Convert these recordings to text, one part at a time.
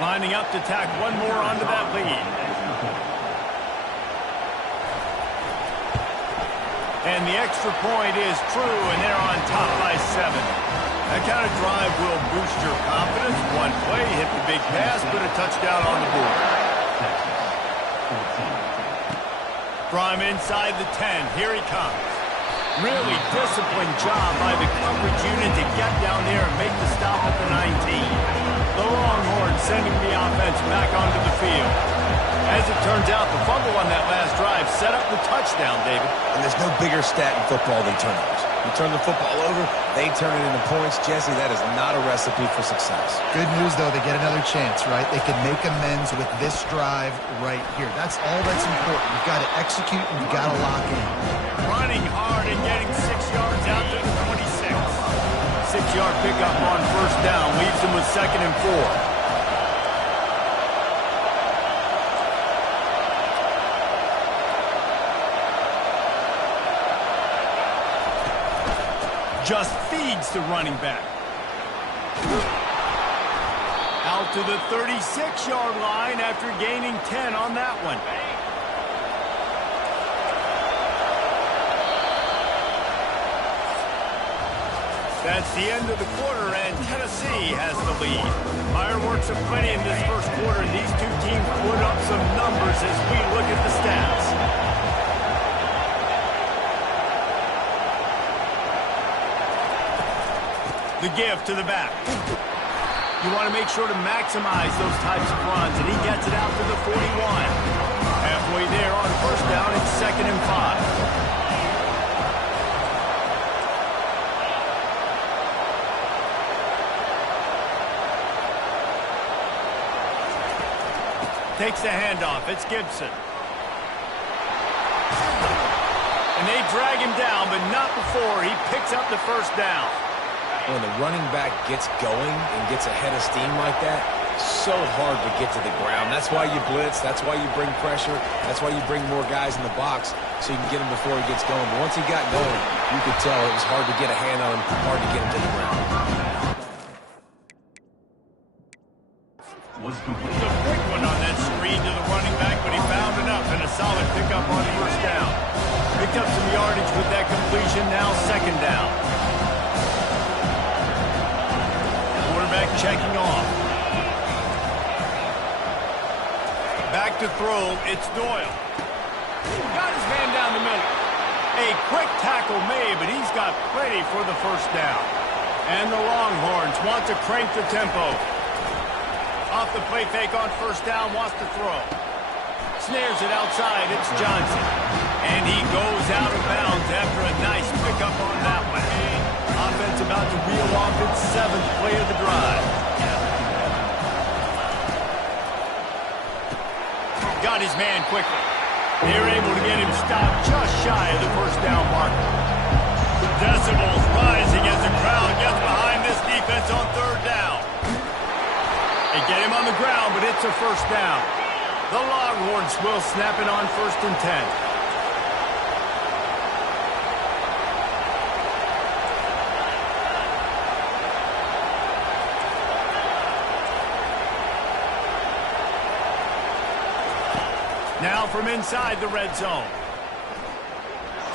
Lining up to tack one more onto that lead. And the extra point is true, and they're on top by 7. That kind of drive will boost your confidence. One play, hit the big pass, put a touchdown on the board. From inside the 10, here he comes. Really disciplined job by the coverage unit to get down there and make the stop at the 19. The Longhorns sending the offense back onto the field. As it turns out, the fumble on that last drive set up the touchdown, David. And there's no bigger stat in football than turnovers. You turn the football over, they turn it into points. Jesse, that is not a recipe for success. Good news, though, they get another chance, right? They can make amends with this drive right here. That's all that's important. You've got to execute and you've got to lock in. Running hard and getting 6 yards out to the 26. 6-yard pickup on first down leaves them with 2nd and 4. Just feeds the running back. Out to the 36-yard line after gaining 10 on that one. That's the end of the quarter, and Tennessee has the lead. Fireworks are plenty in this first quarter, and these two teams put up some numbers as we look at the stats. The give to the back. You want to make sure to maximize those types of runs, and he gets it out to the 41. Halfway there on first down, it's 2nd and 5. Takes the handoff. It's Gibson. And they drag him down, but not before he picks up the first down. When the running back gets going and gets ahead of steam like that, so hard to get to the ground. That's why you blitz. That's why you bring pressure. That's why you bring more guys in the box so you can get him before he gets going. But once he got going, you could tell it was hard to get a hand on him, hard to get him to the ground. Was complete. A quick one on that screen to the running back, but he found enough and a solid pickup on first down. Picked up some yardage with that completion, now 2nd down. Quarterback checking off. Back to throw, it's Doyle. Got his man down the middle. A quick tackle made, but he's got plenty for the first down. And the Longhorns want to crank the tempo. Off the play fake on first down, wants to throw. Snares it outside, it's Johnson. And he goes out of bounds after a nice pickup on that one. Offense about to reel off its 7th play of the drive. Got his man quickly. They're able to get him stopped just shy of the first down marker. Decibels rising as the crowd gets behind this defense on 3rd down. They get him on the ground, but it's a first down. The Longhorns will snap it on 1st and 10. Now from inside the red zone.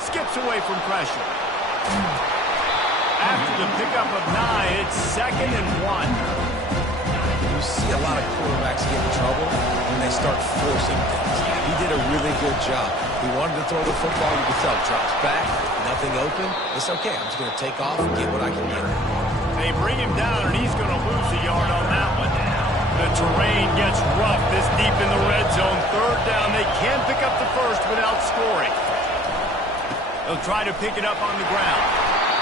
Skips away from pressure. After the pickup of 9, it's 2nd and 1. You see a lot of quarterbacks get in trouble when they start forcing things. He did a really good job. He wanted to throw the football. You could tell. Drops back, nothing open. It's okay. I'm just going to take off and get what I can get. They bring him down, and he's going to lose a yard on that one. The terrain gets rough this deep in the red zone. 3rd down. They can pick up the first without scoring. They'll try to pick it up on the ground.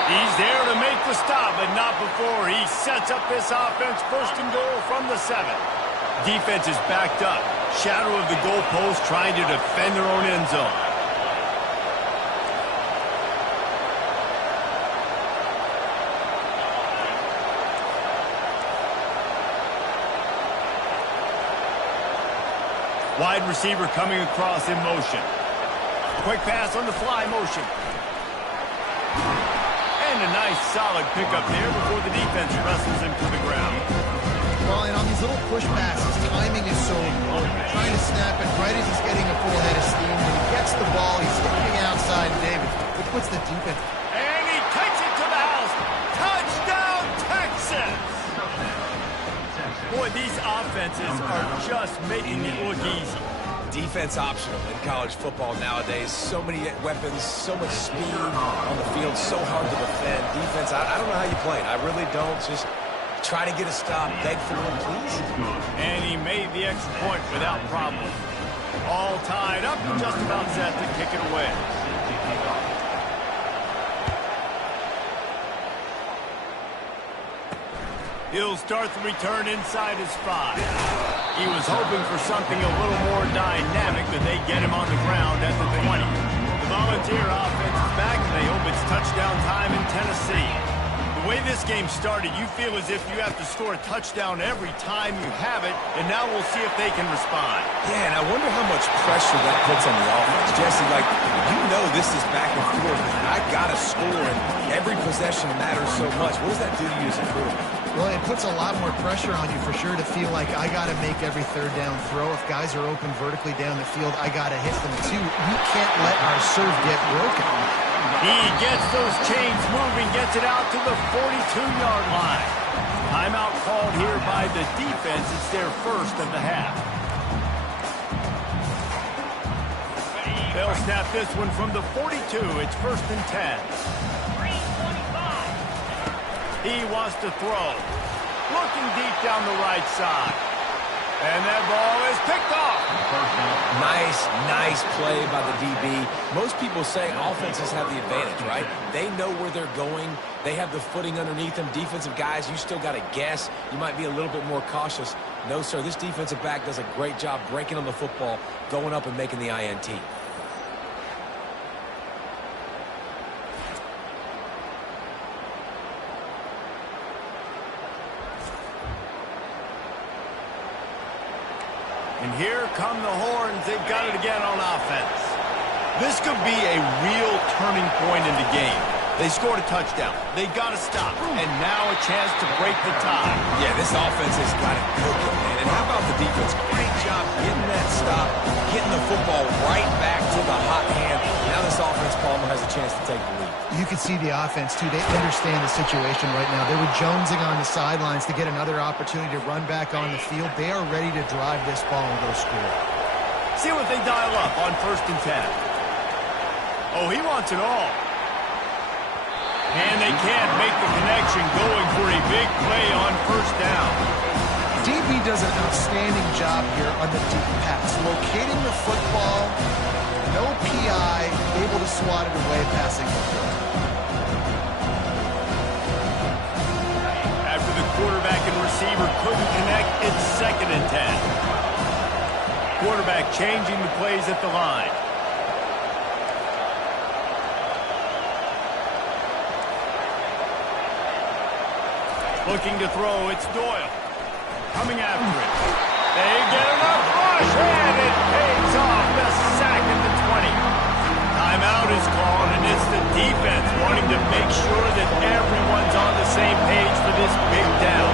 He's there to make the stop, but not before he sets up this offense. 1st and goal from the 7. Defense is backed up. Shadow of the goalpost trying to defend their own end zone. Wide receiver coming across in motion. Quick pass on the fly motion. And a nice solid pickup there before the defense wrestles him to the ground. Well, and on these little push passes, timing is so important. You're trying to snap it right as he's getting a full head of steam. When he gets the ball, he's standing outside David, which puts the defense. And he takes it to the house. Touchdown, Texas! Boy, these offenses are just making it look easy. Defense optional in college football nowadays. So many weapons, so much speed on the field, so hard to defend. Defense, I don't know how you play it. I really don't. Just try to get a stop, beg for one, please. And he made the extra point without problem. All tied up and just about set to kick it away. He'll start the return inside his 5. He was hoping for something a little more dynamic, but they get him on the ground at the 20. The Volunteer offense is back, and they hope it's touchdown time in Tennessee. The way this game started, you feel as if you have to score a touchdown every time you have it, and now we'll see if they can respond. Yeah, and I wonder how much pressure that puts on the offense. Jesse, like, you know this is back and forth. I got to score, and every possession matters so much. What does that do to you as a quarterback? Well, it puts a lot more pressure on you for sure to feel like I got to make every third down throw. If guys are open vertically down the field, I got to hit them too. You can't let our serve get broken. He gets those chains moving, gets it out to the 42-yard line. Timeout called here by the defense. It's their first of the half. They'll snap this one from the 42. It's 1st and 10. He wants to throw. Looking deep down the right side. And that ball is picked off. Nice play by the DB. Most people say offenses have the advantage, right? They know where they're going. They have the footing underneath them. Defensive guys, you still got to guess. You might be a little bit more cautious. No, sir, this defensive back does a great job breaking on the football, going up and making the INT. And here come the horns. They've got it again on offense. This could be a real turning point in the game. They scored a touchdown. They got to stop. And now a chance to break the tie. Yeah, this offense has got it cooking, man. And how about the defense? Great job getting that stop, getting the football right back to the hot hand. Now this offense, Palmer, has a chance to take the lead. You can see the offense, too. They understand the situation right now. They were jonesing on the sidelines to get another opportunity to run back on the field. They are ready to drive this ball and go score. See what they dial up on 1st and 10. Oh, he wants it all. And they can't make the connection, going for a big play on 1st down. DB does an outstanding job here on the deep pass, locating the football, no PI, able to swat it away, passing the field. After the quarterback and receiver couldn't connect, it's 2nd and 10. Quarterback changing the plays at the line. Looking to throw, it's Doyle. Coming after it. They get enough rush, and it pays off. The sack at the 20. Timeout is called, and it's the defense wanting to make sure that everyone's on the same page for this big down.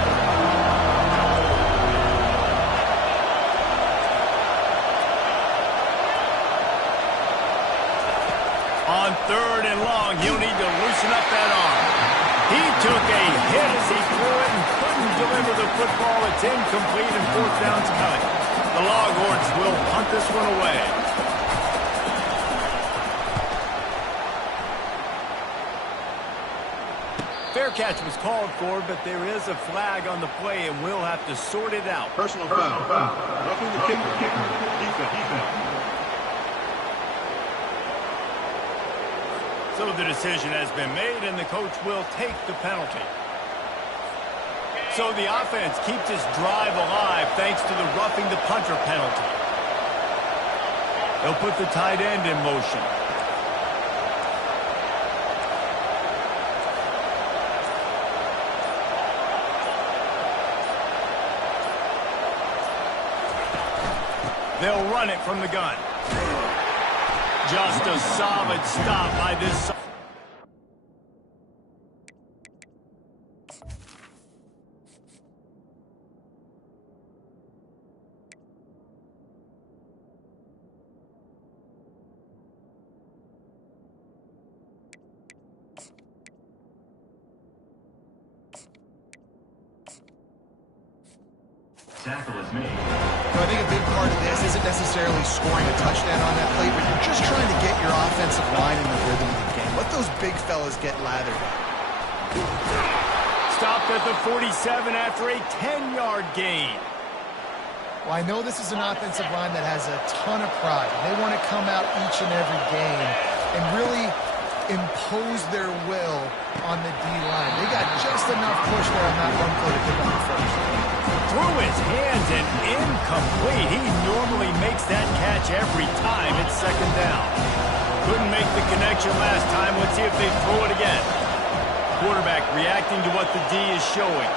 On 3rd and long, he'll need to loosen up that arm. He took a hit as he threw it and couldn't deliver the football. It's incomplete and 4th down's coming. The Longhorns will punt this one away. Fair catch was called for, but there is a flag on the play, and we'll have to sort it out. Personal foul. Roughing the kicker. Defense. So the decision has been made, and the coach will take the penalty. So the offense keeps this drive alive thanks to the roughing the punter penalty. They'll put the tight end in motion. They'll run it from the gun. Just a solid stop by this. Tackle is made. I think a big part of this isn't necessarily scoring a touchdown on that play, but you're just trying to get your offensive line in the rhythm of the game. Let those big fellas get lathered up. Stopped at the 47 after a 10-yard gain. Well, I know this is an offensive line that has a ton of pride. They want to come out each and every game and really impose their will on the D-line. They got just enough push there on that run play to pick up the first. Through his hands and incomplete. He normally makes that catch every time it's second down. Couldn't make the connection last time. Let's see if they throw it again. Quarterback reacting to what the D is showing.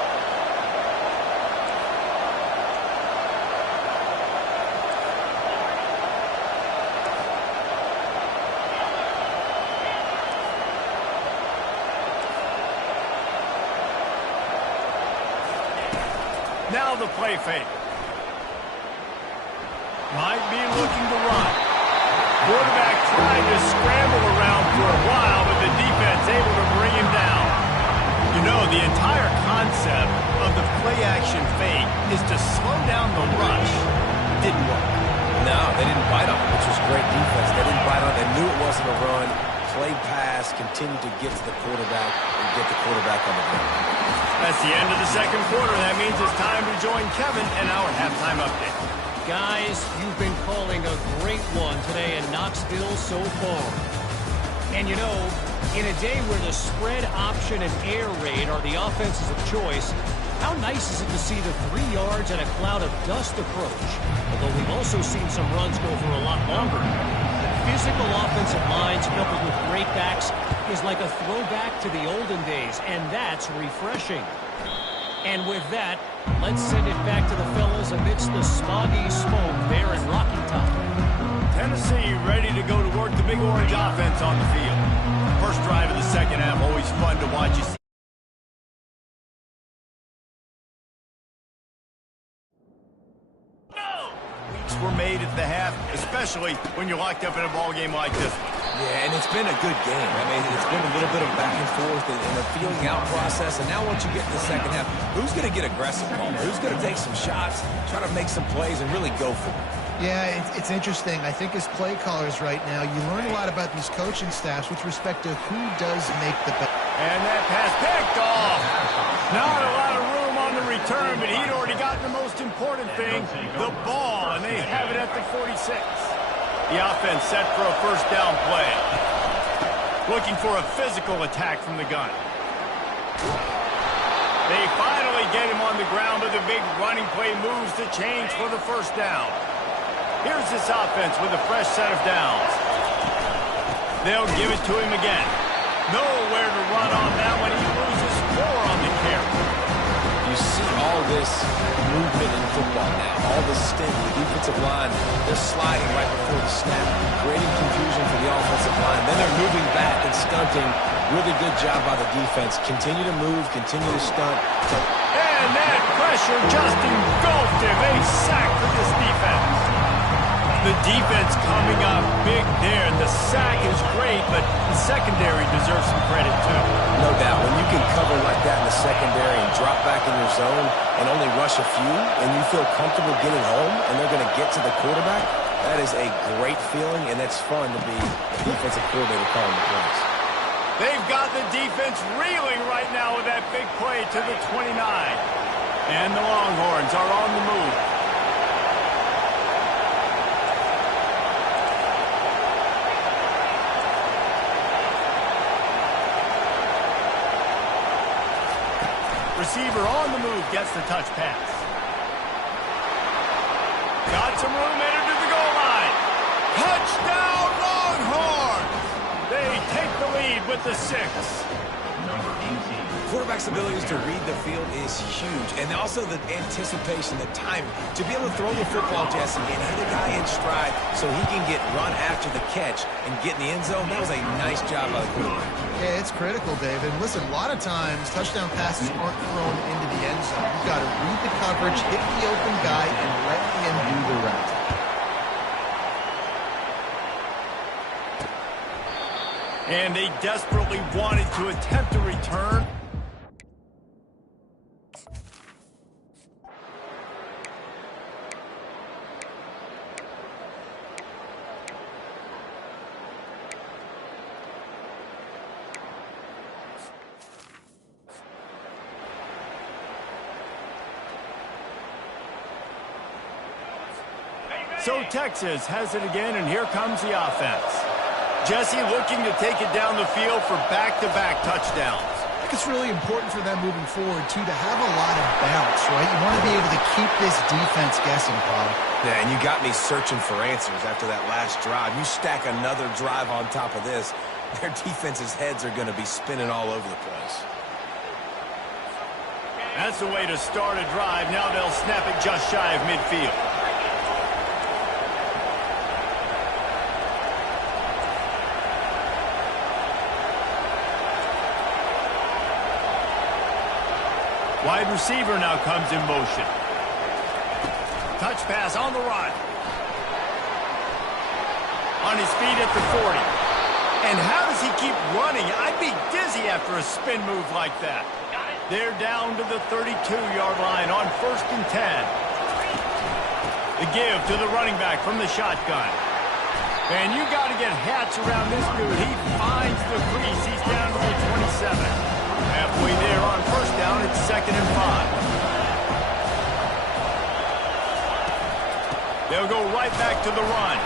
Now the play fake. Might be looking to run. Quarterback trying to scramble around for a while, but the defense able to bring him down. You know, the entire concept of the play-action fake is to slow down the rush. Didn't work. No, they didn't bite on it, which was great defense. They didn't bite on it. They knew it wasn't a run. Play pass, continued to get to the quarterback and get the quarterback on the ground. That's the end of the second quarter. That means it's time to join Kevin in our halftime update. Guys, you've been calling a great one today in Knoxville so far. And you know, in a day where the spread option and air raid are the offenses of choice, how nice is it to see the 3 yards and a cloud of dust approach? Although we've also seen some runs go for a lot longer. Physical offensive lines coupled with great backs is like a throwback to the olden days, and that's refreshing. And with that, let's send it back to the fellas amidst the smoggy smoke there in Rocky Top. Tennessee ready to go to work the big orange offense on the field. First drive of the second half, always fun to watch. Were made at the half, especially when you're locked up in a ball game like this. Yeah, and it's been a good game. I mean, it's been a little bit of back and forth and a feeling out process. And now once you get in the second half, who's going to get aggressive, Palmer? Who's going to take some shots, try to make some plays, and really go for it? Yeah, it's interesting. I think as play callers right now, you learn a lot about these coaching staffs with respect to who does make the best. And that pass picked off. Not a lot of room on the return, but he'd already gotten the most important thing, the ball, and they have it at the 46. The offense set for a first down play. Looking for a physical attack from the gun. They finally get him on the ground, but the big running play moves the chains for the first down. Here's this offense with a fresh set of downs. They'll give it to him again. Nowhere to run on that one. He loses 4 on the carry. You see all this movement in football now. All the stint, the defensive line, they're sliding right before the snap, creating confusion for the offensive line. Then they're moving back and stunting. Really good job by the defense. Continue to move, continue to stunt. And that pressure just engulfed him. A sack for this defense. The defense coming up big there. The sack is great, but the secondary deserves some credit too. No doubt. When you can cover like that in the secondary and drop back in your zone and only rush a few, and you feel comfortable getting home, and they're going to get to the quarterback, that is a great feeling, and it's fun to be a defensive coordinator calling the plays. They've got the defense reeling right now with that big play to the 29. And the Longhorns are on the move. Receiver on the move gets the touch pass. Got some room headed to the goal line. Touchdown Longhorns! They take the lead with the 6. Quarterback's abilities to read the field is huge, and also the anticipation, the timing. To be able to throw the football, Jesse, and hit a guy in stride so he can get run after the catch and get in the end zone, that was a nice job by the quarterback. Yeah, it's critical, David. Listen, a lot of times touchdown passes aren't thrown into the end zone. You've got to read the coverage, hit the open guy, and let him do the rest. And they desperately wanted to attempt a return. So Texas has it again, and here comes the offense. Jesse looking to take it down the field for back-to-back touchdowns. I think it's really important for them moving forward, too, to have a lot of bounce, right? You want to be able to keep this defense guessing, Paul. Yeah, and you got me searching for answers after that last drive. You stack another drive on top of this, their defense's heads are going to be spinning all over the place. That's the way to start a drive. Now they'll snap it just shy of midfield. Wide receiver now comes in motion. Touch pass on the run. On his feet at the 40. And how does he keep running? I'd be dizzy after a spin move like that. They're down to the 32-yard line on 1st and 10. The give to the running back from the shotgun. And you got to get hats around this dude. He finds the crease. He's down to the 27. Halfway there on 1st down, it's 2nd and 5. They'll go right back to the run.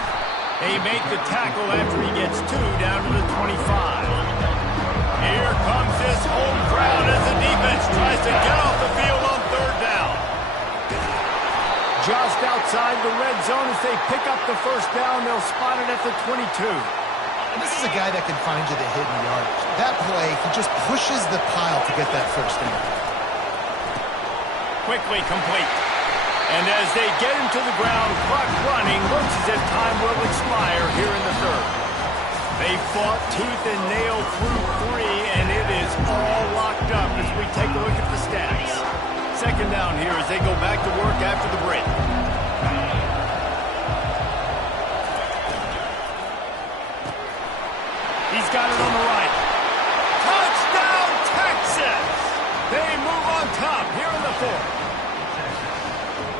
They make the tackle after he gets 2 down to the 25. Here comes this home crowd as the defense tries to get off the field on 3rd down. Just outside the red zone as they pick up the 1st down, they'll spot it at the 22. This is a guy that can find you the hidden yardage. That play, he just pushes the pile to get that 1st down. Quickly complete. And as they get him to the ground, clock running, looks as if time will expire here in the 3rd. They fought tooth and nail through 3, and it is all locked up as we take a look at the stats. 2nd down here as they go back to work after the break. He's got it on the right. Touchdown, Texas! They move on top here in the 4th.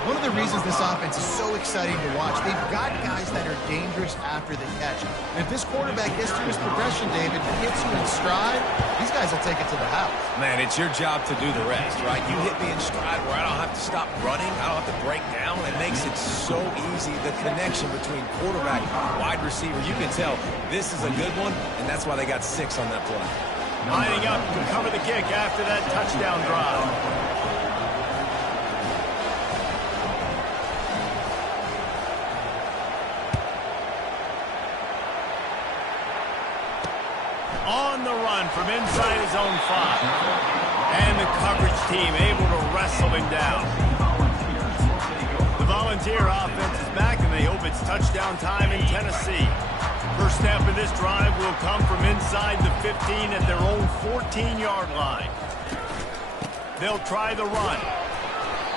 One of the reasons this offense is so exciting to watch, they've got guys that are dangerous after the catch. And if this quarterback gets to his progression, David, and hits you in stride, these guys will take it to the house. Man, it's your job to do the rest, right? You hit me in stride where I don't have to stop running. I don't have to break down. It makes it so easy. The connection between quarterback and wide receiver, you can tell this is a good one, and that's why they got 6 on that play. Lining up to cover the kick after that touchdown drive. On the run from inside his own 5. And the coverage team able to wrestle him down. The Volunteer offense is back, and they hope it's touchdown time in Tennessee. First snap of this drive will come from inside the 15 at their own 14-yard line. They'll try the run.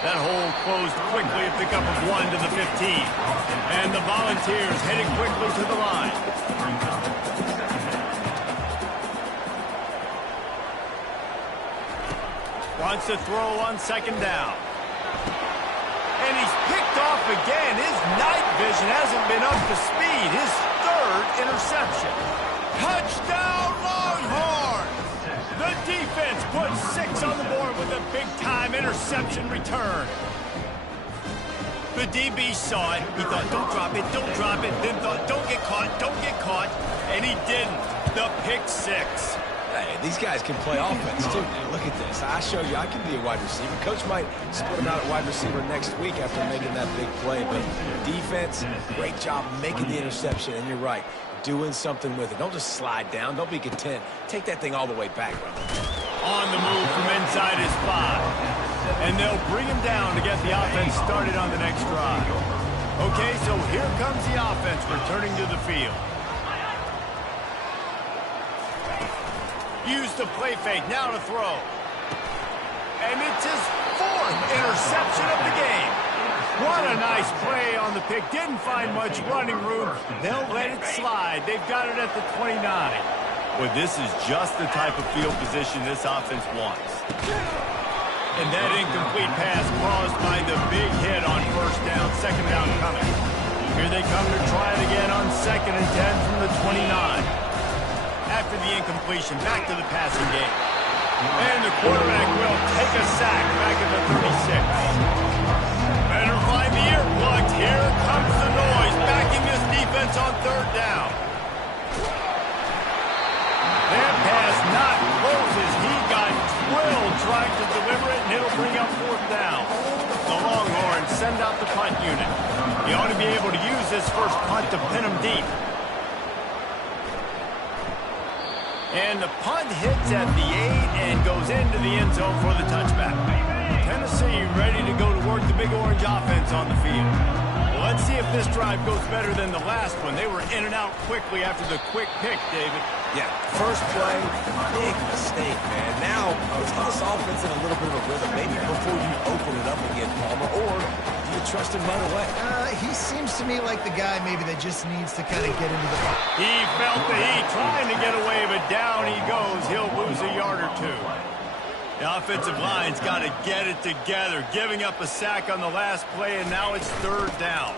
That hole closed quickly, a pickup of 1 to the 15. And the Volunteers heading quickly to the line. Wants to throw on 2nd down. And he's picked off again. His night vision hasn't been up to speed. His 3rd interception. Touchdown, Longhorns! The defense puts 6 on the board with a big-time interception return. The DB saw it. He thought, don't drop it, don't drop it. Then thought, don't get caught, don't get caught. And he didn't. The pick 6. Hey, these guys can play offense, too. Now, look at this. I show you I can be a wide receiver. Coach might split him out at wide receiver next week after making that big play. But defense, great job making the interception. And you're right, doing something with it. Don't just slide down. Don't be content. Take that thing all the way back, brother. On the move from inside his 5. And they'll bring him down to get the offense started on the next drive. Okay, so here comes the offense returning to the field. Use the play fake, now to throw. And it's his 4th interception of the game. What a nice play on the pick. Didn't find much running room. They'll let it slide. They've got it at the 29. Well, this is just the type of field position this offense wants. And that incomplete pass caused by the big hit on 1st down, 2nd down coming. Here they come to try it again on 2nd and 10 from the 29. After the incompletion, back to the passing game. And the quarterback will take a sack back at the 36. Better find the earplugs. Here comes the noise. send out the punt unit. He ought to be able to use this first punt to pin him deep. And the punt hits at the 8 and goes into the end zone for the touchback. Tennessee ready to go to work the Big Orange offense on the field. Well, let's see if this drive goes better than the last one. They were in and out quickly after the quick pick, David. Yeah, first play, big mistake, man. Now, let's get this offense in a little bit of a rhythm. Maybe before you open it up again, Palmer, or do you trust him right away? He seems to me like the guy maybe that just needs to kind of get into the fight. He felt the heat, trying to get away, but down he goes. He'll lose a yard or two. The offensive line's got to get it together, giving up a sack on the last play, and now it's third down.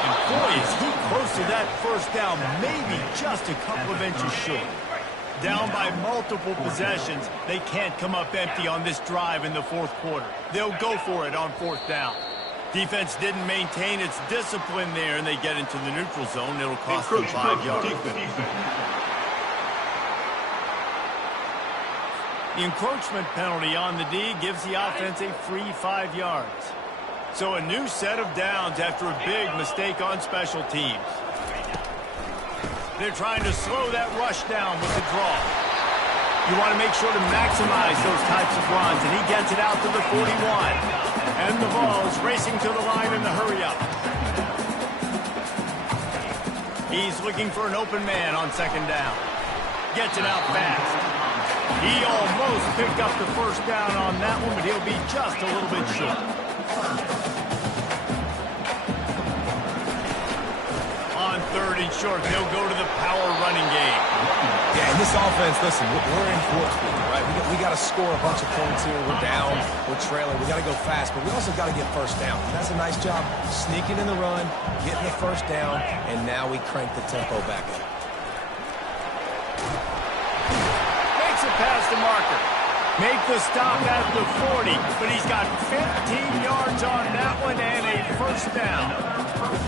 And boy, is he close to that first down, maybe just a couple of inches short. Down by multiple possessions, they can't come up empty on this drive in the fourth quarter. They'll go for it on fourth down. Defense didn't maintain its discipline there, and they get into the neutral zone. It'll cost them 5 yards. The encroachment penalty on the D gives the offense a free 5 yards. So a new set of downs after a big mistake on special teams. They're trying to slow that rush down with the draw. You want to make sure to maximize those types of runs, and he gets it out to the 41. And the ball is racing to the line in the hurry-up. He's looking for an open man on second down. Gets it out fast. He almost picked up the first down on that one, but he'll be just a little bit short. On third and short, they'll go to the power running game. Yeah, in this offense, listen, we're in fourth quarter, right? We got to score a bunch of points here. We're down, we're trailing. We got to go fast, but we also got to get first down. That's a nice job sneaking in the run, getting the first down, and now we crank the tempo back up. Makes it past the marker. Make the stop at the 40, but he's got 15 yards on that one and a first down.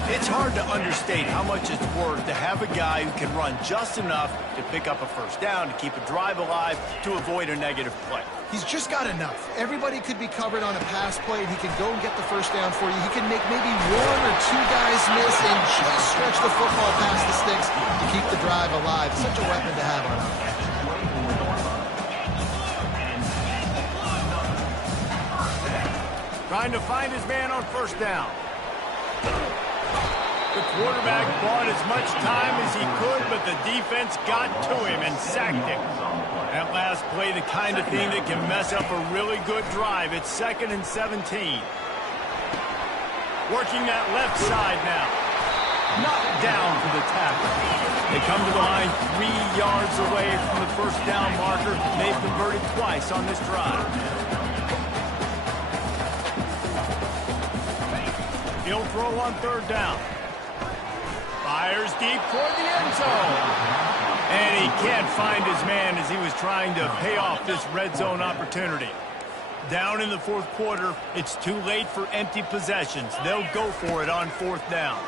It's hard to understate how much it's worth to have a guy who can run just enough to pick up a first down, to keep a drive alive, to avoid a negative play. He's just got enough. Everybody could be covered on a pass play, and he can go and get the first down for you. He can make maybe 1 or 2 guys miss and just stretch the football past the sticks to keep the drive alive. Such a weapon to have on offense. Trying to find his man on first down. The quarterback bought as much time as he could, but the defense got to him and sacked him. That last play, the kind of thing that can mess up a really good drive. It's 2nd and 17. Working that left side now. Knocked down for the tackle. They come to the line 3 yards away from the first down marker. They've converted twice on this drive. He'll throw on third down. Fires deep toward the end zone. And he can't find his man as he was trying to pay off this red zone opportunity. Down in the fourth quarter, it's too late for empty possessions. They'll go for it on fourth down.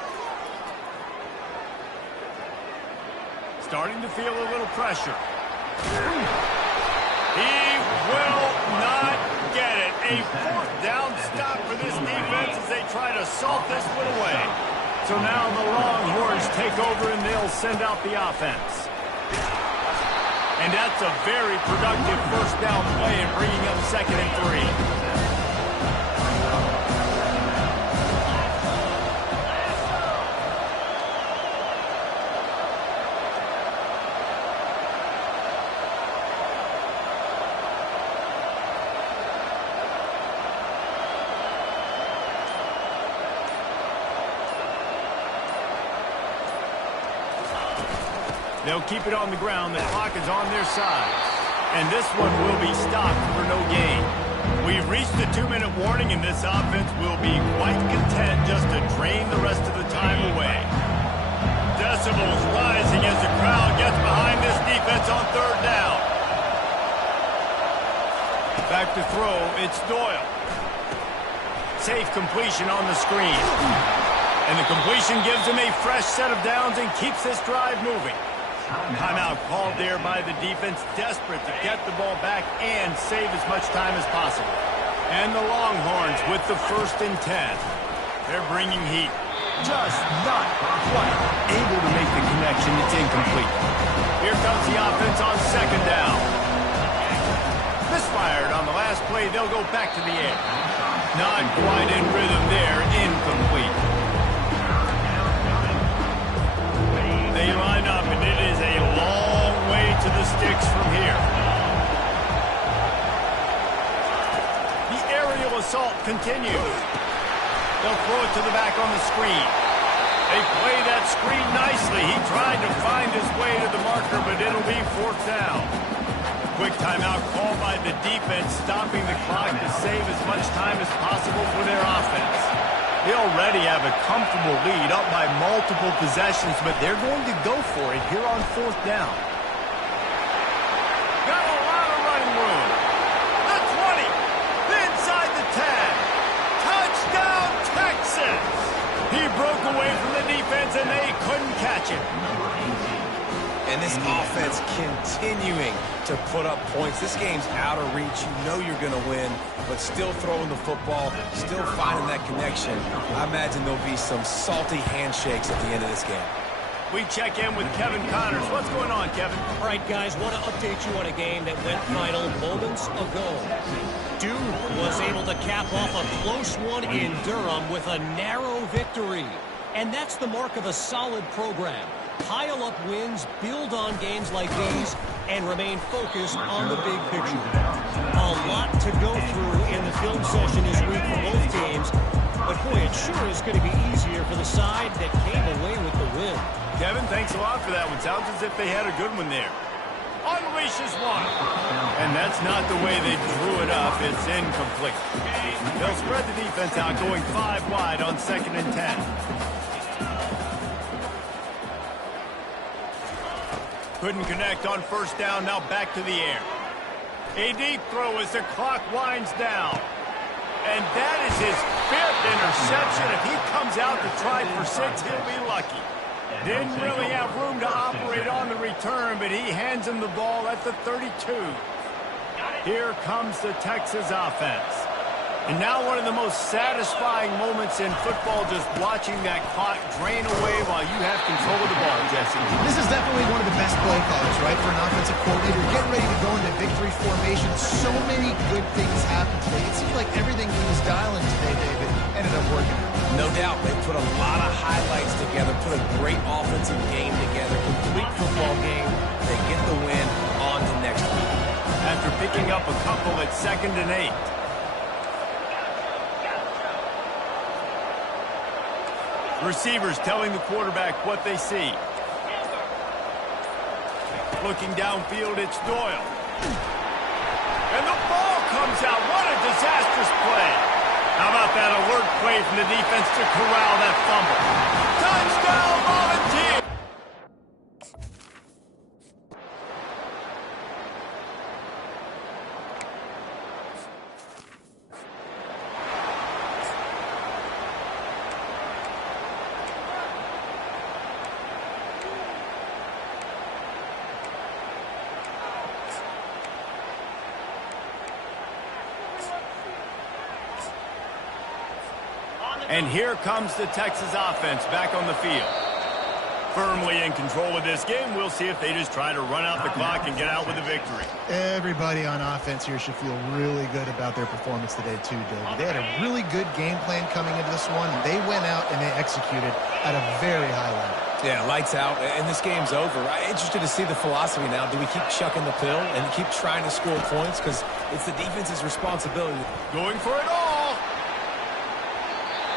Starting to feel a little pressure. He will not get it. A fourth down stop for this defense as they try to salt this one away. So now the Longhorns take over and they'll send out the offense. And that's a very productive first down play and bringing up 2nd and 3. They'll keep it on the ground. The clock is on their side. And this one will be stopped for no gain. We've reached the 2-minute warning, and this offense will be quite content just to drain the rest of the time away. Decibels rising as the crowd gets behind this defense on third down. Back to throw, it's Doyle. Safe completion on the screen. And the completion gives him a fresh set of downs and keeps this drive moving. Timeout called there by the defense, desperate to get the ball back and save as much time as possible. And the Longhorns with the 1st and 10. They're bringing heat. Just not quite able to make the connection. It's incomplete. Here comes the offense on 2nd down. Misfired on the last play. They'll go back to the air. Not quite in rhythm there. Incomplete. They line up, and it is a long way to the sticks from here. The aerial assault continues. They'll throw it to the back on the screen. They play that screen nicely. He tried to find his way to the marker, but it'll be 4th down. Quick timeout called by the defense, stopping the clock to save as much time as possible for their offense. They already have a comfortable lead, up by multiple possessions, but they're going to go for it here on 4th down. Got a lot of running room. The 20, inside the 10. Touchdown, Texas! He broke away from the defense, and they couldn't catch him. And this offense continuing to put up points. This game's out of reach. You know you're going to win, but still throwing the football, still finding that connection. I imagine there'll be some salty handshakes at the end of this game. We check in with Kevin Connors. What's going on, Kevin? All right, guys, want to update you on a game that went final moments ago. Duke was able to cap off a close one in Durham with a narrow victory. And that's the mark of a solid program. Pile up wins, build on games like these, and remain focused on the big picture. A lot to go through in the film session this week for both teams, but boy, it sure is going to be easier for the side that came away with the win. Kevin, thanks a lot for that one. Sounds as if they had a good one there. Unleashes one. And that's not the way they drew it up. It's incomplete. They'll spread the defense out, going 5 wide on 2nd and 10. Couldn't connect on 1st down, now back to the air. A deep throw as the clock winds down. And that is his 5th interception. If he comes out to try for 6, he'll be lucky. Didn't really have room to operate on the return, but he hands him the ball at the 32. Here comes the Texas offense. And now one of the most satisfying moments in football, just watching that clock drain away while you have control of the ball, Jesse. This is definitely one of the best play callers, right, for an offensive coordinator. Getting ready to go into victory formation. So many good things happened today. It seems like everything he was dialing today, David, ended up working. No doubt, they put a lot of highlights together, put a great offensive game together, complete football game. They get the win on to next week. After picking up a couple at 2nd and 8. Receivers telling the quarterback what they see. Looking downfield, it's Doyle. And the ball comes out. What a disastrous play. How about that alert play from the defense to corral that fumble? Touchdown, Volunteer! And here comes the Texas offense back on the field. Firmly in control of this game. We'll see if they just try to run out the clock and get out with a victory. Everybody on offense here should feel really good about their performance today too, David. They had a really good game plan coming into this one. They went out and they executed at a very high level. Yeah, lights out, and this game's over. I'm interested to see the philosophy now. Do we keep chucking the pill and keep trying to score points? Because it's the defense's responsibility. Going for it all.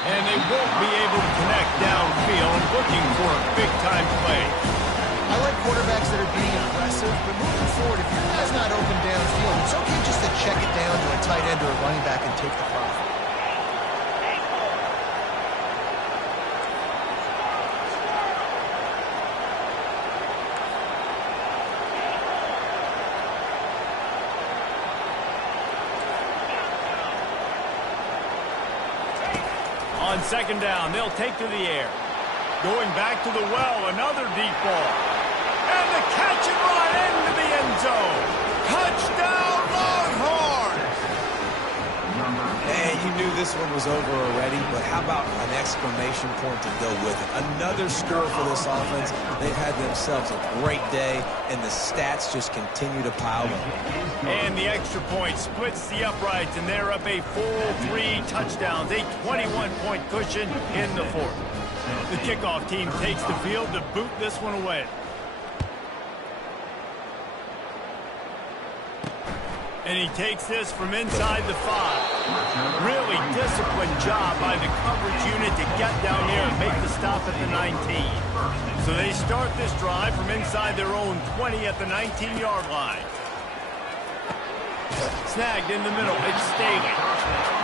And they won't be able to connect downfield, looking for a big-time play. I like quarterbacks that are being aggressive, but moving forward, if your guy's not open downfield, it's okay just to check it down to a tight end or a running back and take the profit. On 2nd down, they'll take to the air. Going back to the well, another deep ball. And the catch and run into the end zone. Touchdown, Longhorns! this one was over already, but how about an exclamation point to go with it? Another score for this offense. They've had themselves a great day, and the stats just continue to pile up. And the extra point splits the uprights, and they're up a full 3 touchdowns, a 21-point cushion in the fourth. The kickoff team takes the field to boot this one away. And he takes this from inside the 5. Really disciplined job by the coverage unit to get down here and make the stop at the 19. So they start this drive from inside their own 20 at the 19-yard line. Snagged in the middle. It's Staley.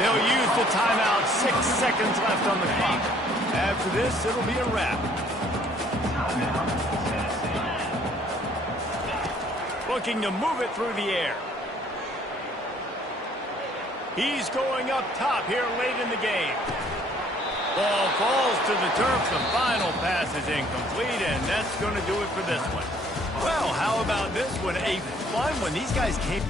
They'll use the timeout. 6 seconds left on the clock. After this, it'll be a wrap. Looking to move it through the air. He's going up top here late in the game. Ball falls to the turf. The final pass is incomplete, and that's going to do it for this one. Well, how about this one? A fun one. These guys came...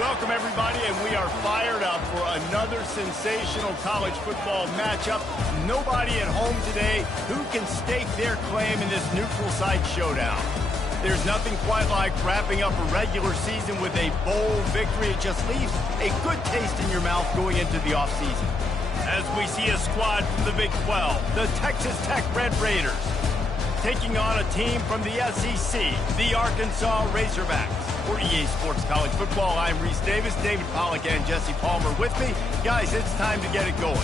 Welcome, everybody, and we are fired up for another sensational college football matchup. Nobody at home today who can stake their claim in this neutral site showdown. There's nothing quite like wrapping up a regular season with a bowl victory. It just leaves a good taste in your mouth going into the offseason. As we see a squad from the Big 12, the Texas Tech Red Raiders, taking on a team from the SEC, the Arkansas Razorbacks. For EA Sports College Football, I'm Reese Davis, David Pollack, and Jesse Palmer with me. Guys, it's time to get it going.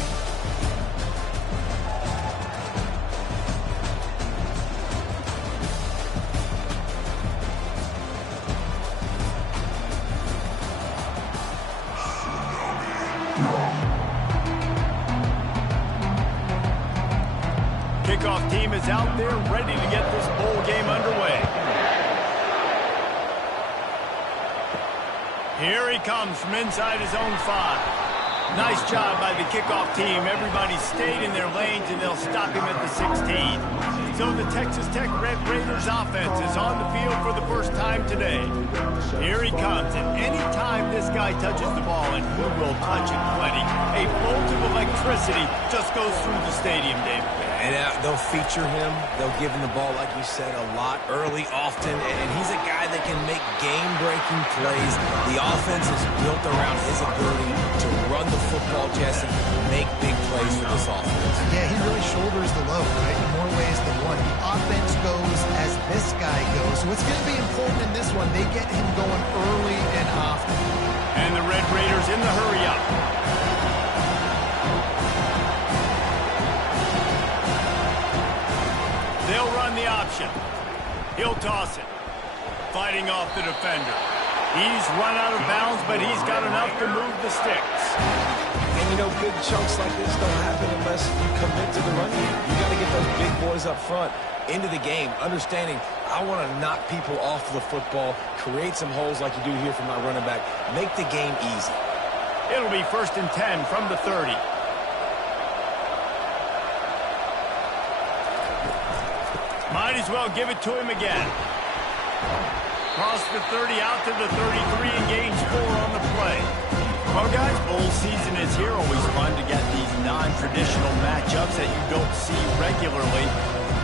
Kickoff team is out there ready to get this bowl game underway. Here he comes from inside his own 5. Nice job by the kickoff team. Everybody stayed in their lanes, and they'll stop him at the 16. So the Texas Tech Red Raiders offense is on the field for the first time today. Here he comes, and any time this guy touches the ball, and who will touch it plenty, a bolt of electricity just goes through the stadium, David. And they'll feature him. They'll give him the ball, like you said, a lot, early, often. And he's a guy that can make game-breaking plays. The offense is built around his ability to run the football, Jesse, make big plays for this offense. Yeah, he really shoulders the load, right, in more ways than one. The offense goes as this guy goes. So it's going to be important in this one. They get him going early and often. And the Red Raiders in the hurry-up. They'll run the option. He'll toss it. Fighting off the defender. He's run out of bounds, but he's got enough to move the sticks. And, you know, big chunks like this don't happen unless you commit to the run game. You got to get those big boys up front into the game, understanding I want to knock people off the football, create some holes like you do here for my running back, make the game easy. It'll be 1st and 10 from the 30. Might as well give it to him again. Cross the 30 out to the 33 and gains 4 on the play. Well, guys, bowl season is here. Always fun to get these non-traditional matchups that you don't see regularly.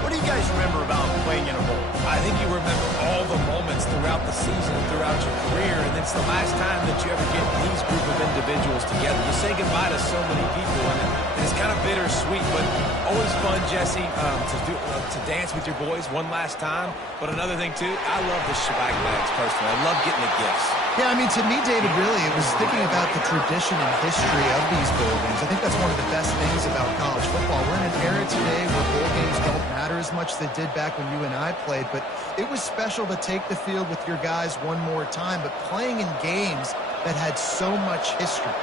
What do you guys remember about playing in a bowl? I think you remember all the moments throughout the season, throughout your career, and it's the last time that you ever get these group of individuals together. You say goodbye to so many people, and it's kind of bittersweet, but always fun, Jesse, to dance with your boys one last time. But another thing, too, I love the swag bags, personally. I love getting the gifts. Yeah, I mean, to me, David, really, it was thinking about the tradition and history of these bowl games. I think that's one of the best things about college football. We're in an era today where bowl games don't matter as much as they did back when you and I played, but it was special to take the field with your guys one more time, but playing in games that had so much history.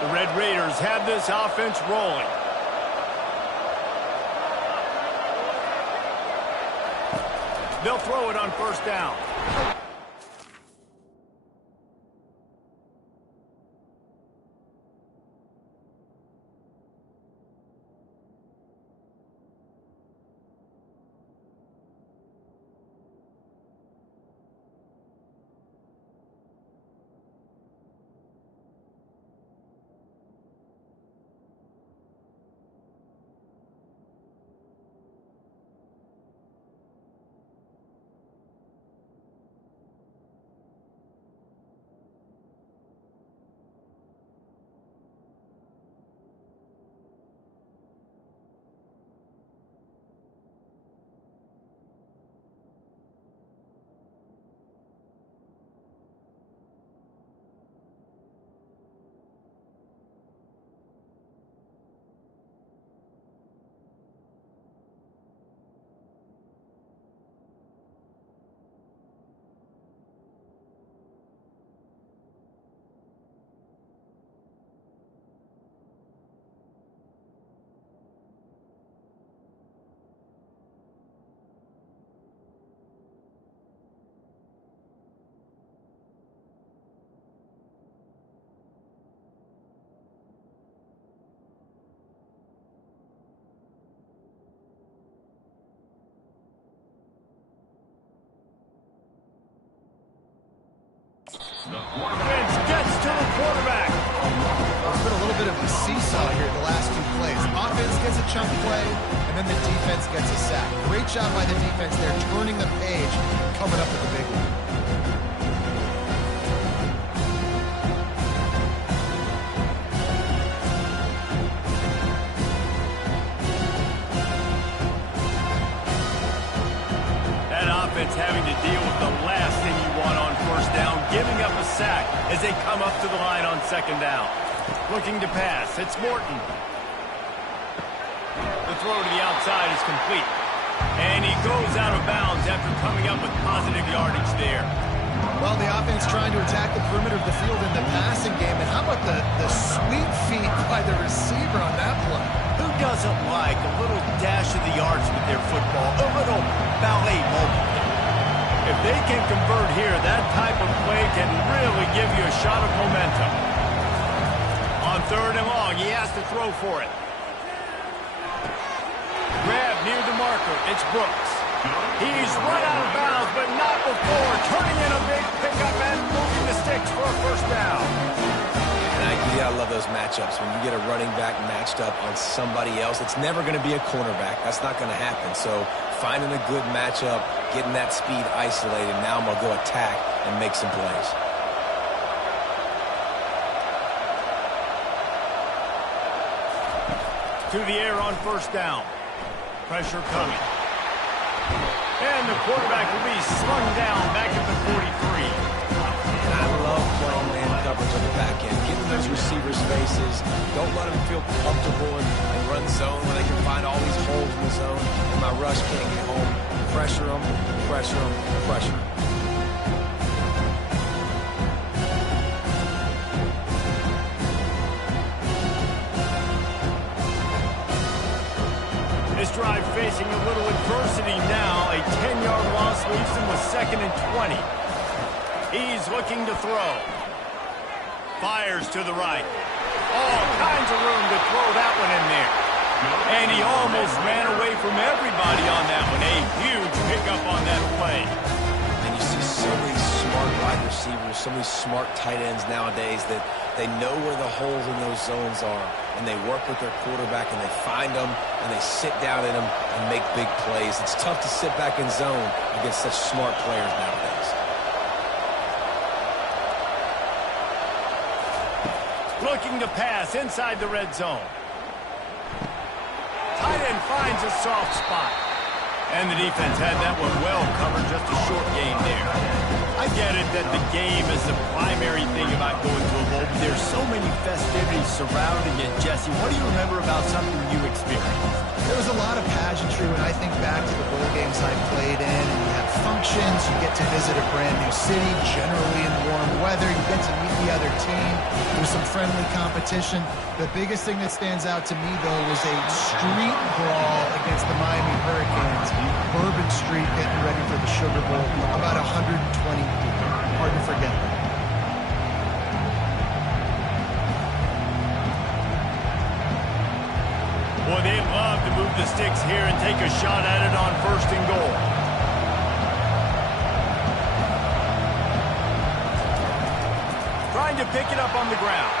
The Red Raiders have this offense rolling. They'll throw it on 1st down. gets to the quarterback. There's been a little bit of a seesaw here the last two plays. Offense gets a chunk play, and then the defense gets a sack. Great job by the defense there, turning the page, coming up with the big one. Having to deal with the last thing you want on first down, giving up a sack as they come up to the line on second down. Looking to pass, it's Morton. The throw to the outside is complete. And he goes out of bounds after coming up with positive yardage there. Well, the offense trying to attack the perimeter of the field in the passing game. And how about the sweet feet by the receiver on that play? Who doesn't like a little dash of the yards with their football? A little ballet moment. If they can convert here, that type of play can really give you a shot of momentum. On third and long, he has to throw for it. Grab near the marker. It's Brooks. He's run out of bounds, but not before. Turning in a big pickup and moving the sticks for a first down. I love those matchups. When you get a running back matched up on somebody else, it's never going to be a cornerback. That's not going to happen. So finding a good matchup, getting that speed isolated, now I'm going to go attack and make some plays. To the air on first down. Pressure coming. And the quarterback will be slung down back at the 43. And I love playing man coverage on the back end. Giving those receivers spaces. Don't let them feel comfortable and run zone where they can find all these holes in the zone and my rush can't get home. Pressure them, pressure them, pressure them. This drive facing a little adversity now. A 10-yard loss leaves him with 2nd and 20. He's looking to throw. Fires to the right. All kinds of room to throw that one in there. And he almost ran away from everybody on that one. A huge pickup on that play. And you see so many smart wide receivers, so many smart tight ends nowadays that they know where the holes in those zones are. And they work with their quarterback and they find them and they sit down in them and make big plays. It's tough to sit back in zone against such smart players nowadays. Looking to pass inside the red zone. Tight end finds a soft spot. And the defense had that one well covered, just a short game there. I get it that the game is the primary thing about going to a bowl, but there's so many festivities surrounding it. Jesse, what do you remember about something you experienced? There was a lot of pageantry when I think back to the bowl games I played in, and you have functions, you get to visit a brand new city, generally in warm weather, you get to meet the other team, there's some friendly competition. The biggest thing that stands out to me, though, was a street brawl against the Miami Hurricanes. Bourbon Street getting ready for the Sugar Bowl, about 120 people. Hard to forget that. Boy, they'd love to move the sticks here and take a shot at it on 1st and goal. Trying to pick it up on the ground.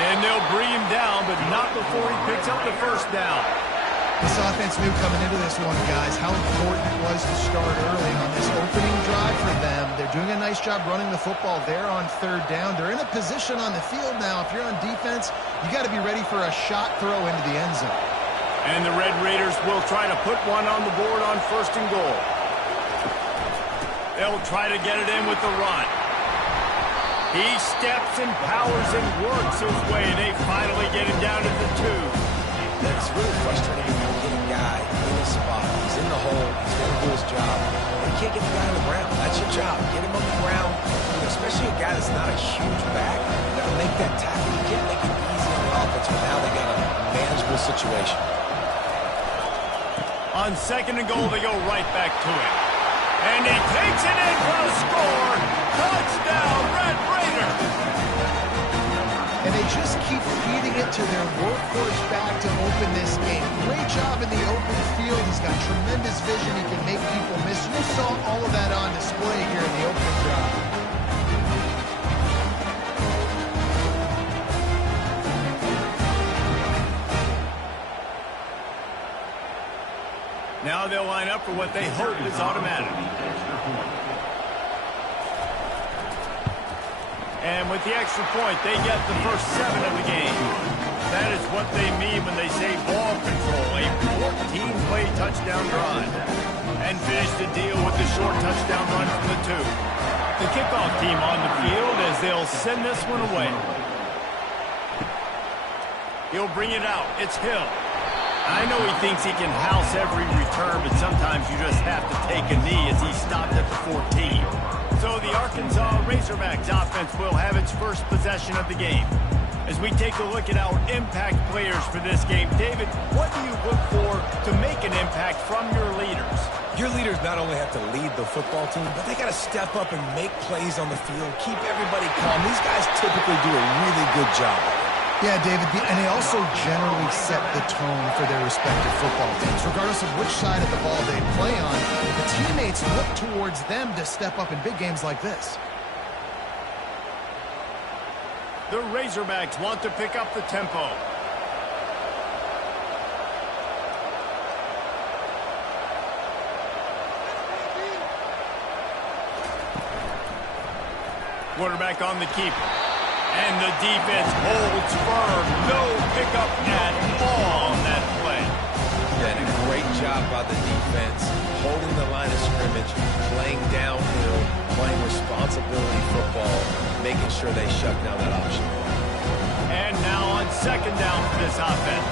And they'll bring him down, but not before he picks up the first down. This offense knew coming into this one, guys, how important it was to start early on this opening drive for them. They're doing a nice job running the football there on 3rd down. They're in a position on the field now. If you're on defense, you got to be ready for a shot throw into the end zone. And the Red Raiders will try to put one on the board on 1st and goal. They'll try to get it in with the run. He steps and powers and works his way. They finally get him down to the 2. It's really frustrating when you get a guy in a spot. He's in the hole. He's going to do his job. And you can't get the guy on the ground. That's your job. Get him on the ground. You know, especially a guy that's not a huge back. You got to make that tackle. You can't make it easy on the offense, but now they got a manageable situation. On 2nd and goal, they go right back to it. And he takes it in for a score. Touchdown, Red Raiders. And they just keep feeding it to their workhorse back to open this game. Great job in the open field. He's got tremendous vision. He can make people miss. You saw all of that on display here in the opening drive. Now they'll line up for what they hope is automatic. And with the extra point, they get the first 7 of the game. That is what they mean when they say ball control, a 14-play touchdown drive. And finish the deal with the short touchdown run from the 2. The kickoff team on the field as they'll send this one away. He'll bring it out. It's Hill. I know he thinks he can house every return, but sometimes you just have to take a knee as he stopped at the 14. So the Arkansas Razorbacks offense will have its first possession of the game. As we take a look at our impact players for this game, David, what do you look for to make an impact from your leaders? Your leaders not only have to lead the football team, but they got to step up and make plays on the field, keep everybody calm. These guys typically do a really good job. Yeah, David, and they also generally set the tone for their respective football teams. Regardless of which side of the ball they play on, the teammates look towards them to step up in big games like this. The Razorbacks want to pick up the tempo. Quarterback on the keeper. And the defense holds firm. No pickup at all on that play. Yeah, and a great job by the defense, holding the line of scrimmage, playing downhill, playing responsibility football, making sure they shut down that option. And now on second down for this offense.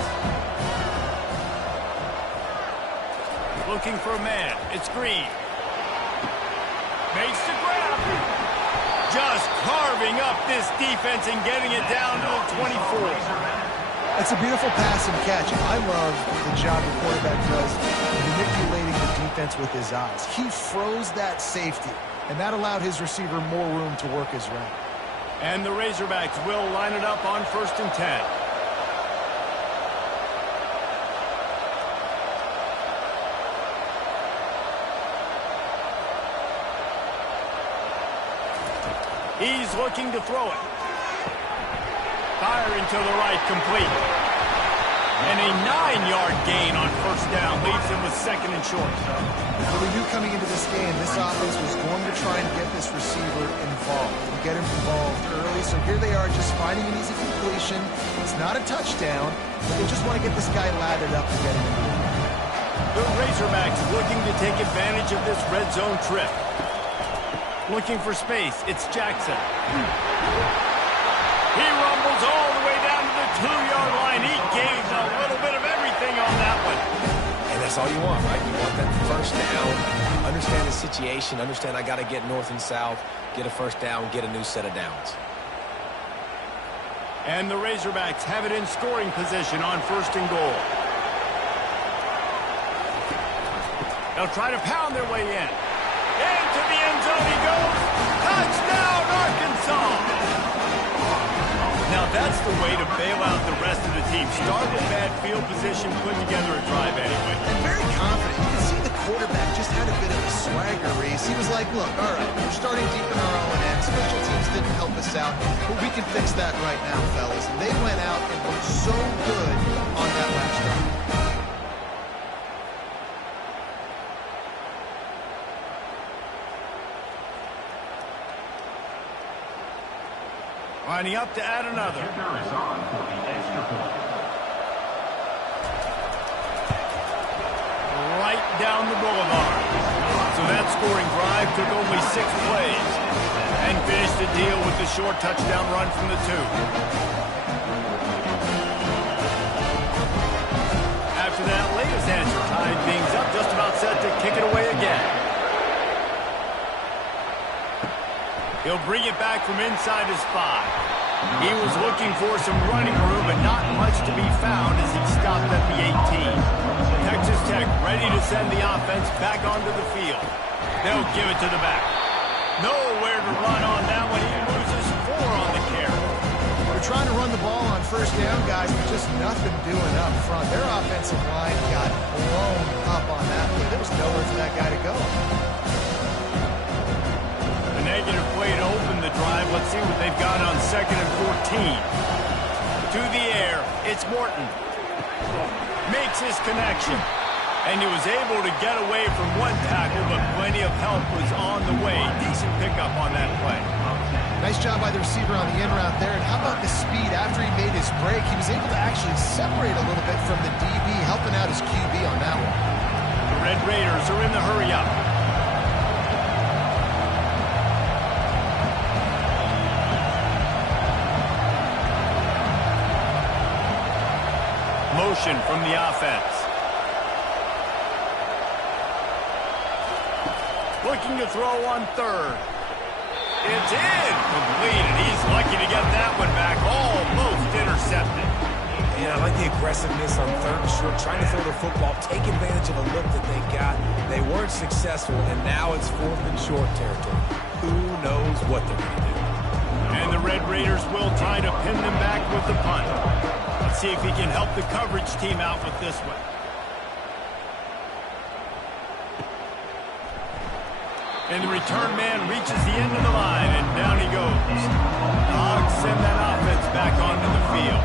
Looking for a man. It's Green. Makes the grab. Just carving up this defense and getting it down to the 24. That's a beautiful pass and catch. I love the job the quarterback does manipulating the defense with his eyes. He froze that safety, and that allowed his receiver more room to work his route. And the Razorbacks will line it up on 1st and 10. He's looking to throw it. Firing to the right, complete. And a 9-yard gain on 1st down leaves him with 2nd and short. Well, we knew coming into this game, this offense was going to try and get this receiver involved, and get him involved early. So here they are just finding an easy completion. It's not a touchdown, but they just want to get this guy lathered up and get him involved. The Razorbacks looking to take advantage of this red zone trip. Looking for space. It's Jackson. He rumbles all the way down to the 2-yard line. He gains a little bit of everything on that one. And that's all you want, right? You want that first down, understand the situation, understand I got to get north and south, get a first down, get a new set of downs. And the Razorbacks have it in scoring position on 1st and goal. They'll try to pound their way in. Into the end zone he goes. Touchdown, Arkansas! Now that's the way to bail out the rest of the team. Start with bad field position, put together a drive anyway. And very confident. You can see the quarterback just had a bit of a swagger race. He was like, look, all right, we're starting deep in our own end. Special teams didn't help us out, but we can fix that right now, fellas. And they went out and looked so good on that last drive. Lining up to add another. Right down the boulevard. So that scoring drive took only 6 plays. And finished the deal with the short touchdown run from the 2. After that latest answer tied things up, just about set to kick it away again. He'll bring it back from inside his 5. He was looking for some running room, but not much to be found as he stopped at the 18. Texas Tech ready to send the offense back onto the field. They'll give it to the back. Nowhere to run on that one. He loses 4 on the carry. They're trying to run the ball on 1st down, guys, but just nothing doing up front. Their offensive line got blown up on that play. There was nowhere for that guy to go. Negative play to open the drive. Let's see what they've got on 2nd and 14. To the air. It's Morton. Makes his connection. And he was able to get away from one tackle, but plenty of help was on the way. Decent pickup on that play. Nice job by the receiver on the in route there. And how about the speed after he made his break? He was able to actually separate a little bit from the DB, helping out his QB on that one. The Red Raiders are in the hurry-up. Motion from the offense. Looking to throw on third. It's in. Completed. He's lucky to get that one back. Almost intercepted. Yeah, I like the aggressiveness on third and short, trying to throw the football, take advantage of a look that they got. They weren't successful, and now it's fourth and short territory. Who knows what they're going to do? And the Red Raiders will try to pin them back with the punt. Let's see if he can help the coverage team out with this one. And the return man reaches the end of the line, and down he goes. The Hogs send that offense back onto the field.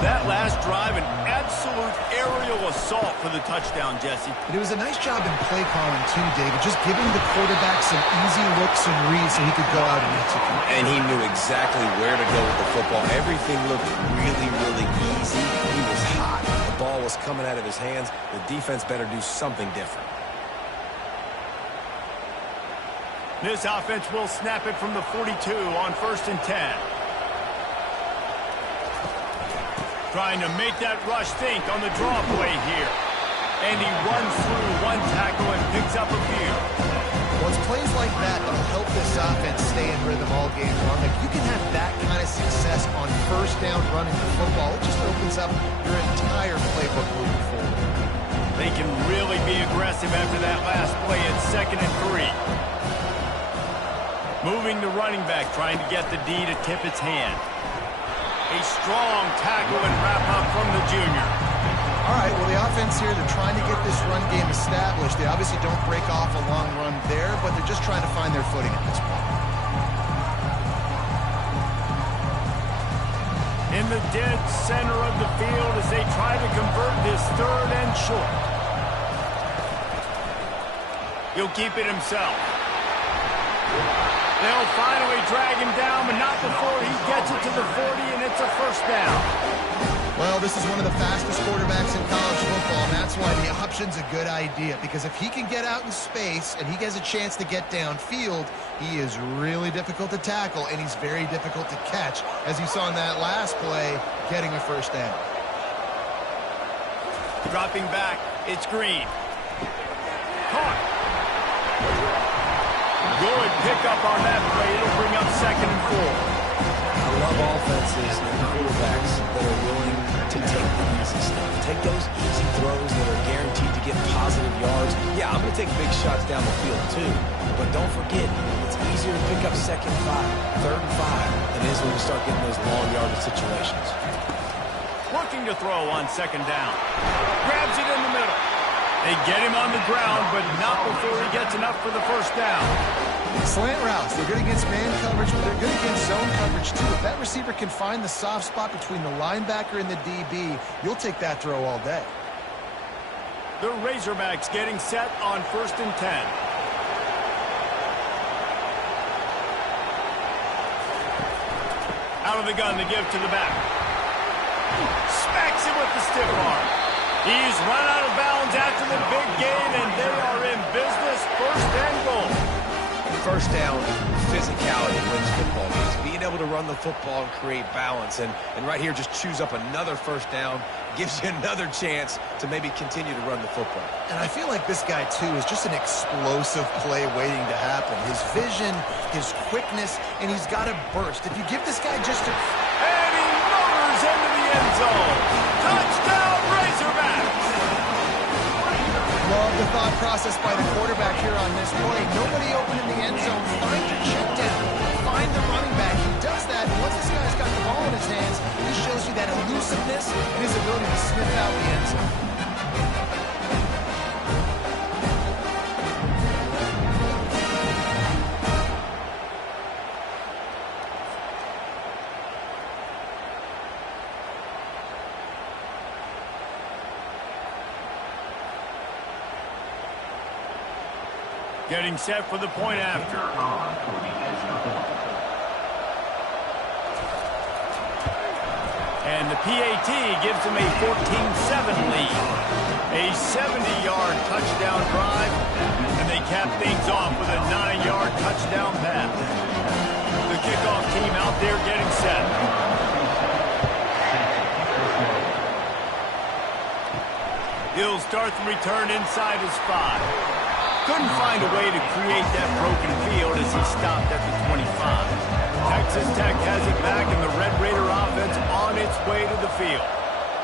That last drive, an absolute aerial assault for the touchdown, Jesse. But it was a nice job in play calling too, David, just giving the quarterback some easy looks and reads so he could go out and execute. And he knew exactly where to go with the football. Everything looked really, really easy. He was hot. The ball was coming out of his hands. The defense better do something different. This offense will snap it from the 42 on 1st and 10. Trying to make that rush think on the draw play here. And he runs through one tackle and picks up a few. Well, it's plays like that that'll help this offense stay in rhythm all game long. Like, you can have that kind of success on first down running the football. It just opens up your entire playbook moving forward. They can really be aggressive after that last play at 2nd and 3. Moving the running back, trying to get the D to tip its hand. A strong tackle and wrap-up from the junior. All right, well, the offense here, they're trying to get this run game established. They obviously don't break off a long run there, but they're just trying to find their footing at this point. In the dead center of the field as they try to convert this 3rd and short. He'll keep it himself. They'll finally drag him down, but not before he gets it to the 40, and it's a first down. Well, this is one of the fastest quarterbacks in college football, and that's why the option's a good idea, because if he can get out in space and he has a chance to get downfield, he is really difficult to tackle, and he's very difficult to catch, as you saw in that last play, getting a first down. Dropping back, it's Green. Caught. Good pickup on that play. It'll bring up 2nd and 4. I love offenses and quarterbacks that are willing to take the easy stuff. Take those easy throws that are guaranteed to get positive yards. Yeah, I'm going to take big shots down the field too. But don't forget, it's easier to pick up 2nd and 5, 3rd and 5 than it is when you start getting those long yardage situations. Looking to throw on 2nd down. Grabs it in the middle. They get him on the ground, but not before he gets enough for the first down. Slant routes, they're good against man coverage, but they're good against zone coverage too. If that receiver can find the soft spot between the linebacker and the DB, you'll take that throw all day. The Razorbacks getting set on 1st and 10. Out of the gun to give to the back. Smacks him with the stiff arm. He's run out of bounds after the big gain, and they are in business. 1st and goal. First down, physicality wins football games. Being able to run the football and create balance. And right here, just choose up another first down. Gives you another chance to maybe continue to run the football. And I feel like this guy, too, is just an explosive play waiting to happen. His vision, his quickness, and he's got a burst. If you give this guy just a... And he motors into the end zone. Touchdown, Razorbacks! Love the thought process by the quarterback here on this play. Nobody open in the end zone. Find your check down. Find the running back. He does that. And once this guy's got the ball in his hands, he shows you that elusiveness and his ability to sniff out the end zone. Getting set for the point after. And the PAT gives them a 14-7 lead. A 70-yard touchdown drive, and they cap things off with a 9-yard touchdown pass. The kickoff team out there getting set. He'll start the return inside his 5. Couldn't find a way to create that broken field as he stopped at the 25. Texas Tech has it back, and the Red Raider offense on its way to the field.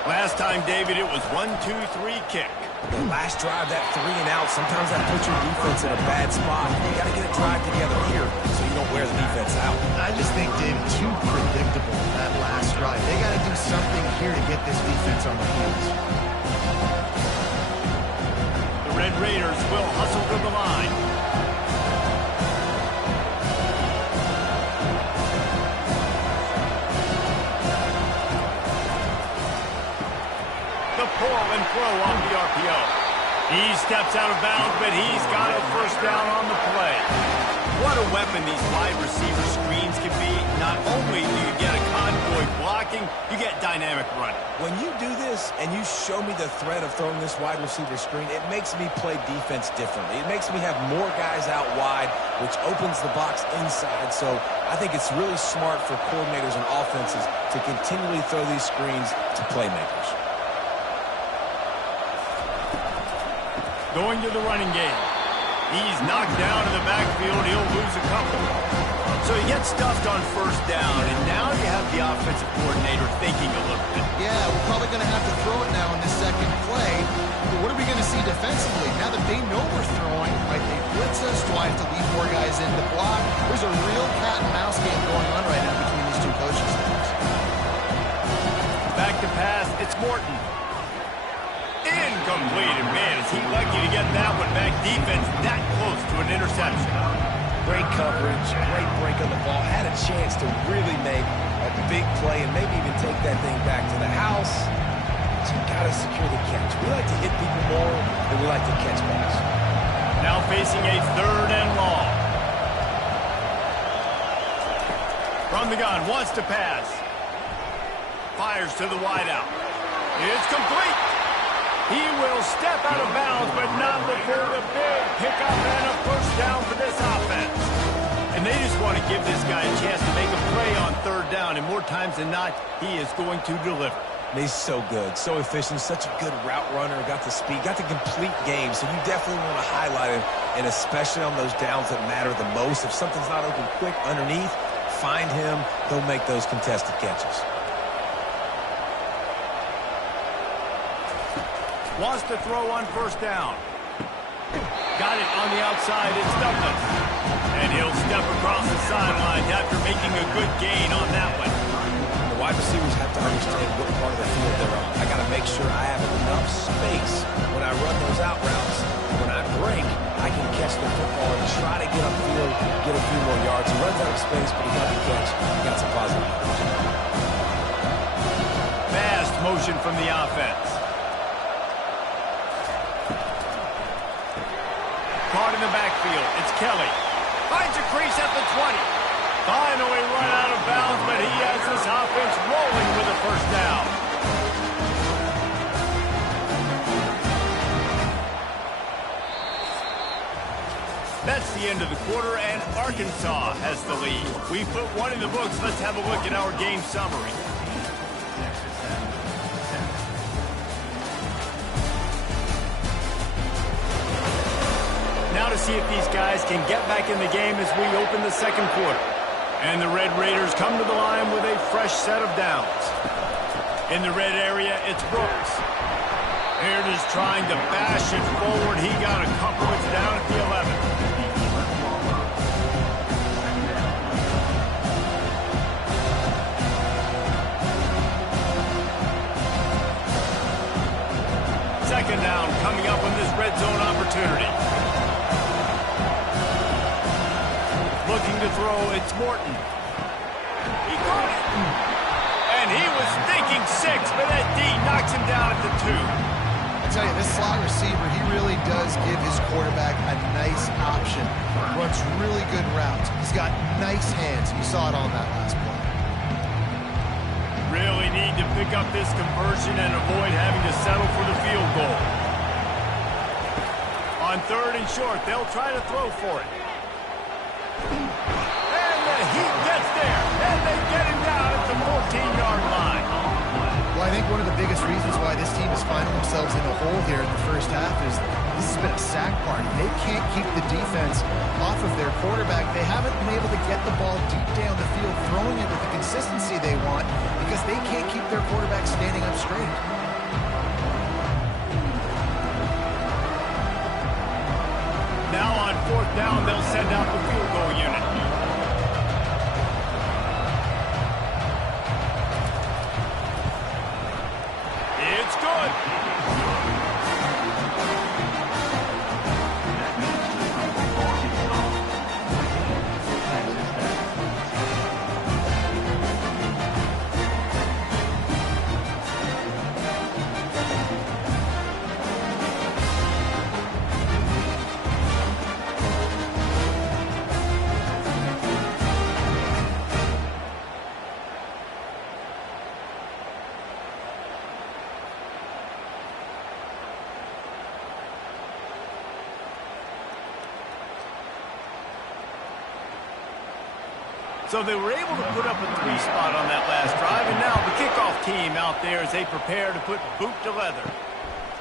Last time, David, it was 1-2-3 kick. The last drive, that 3 and out, sometimes that puts your defense in a bad spot. You got to get a drive together here so you don't wear the defense out. I just think, David, too predictable, that last drive. They got to do something here to get this defense on the heels. The Red Raiders will hustle to the line. The pull and throw off the RPO. He steps out of bounds, but he's got a first down on the play. What a weapon these wide receiver screens can be. Not only do you get a convoy blocking, you get dynamic running. When you do this and you show me the threat of throwing this wide receiver screen, it makes me play defense differently. It makes me have more guys out wide, which opens the box inside. So I think it's really smart for coordinators and offenses to continually throw these screens to playmakers. Going to the running game. He's knocked down in the backfield. He'll lose a couple. So he gets stuffed on first down, and now you have the offensive coordinator thinking a little bit. Yeah, we're probably going to have to throw it now in this second play. But what are we going to see defensively? Now that they know we're throwing, might they blitz us? Do I have to leave more guys in the block? There's a real cat and mouse game going on right now between these two coaching staffs. Back to pass. It's Morton. Incomplete. And man, is he lucky to get that one back. Defense that close to an interception. Great coverage, great break on the ball. Had a chance to really make a big play and maybe even take that thing back to the house. So you got to secure the catch. We like to hit people more than we like to catch balls. Now facing a 3rd and long. From the gun, wants to pass. Fires to the wideout. It's complete. He will step out of bounds, but not before the big pickup and a first down for this offense. And they just want to give this guy a chance to make a play on 3rd down, and more times than not, he is going to deliver. He's so good, so efficient, such a good route runner, got the speed, got the complete game, so you definitely want to highlight him, and especially on those downs that matter the most. If something's not open quick underneath, find him, he'll make those contested catches. Wants to throw on first down. Got it on the outside. It's Douglas. And he'll step across the sidelines after making a good gain on that one. The wide receivers have to understand what part of the field they're on. I got to make sure I have enough space when I run those out routes. When I break, I can catch the football and try to get upfield, get a few more yards. He runs out of space, but he got the catch. He got some positive yards. Fast motion from the offense. Caught in the backfield. It's Kelly. Finds a crease at the 20. Finally run out of bounds, but he has this offense rolling with a first down. That's the end of the quarter, and Arkansas has the lead. We put one in the books. Let's have a look at our game summary. Now to see if these guys can get back in the game as we open the second quarter. And the Red Raiders come to the line with a fresh set of downs. In the red area, it's Brooks. Here just trying to bash it forward. He got a couple. It's down at the 11. Second down coming up on this red zone opportunity. Looking to throw, it's Morton. He caught it. And he was thinking 6, but that D knocks him down at the 2. I tell you, this slot receiver, he really does give his quarterback a nice option. Runs really good routes. He's got nice hands. You saw it on that last play. Really need to pick up this conversion and avoid having to settle for the field goal. On 3rd and short, they'll try to throw for it. And the Heat gets there, and they get him down at the 14-yard line. Well, I think one of the biggest reasons why this team is finding themselves in a hole here in the first half is this has been a sack party. They can't keep the defense off of their quarterback. They haven't been able to get the ball deep down the field, throwing it with the consistency they want because they can't keep their quarterback standing up straight. Now on 4th down, they'll send out the field goal unit. It's good. So they were able to put up a 3 spot on that last drive, and now the kickoff team out there as they prepare to put boot to leather.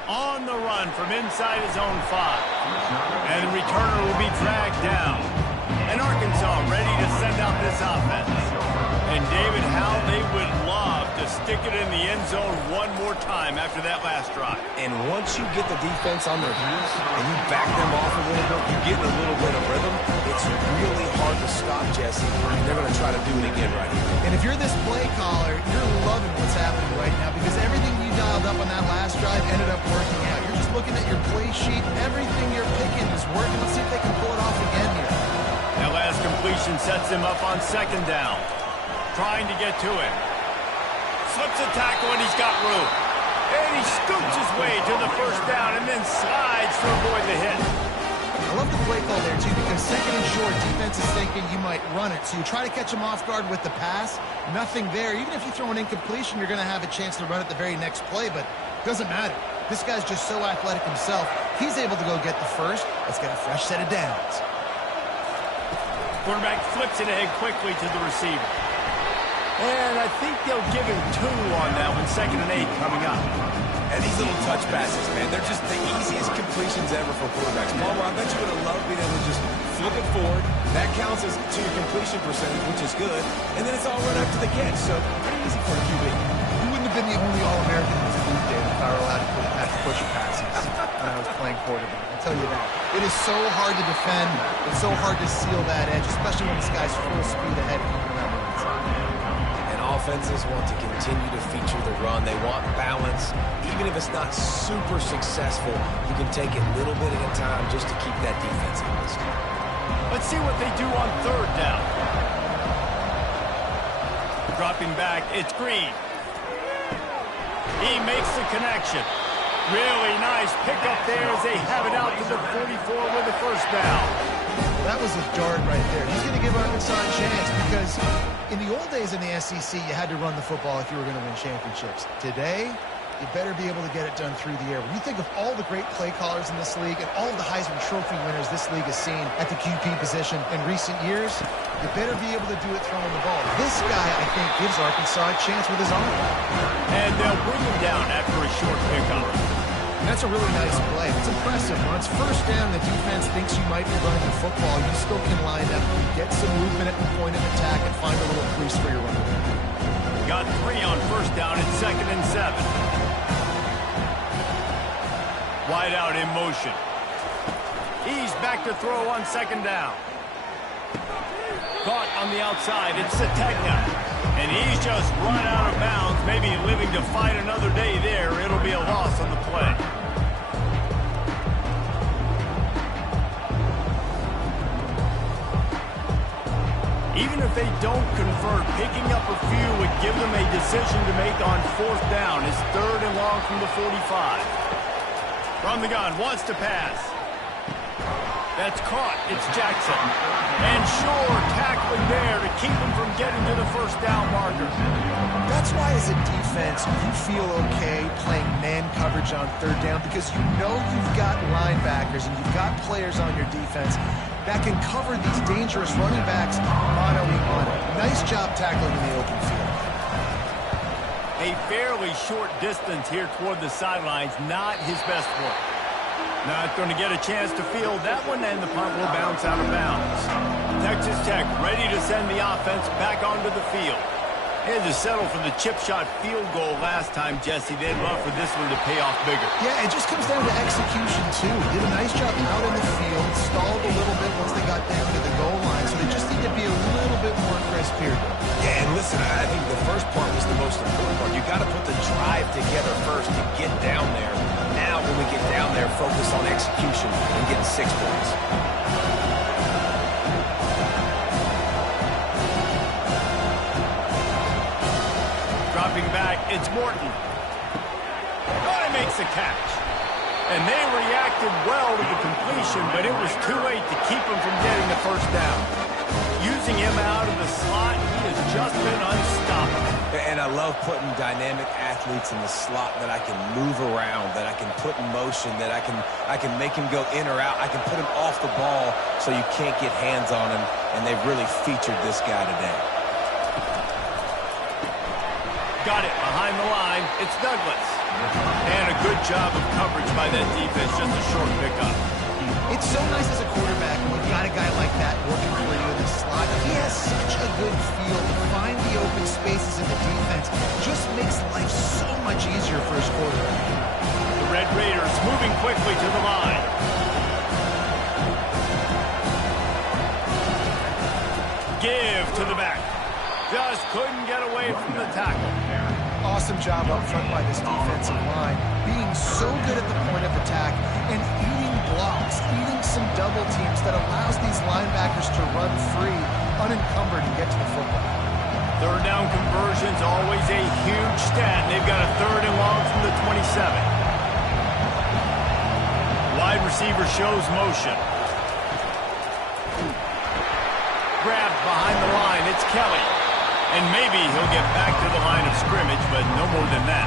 On the run from inside his own 5. And the returner will be dragged down. And Arkansas ready to send out this offense. And David, how they would love to stick it in the end zone one more time after that last drive. And once you get the defense on their heels and you back them off a little bit, you get a little bit of rhythm, it's really hard to stop, Jesse. And they're going to try to do it again right here. And if you're this play caller, you're loving what's happening right now because everything you dialed up on that last drive ended up working out. You're just looking at your play sheet. Everything you're picking is working. Let's see if they can pull it off again here. That last completion sets him up on 2nd down. Trying to get to it. Slips a tackle and he's got room. And he scoots his way to the 1st down and then slides to avoid the hit. I love the play call there, too, because 2nd and short, defense is thinking you might run it. So you try to catch him off guard with the pass. Nothing there. Even if you throw an incompletion, you're going to have a chance to run it the very next play, but it doesn't matter. This guy's just so athletic himself. He's able to go get the first. Let's get a fresh set of downs. Quarterback flips it ahead quickly to the receiver. And I think they'll give him 2 on that one, 2nd and 8 coming up. And these little touch passes, man, they're just the easiest completions ever for quarterbacks. Palmer, I bet you would have loved being able to just flip it forward. That counts as to your completion percentage, which is good. And then it's all run up to the catch, so pretty easy for a QB. You wouldn't have been the only All-American in this league, David, if I were allowed to have push passes when I was playing quarterback. I'll tell you that. It is so hard to defend. It's so hard to seal that edge, especially when this guy's full speed ahead coming around the inside. Offenses want to continue to feature the run. They want balance. Even if it's not super successful, you can take it little bit at a time just to keep that defense honest. Let's see what they do on 3rd down. Dropping back, it's Green. He makes the connection. Really nice pickup there as they have it out to the 44 with the 1st down. That was a dart right there. He's going to give Arkansas a chance because in the old days in the SEC, you had to run the football if you were going to win championships. Today, you better be able to get it done through the air. When you think of all the great play callers in this league and all of the Heisman Trophy winners this league has seen at the QP position in recent years, you better be able to do it throwing the ball. This guy, I think, gives Arkansas a chance with his arm. And they'll bring him down after a short pickup. That's a really nice play. It's impressive. When it's 1st down, the defense thinks you might be running the football. You still can line up, get some movement at the point of attack, and find a little crease for your running back. Got 3 on 1st down at 2nd and 7. Wide out in motion. He's back to throw on 2nd down. Caught on the outside. It's Sategna. And he's just run out of bounds, maybe living to fight another day there. It'll be a loss on the play. Even if they don't convert, picking up a few would give them a decision to make on 4th down. It's 3rd and long from the 45. From the gun, wants to pass. That's caught. It's Jackson. And Shore tackling there to keep him from getting to the first down marker. That's why as a defense, you feel okay playing man coverage on third down because you know you've got linebackers and you've got players on your defense that can cover these dangerous running backs mano-a-mano. Nice job tackling in the open field. A fairly short distance here toward the sidelines, not his best work. Not going to get a chance to field that one, and the punt will bounce out of bounds. Texas Tech ready to send the offense back onto the field. Had to settle for the chip shot field goal last time, Jesse. They'd love for this one to pay off bigger. Yeah, it just comes down to execution, too. Did a nice job out in the field, stalled a little bit once they got down to the goal line, so they just need to be a little bit more crisp here. Yeah, and listen, I think the first part was the most important part. You got to put the drive together first to get down there. Now, when we get down there, focus on execution and getting 6 points. Dropping back, it's Morton. Oh, he makes the catch. And they reacted well to the completion, but it was too late to keep him from getting the first down. Using him out of the slot, he has just been unstoppable. And I love putting dynamic athletes in the slot that I can move around, that I can put in motion, that I can make him go in or out. I can put him off the ball so you can't get hands on him, and they've really featured this guy today. Got it behind the line. It's Douglas. And a good job of coverage by that defense. Just a short pickup. It's so nice as a quarterback when you've got a guy like that working for you in the slot. He has such a good feel to find the open spaces in the defense. Just makes life so much easier for his quarterback. The Red Raiders moving quickly to the line. Give to the back. Just couldn't get away from the tackle. Awesome job up front by this defensive line, being so good at the point of attack and eating blocks, eating some double teams that allows these linebackers to run free, unencumbered, and get to the football. Third down conversions, always a huge stat. They've got a 3rd and long from the 27. Wide receiver shows motion. Grabbed behind the line, it's Kelly. And maybe he'll get back to the line of scrimmage, but no more than that.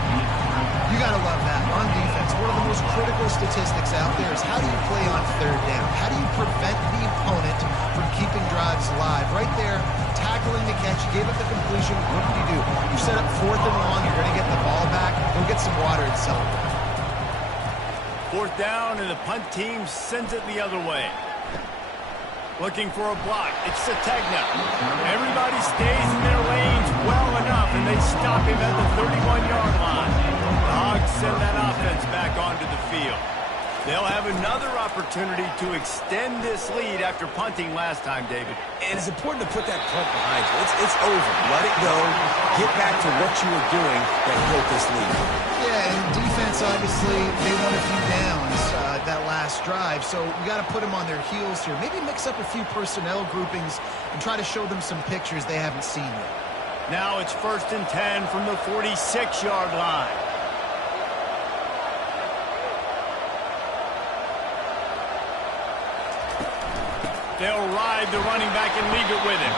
You got to love that. On defense, one of the most critical statistics out there is how do you play on 3rd down? How do you prevent the opponent from keeping drives alive? Right there, tackling the catch, you gave up the completion. What do? You set up 4th and long, you're going to get the ball back. Go get some water and celebrate. 4th down, and the punt team sends it the other way. Looking for a block. It's Sategna. Everybody stays in their lanes well enough, and they stop him at the 31-yard line. The Hogs send that offense back onto the field. They'll have another opportunity to extend this lead after punting last time, David. And it's important to put that punt behind you. It's over. Let it go. Get back to what you were doing that built this lead. Yeah, and defense, obviously, they won a few downs that last drive, so we got to put them on their heels here. Maybe mix up a few personnel groupings and try to show them some pictures they haven't seen yet. Now it's 1st and 10 from the 46-yard line. They'll ride the running back and leave it with him.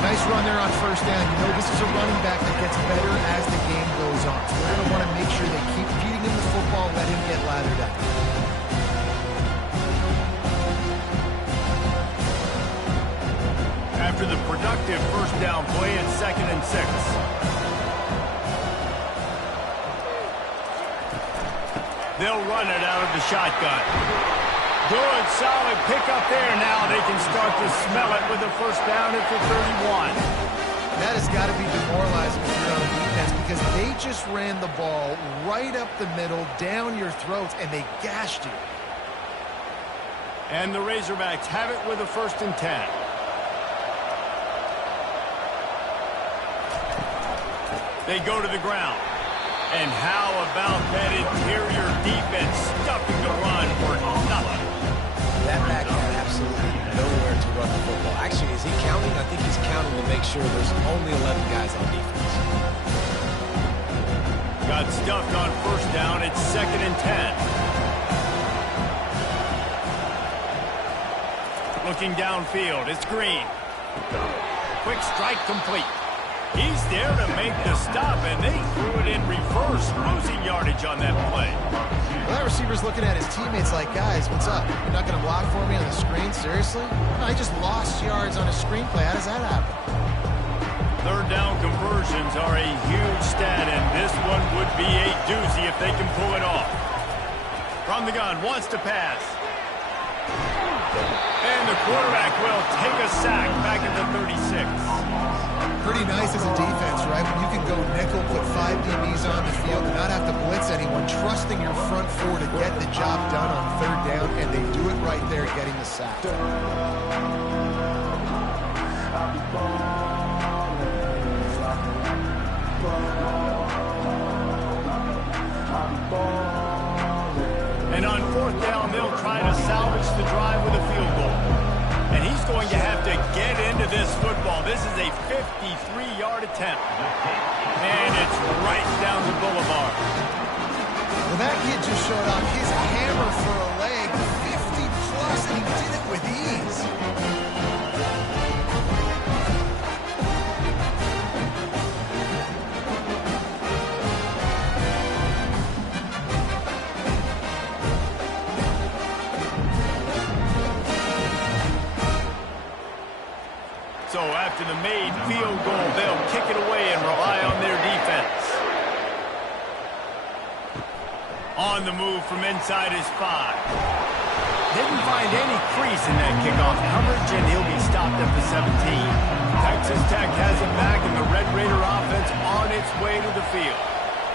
Nice run there on 1st down. You know this is a running back that gets better as the game goes on. So they're going to want to make sure they keep feeding him the football, let him get lathered up. After the productive 1st down play, it's 2nd and 6. They'll run it out of the shotgun. Good, solid pickup there. Now they can start to smell it with a 1st down at the 31. That has got to be demoralizing if you're on defense because they just ran the ball right up the middle, down your throats, and they gashed you. And the Razorbacks have it with a 1st and 10. They go to the ground. And how about that interior defense stuffing the run for nothing? That back had absolutely nowhere to run the football. Actually, is he counting? I think he's counting to make sure there's only 11 guys on defense. Got stuffed on 1st down. It's 2nd and 10. Looking downfield, it's Green. Quick strike complete. He's there to make the stop, and they threw it in reverse, losing yardage on that play. Well, that receiver's looking at his teammates like, guys, what's up? You're not going to block for me on the screen? Seriously? No, I just lost yards on a screenplay. How does that happen? Third down conversions are a huge stat, and this one would be a doozy if they can pull it off. From the gun, wants to pass. And the quarterback will take a sack back at the 36. Pretty nice as a defense, right? When you can go nickel, put 5 DBs on the field and not have to blitz anyone, trusting your front four to get the job done on third down, and they do it right there, getting the sack. And on fourth down, they'll try to salvage the drive with a field goal. And he's going to have to get into this football. This is a 53-yard attempt. And it's right down the boulevard. Well, that kid just showed off his hammer for a leg, 50-plus, and he did it with ease. So after the made field goal, they'll kick it away and rely on their defense. On the move from inside his 5. Didn't find any crease in that kickoff coverage, and he'll be stopped at the 17. Texas Tech has it back, and the Red Raider offense on its way to the field.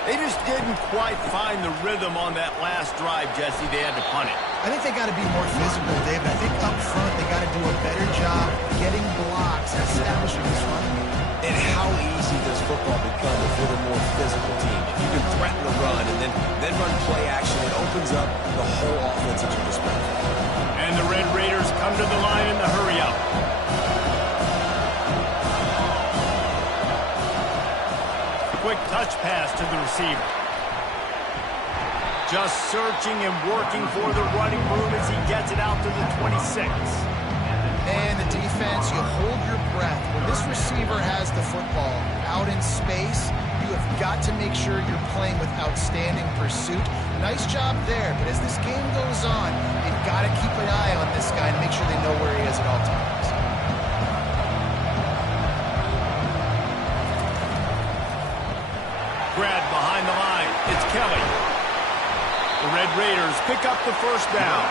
They just didn't quite find the rhythm on that last drive, Jesse. They had to punt it. I think they got to be more physical, David. I think up front they got to do a better job getting blocks and establishing this run game. And how easy does football become if you're the more physical team? If you can threaten the run and then run play action, it opens up the whole offense at your disposal. And the Red Raiders come to the line in the hurry-up. Quick touch pass to the receiver. Just searching and working for the running room as he gets it out to the 26. And the defense, you hold your breath. When this receiver has the football out in space, you have got to make sure you're playing with outstanding pursuit. Nice job there, but as this game goes on, you've got to keep an eye on this guy and make sure they know where he is at all times. Grab behind the line. It's Kelly. The Red Raiders pick up the first down.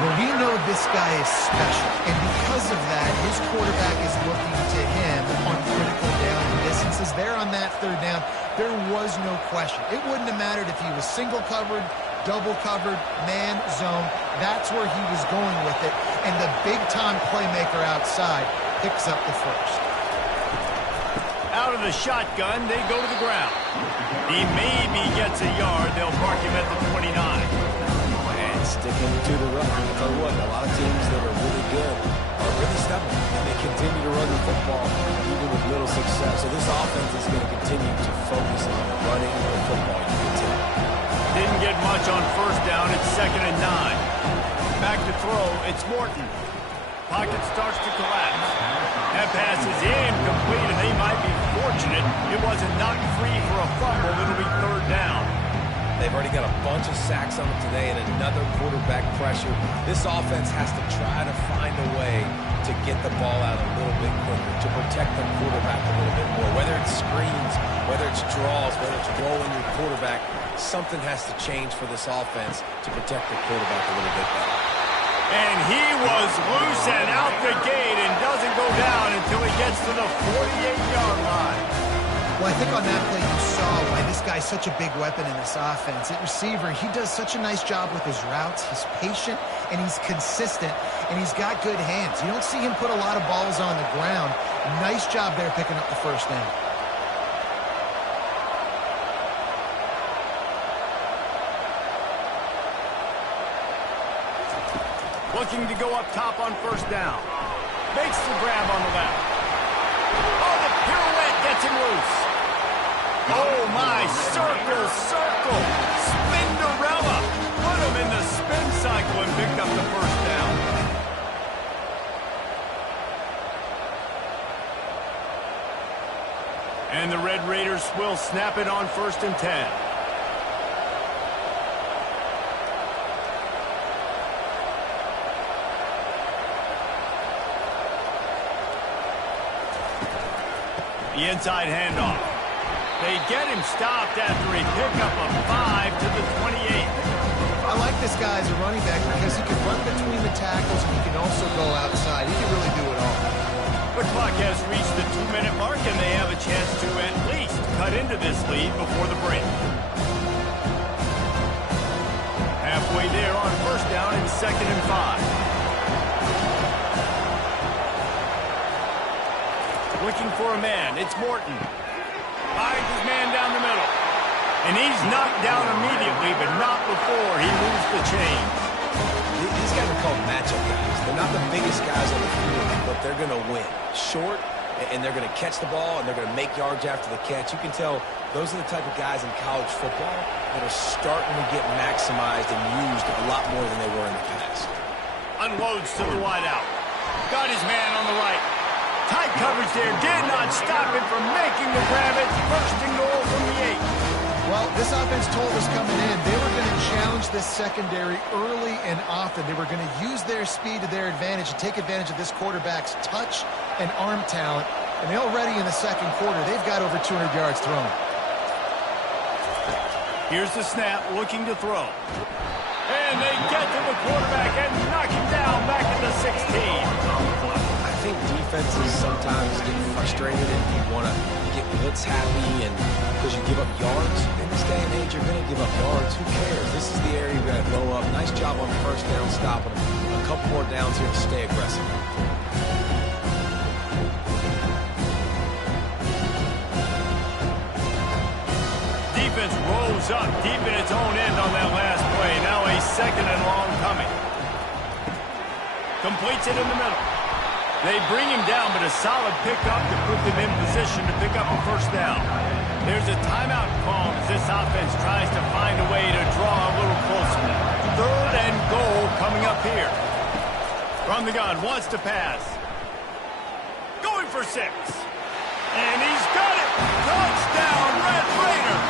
Well, we know this guy is special, and because of that, his quarterback is looking to him on critical down distances. There on that third down, there was no question. It wouldn't have mattered if he was single covered, double covered, man, zone. That's where he was going with it, and the big-time playmaker outside picks up the first. Out of the shotgun, they go to the ground. He maybe gets a yard. They'll mark him at the 29. And sticking to the run. I'll tell you what, a lot of teams that are really good are really stubborn. And they continue to run the football even with little success. So this offense is going to continue to focus on running the football. You can tell. Didn't get much on first down. It's 2nd and 9. Back to throw. It's Morton. Pocket starts to collapse. That pass is incomplete, and they might be fortunate it wasn't knocked free for a fumble. It'll be third down. They've already got a bunch of sacks on them today and another quarterback pressure. This offense has to try to find a way to get the ball out a little bit quicker, to protect the quarterback a little bit more. Whether it's screens, whether it's draws, whether it's rolling your quarterback, something has to change for this offense to protect the quarterback a little bit better. And he was loose and out the gate and doesn't go down until he gets to the 48-yard line. Well, I think on that play you saw why this guy's such a big weapon in this offense. At receiver, he does such a nice job with his routes. He's patient, and he's consistent, and he's got good hands. You don't see him put a lot of balls on the ground. Nice job there picking up the first down. Looking to go up top on first down. Makes the grab on the left. Oh, the pirouette gets him loose. Oh, my. Circle, circle. Spinderella. Put him in the spin cycle and picked up the first down. And the Red Raiders will snap it on 1st and 10. The inside handoff. They get him stopped after a pickup of 5 to the 28. I like this guy as a running back because he can run between the tackles and he can also go outside. He can really do it all. The clock has reached the 2-minute mark, and they have a chance to at least cut into this lead before the break. Halfway there on 1st down and 2nd and 5. Looking for a man. It's Morton. Finds his man down the middle. And he's knocked down immediately, but not before he moves the chains. These guys are called matchup guys. They're not the biggest guys on the field, but they're going to win. Short, and they're going to catch the ball, and they're going to make yards after the catch. You can tell those are the type of guys in college football that are starting to get maximized and used a lot more than they were in the past. Unloads to the wideout. Got his man on the right. Tight coverage there. Did not stop him from making the grab. It's 1st and goal from the 8. Well, this offense told us coming in they were going to challenge this secondary early and often. They were going to use their speed to their advantage and take advantage of this quarterback's touch and arm talent. And they already in the 2nd quarter, they've got over 200 yards thrown. Here's the snap, looking to throw. And they get to the quarterback and knock him down back at the 16. I think defenses sometimes get frustrated and you want to get blitz happy and because you give up yards. In this day and age, you're going to give up yards. Who cares? This is the area you're going to blow up. Nice job on 1st down, stopping them. A couple more downs here to stay aggressive. Defense rolls up deep in its own end on that last play. Now a 2nd and long coming. Completes it in the middle. They bring him down, but a solid pickup to put them in position to pick up a 1st down. There's a timeout call as this offense tries to find a way to draw a little closer. 3rd and goal coming up here. From the gun, wants to pass. Going for 6. And he's got it. Touchdown, Red Raider.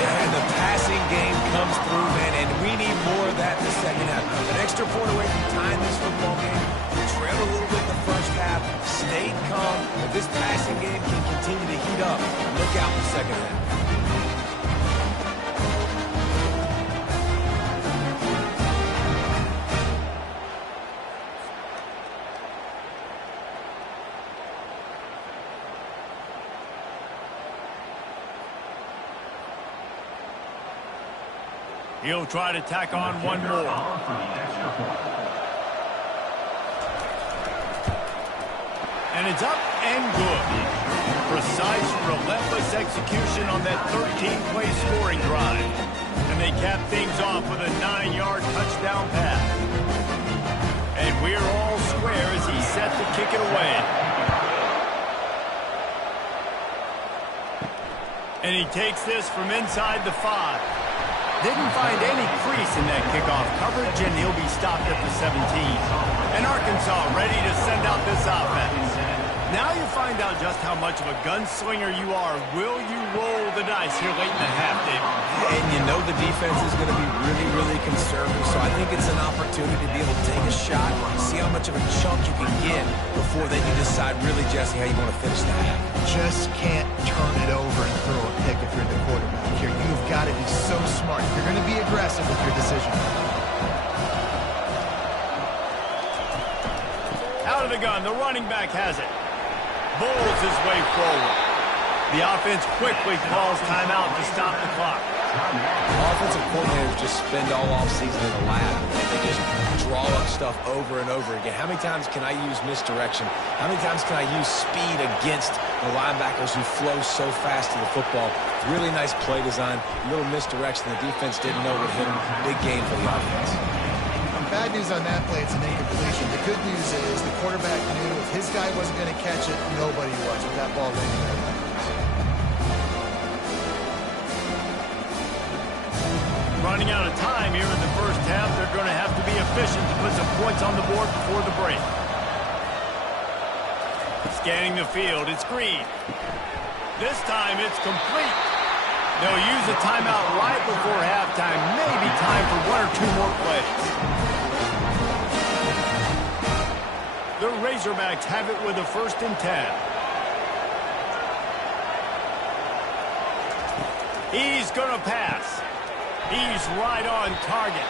Yeah, and the passing game comes through, man, and we need more of that in the 2nd half. An extra point away from tying this football game. Trailed a little bit in the 1st half, stayed calm. If this passing game can continue to heat up, look out in the 2nd half. He'll try to tack on one more. And it's up and good. Precise, relentless execution on that 13-play scoring drive. And they cap things off with a 9-yard touchdown pass. And we're all square as he's set to kick it away. And he takes this from inside the 5. Didn't find any crease in that kickoff coverage, and he'll be stopped at the 17. And Arkansas ready to send out this offense. Now you find out just how much of a gunslinger you are. Will you roll the dice here late in the half, David? And you know the defense is going to be really, really conservative, so I think it's an opportunity to be able to take a shot, see how much of a chunk you can get before then you decide really, Jesse, how you want to finish the half. Just can't turn it over and throw a pick if you're the quarterback here. You've got to be so smart. You're going to be aggressive with your decision. Out of the gun, the running back has it. Bowls his way forward. The offense quickly calls timeout to stop the clock. Offensive coordinators just spend all offseason in the lab. They just draw up stuff over and over again. How many times can I use misdirection? How many times can I use speed against the linebackers who flow so fast to the football? Really nice play design, a little misdirection. The defense didn't know would hit them. Big game for the offense. Bad news on that play, it's an incompletion. The good news is the quarterback knew if his guy wasn't going to catch it, nobody was with that ball landing there. Running out of time here in the 1st half. They're going to have to be efficient to put some points on the board before the break. Scanning the field, it's Green. This time it's complete. They'll use a timeout right before halftime. Maybe time for one or two more plays. The Razorbacks have it with a 1st and 10. He's going to pass. He's right on target.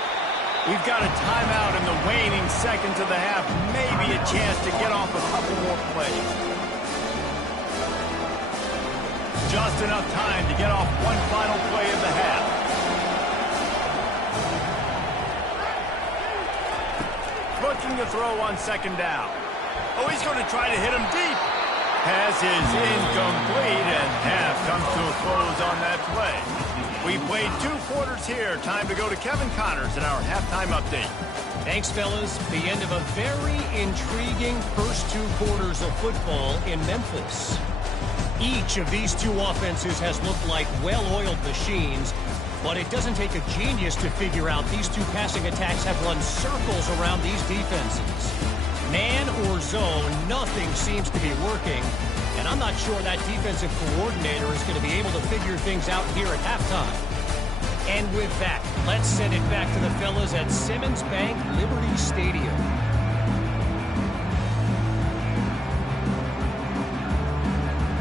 We've got a timeout in the waning seconds of the half. Maybe a chance to get off a couple more plays. Just enough time to get off one final play of the half. Looking to throw on 2nd down. Oh, he's going to try to hit him deep. Pass is incomplete, and half comes to a close on that play. We played 2 quarters here. Time to go to Kevin Connors in our halftime update. Thanks, fellas. The end of a very intriguing first 2 quarters of football in Memphis. Each of these 2 offenses has looked like well-oiled machines, but it doesn't take a genius to figure out these 2 passing attacks have run circles around these defenses. Man or zone, nothing seems to be working, and I'm not sure that defensive coordinator is going to be able to figure things out here at halftime. And with that, let's send it back to the fellas at Simmons Bank Liberty Stadium.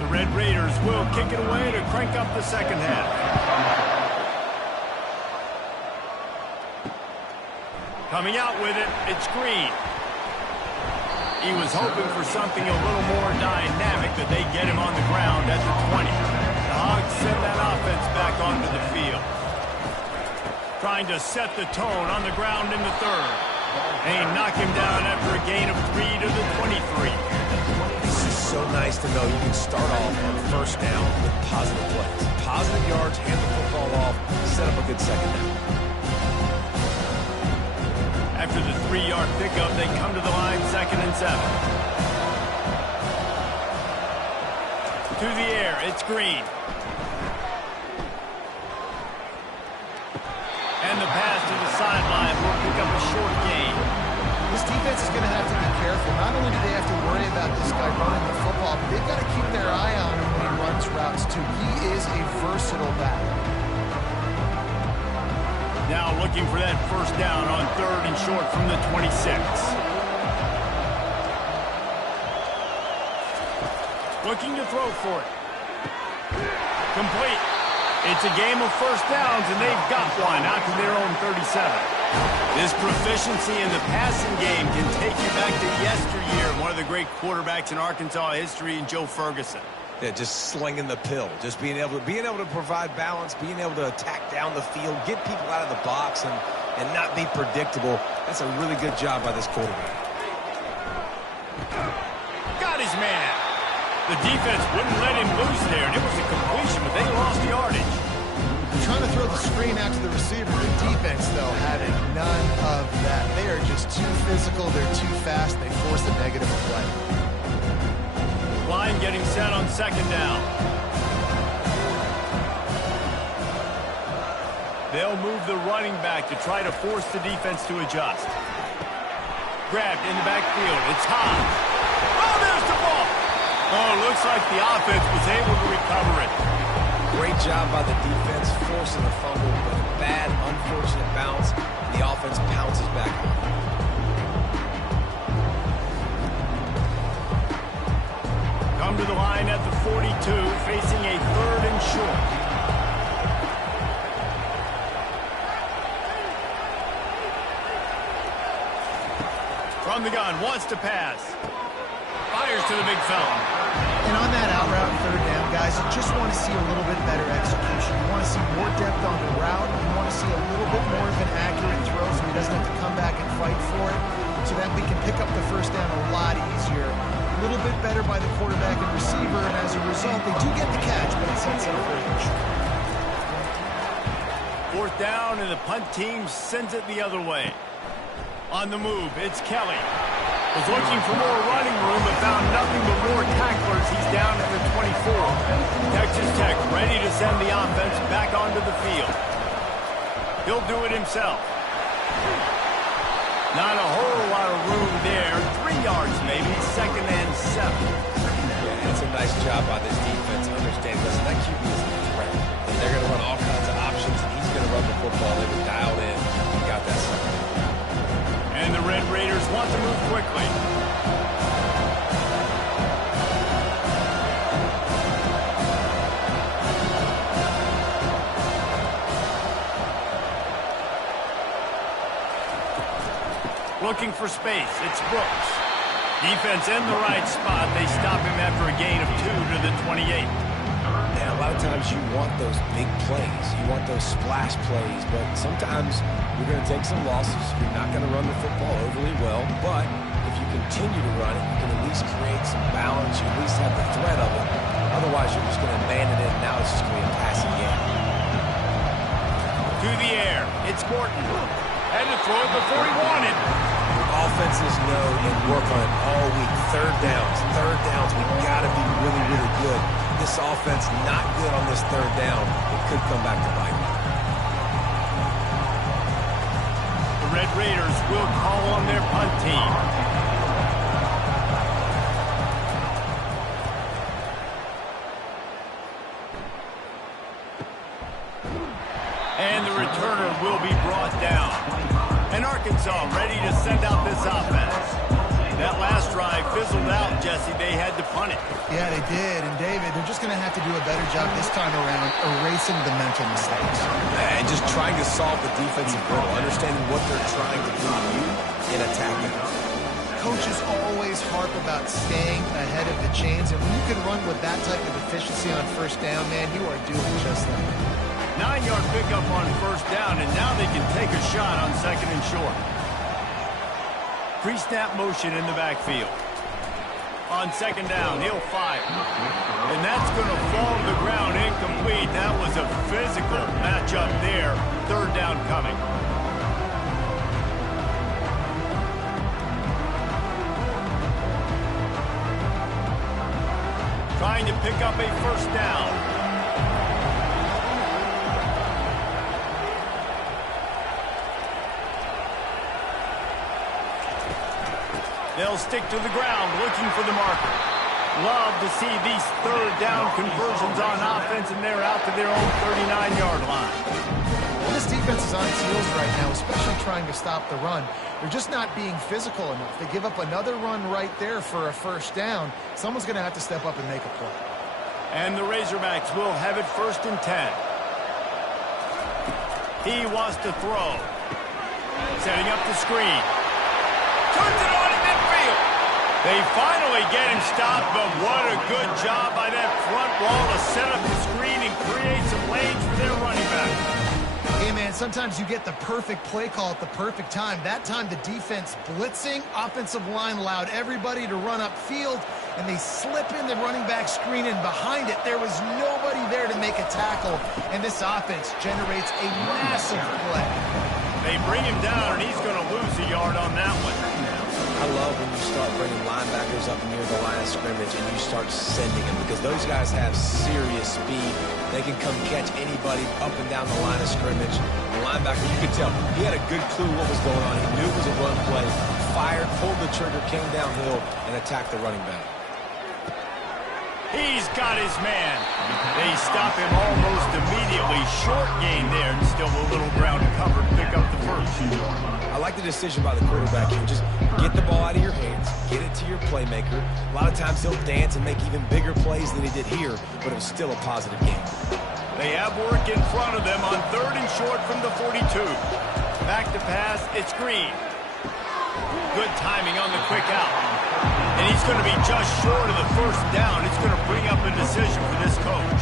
The Red Raiders will kick it away to crank up the 2nd half. Coming out with it, it's Green. He was hoping for something a little more dynamic, but they get him on the ground at the 20. The Hogs send that offense back onto the field. Trying to set the tone on the ground in the 3rd. They knock him down after a gain of 3 to the 23. This is so nice to know you can start off on 1st down with positive plays. Positive yards, hand the football off, set up a good 2nd down. After the 3-yard pickup, they come to the line 2nd and 7. To the air, it's Green. And the pass to the sideline will pick up a short gain. This defense is going to have to be careful. Not only do they have to worry about this guy running the football, but they've got to keep their eye on him when he runs routes, too. He is a versatile back. Now looking for that 1st down on 3rd and short from the 26. Looking to throw for it. Complete. It's a game of 1st downs, and they've got one out to their own 37. This proficiency in the passing game can take you back to yesteryear, one of the great quarterbacks in Arkansas history, and Joe Ferguson. Yeah, just slinging the pill, just being able to provide balance, being able to attack down the field, get people out of the box, and not be predictable. That's a really good job by this quarterback. Got his man. The defense wouldn't let him loose there, and it was a completion, but they lost yardage. Trying to throw the screen out to the receiver. The defense, though, having none of that. They are just too physical. They're too fast. They force a negative play. Line getting set on 2nd down. They'll move the running back to try to force the defense to adjust. Grabbed in the backfield. It's high. Oh, there's the ball. Oh, looks like the offense was able to recover it. Great job by the defense forcing the fumble, but a bad, unfortunate bounce. The offense pounces back on it. Come to the line at the 42, facing a 3rd and short. From the gun, wants to pass. Fires to the big fella. And on that out route 3rd down, guys, you just want to see a little bit better execution. You want to see more depth on the route. You want to see a little bit more of an accurate throw so he doesn't have to come back and fight for it, so that we can pick up the 1st down a lot easier. A little bit better by the quarterback and receiver, and as a result, they do get the catch, but it sets up 3rd and short. 4th down, and the punt team sends it the other way. On the move, it's Kelly. Was looking for more running room, but found nothing but more tacklers. He's down at the 24. Texas Tech ready to send the offense back onto the field. He'll do it himself. Not a whole lot of room there. 3 yards maybe, 2nd and 7. It's a nice job by this defense. Understand, listen, that QB is a threat. And they're going to run all kinds of options, and he's going to run the football. They were dialed in and got that second. And the Red Raiders want to move quickly. Looking for space. It's Brooks. Defense in the right spot. They stop him after a gain of 2 to the 28. And a lot of times you want those big plays. You want those splash plays. But sometimes you're going to take some losses. You're not going to run the football overly well. But if you continue to run it, you can at least create some balance. You at least have the threat of it. Otherwise, you're just going to abandon it, and now it's just going to be a passing game. To the air. It's Gordon. Had to throw it before he wanted. Offenses know and work on it all week. Third downs, we got to be really, really good. This offense not good on this third down. It could come back to bite. The Red Raiders will call on their punt team. And the returner will be brought down. And Arkansas ready to send out this offense. That last drive fizzled out, Jesse. They had to punt it. Yeah, they did. And, David, they're just going to have to do a better job this time around erasing the mental mistakes. And just trying to solve the defensive riddle, understanding what they're trying to do to you and attacking. Coaches always harp about staying ahead of the chains, and when you can run with that type of efficiency on first down, man, you are doing just that. 9-yard pickup on first down, and now they can take a shot on second and short. Pre-snap motion in the backfield. On second down, he'll fire. And that's going to fall to the ground incomplete. That was a physical matchup there. Third down coming. Trying to pick up a first down. They'll stick to the ground, looking for the marker. Love to see these third down conversions on offense, and they're out to their own 39-yard line. Well, this defense is on its heels right now, especially trying to stop the run. They're just not being physical enough. They give up another run right there for a first down. Someone's going to have to step up and make a play. And the Razorbacks will have it 1st and 10. He wants to throw. Setting up the screen. Turns it on in midfield. They finally get him stopped, but what a good job by that front wall to set up the screen and create some lanes for their running back. Hey, man, sometimes you get the perfect play call at the perfect time. That time the defense blitzing, offensive line allowed everybody to run upfield, and they slip in the running back screen, and behind it there was nobody there to make a tackle, and this offense generates a massive play. They bring him down, and he's going to lose a yard on that one. I love when you start bringing linebackers up near the line of scrimmage and you start sending them, because those guys have serious speed. They can come catch anybody up and down the line of scrimmage. The linebacker, you could tell, he had a good clue what was going on. He knew it was a run play, fired, pulled the trigger, came downhill, and attacked the running back. He's got his man. They stop him almost immediately. Short gain there, and still a little ground covered. Pick up the first. I like the decision by the quarterback here. Just get the ball out of your hands, get it to your playmaker. A lot of times he'll dance and make even bigger plays than he did here, but it was still a positive game. They have work in front of them on 3rd and short from the 42. Back to pass, it's Green. Good timing on the quick out. And he's going to be just short of the first down. It's going to bring up a decision for this coach.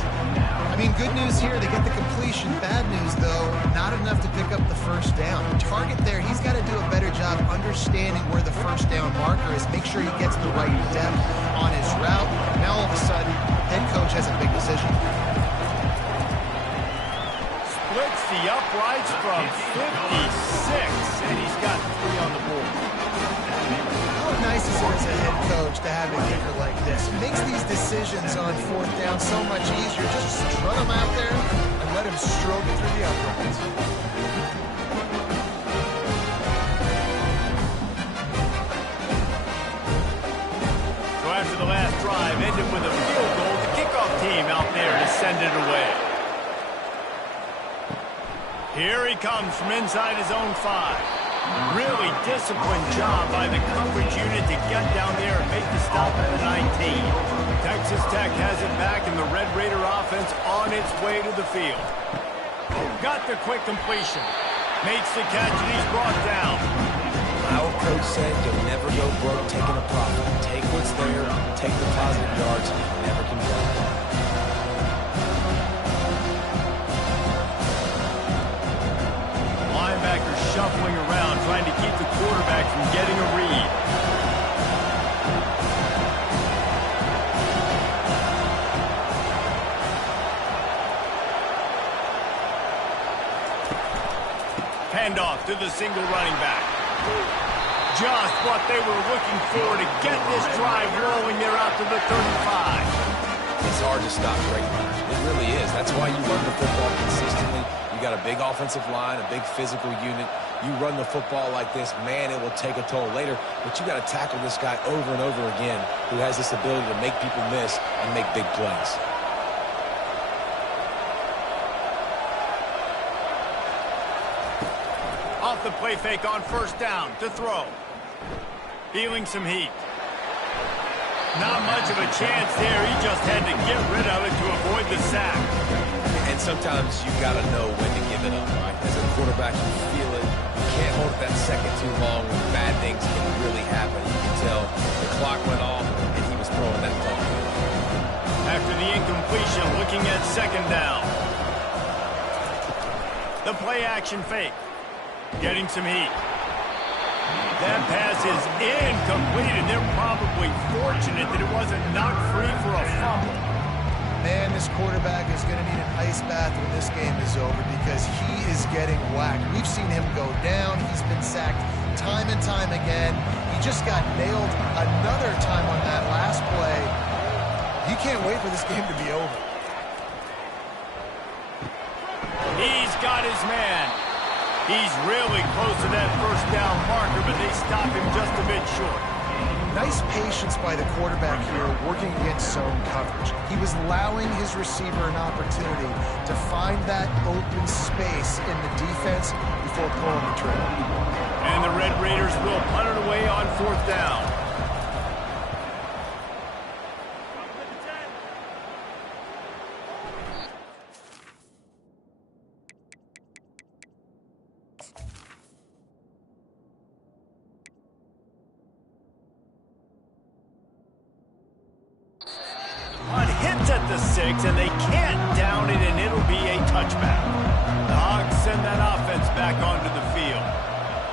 I mean, good news here, they get the completion. Bad news, though, not enough to pick up the first down. Target there, he's got to do a better job understanding where the first down marker is, make sure he gets the right depth on his route. Now, all of a sudden, head coach has a big decision. Splits the uprights from 56, and he's got 3 on the board. How nice is it as a head coach to have a kicker like this? It makes these decisions on 4th down so much easier. Just run him out there and let him stroke it through the uprights. So after the last drive, ended it with a field goal. The kickoff team out there to send it away. Here he comes from inside his own 5. Really disciplined job by the coverage unit to get down there and make the stop at the 19. Texas Tech has it back, and the Red Raider offense on its way to the field. Got the quick completion. Makes the catch, and he's brought down. Our coach said you'll never go broke taking a profit. Take what's there, take the positive yards, never complain. Linebacker shuffling around, trying to keep the quarterback from getting a read. Handoff to the single running back. Just what they were looking for to get this drive rolling. They're out to the 35. It's hard to stop great runners. It really is. That's why you run the football consistently. You got a big offensive line, a big physical unit. You run the football like this, man, it will take a toll later. But you got to tackle this guy over and over again who has this ability to make people miss and make big plays. Off the play fake on first down to throw. Feeling some heat. Not much of a chance there. He just had to get rid of it to avoid the sack. And sometimes you got to know when to give it up, right? As a quarterback, you feel it. You can't hold it that second too long when bad things can really happen. You can tell the clock went off and he was throwing that ball. After the incompletion, looking at second down. The play action fake. Getting some heat. That pass is incomplete, and they're probably fortunate that it wasn't knocked free for a fumble. Man, this quarterback is going to need an ice bath when this game is over because he is getting whacked. We've seen him go down. He's been sacked time and time again. He just got nailed another time on that last play. You can't wait for this game to be over. He's got his man. He's really close to that first down marker, but they stop him just a bit short. Nice patience by the quarterback here working against zone coverage. He was allowing his receiver an opportunity to find that open space in the defense before pulling the trigger. And the Red Raiders will punt it away on fourth down. At the 6, and they can't down it, and it'll be a touchback. The Hogs send that offense back onto the field.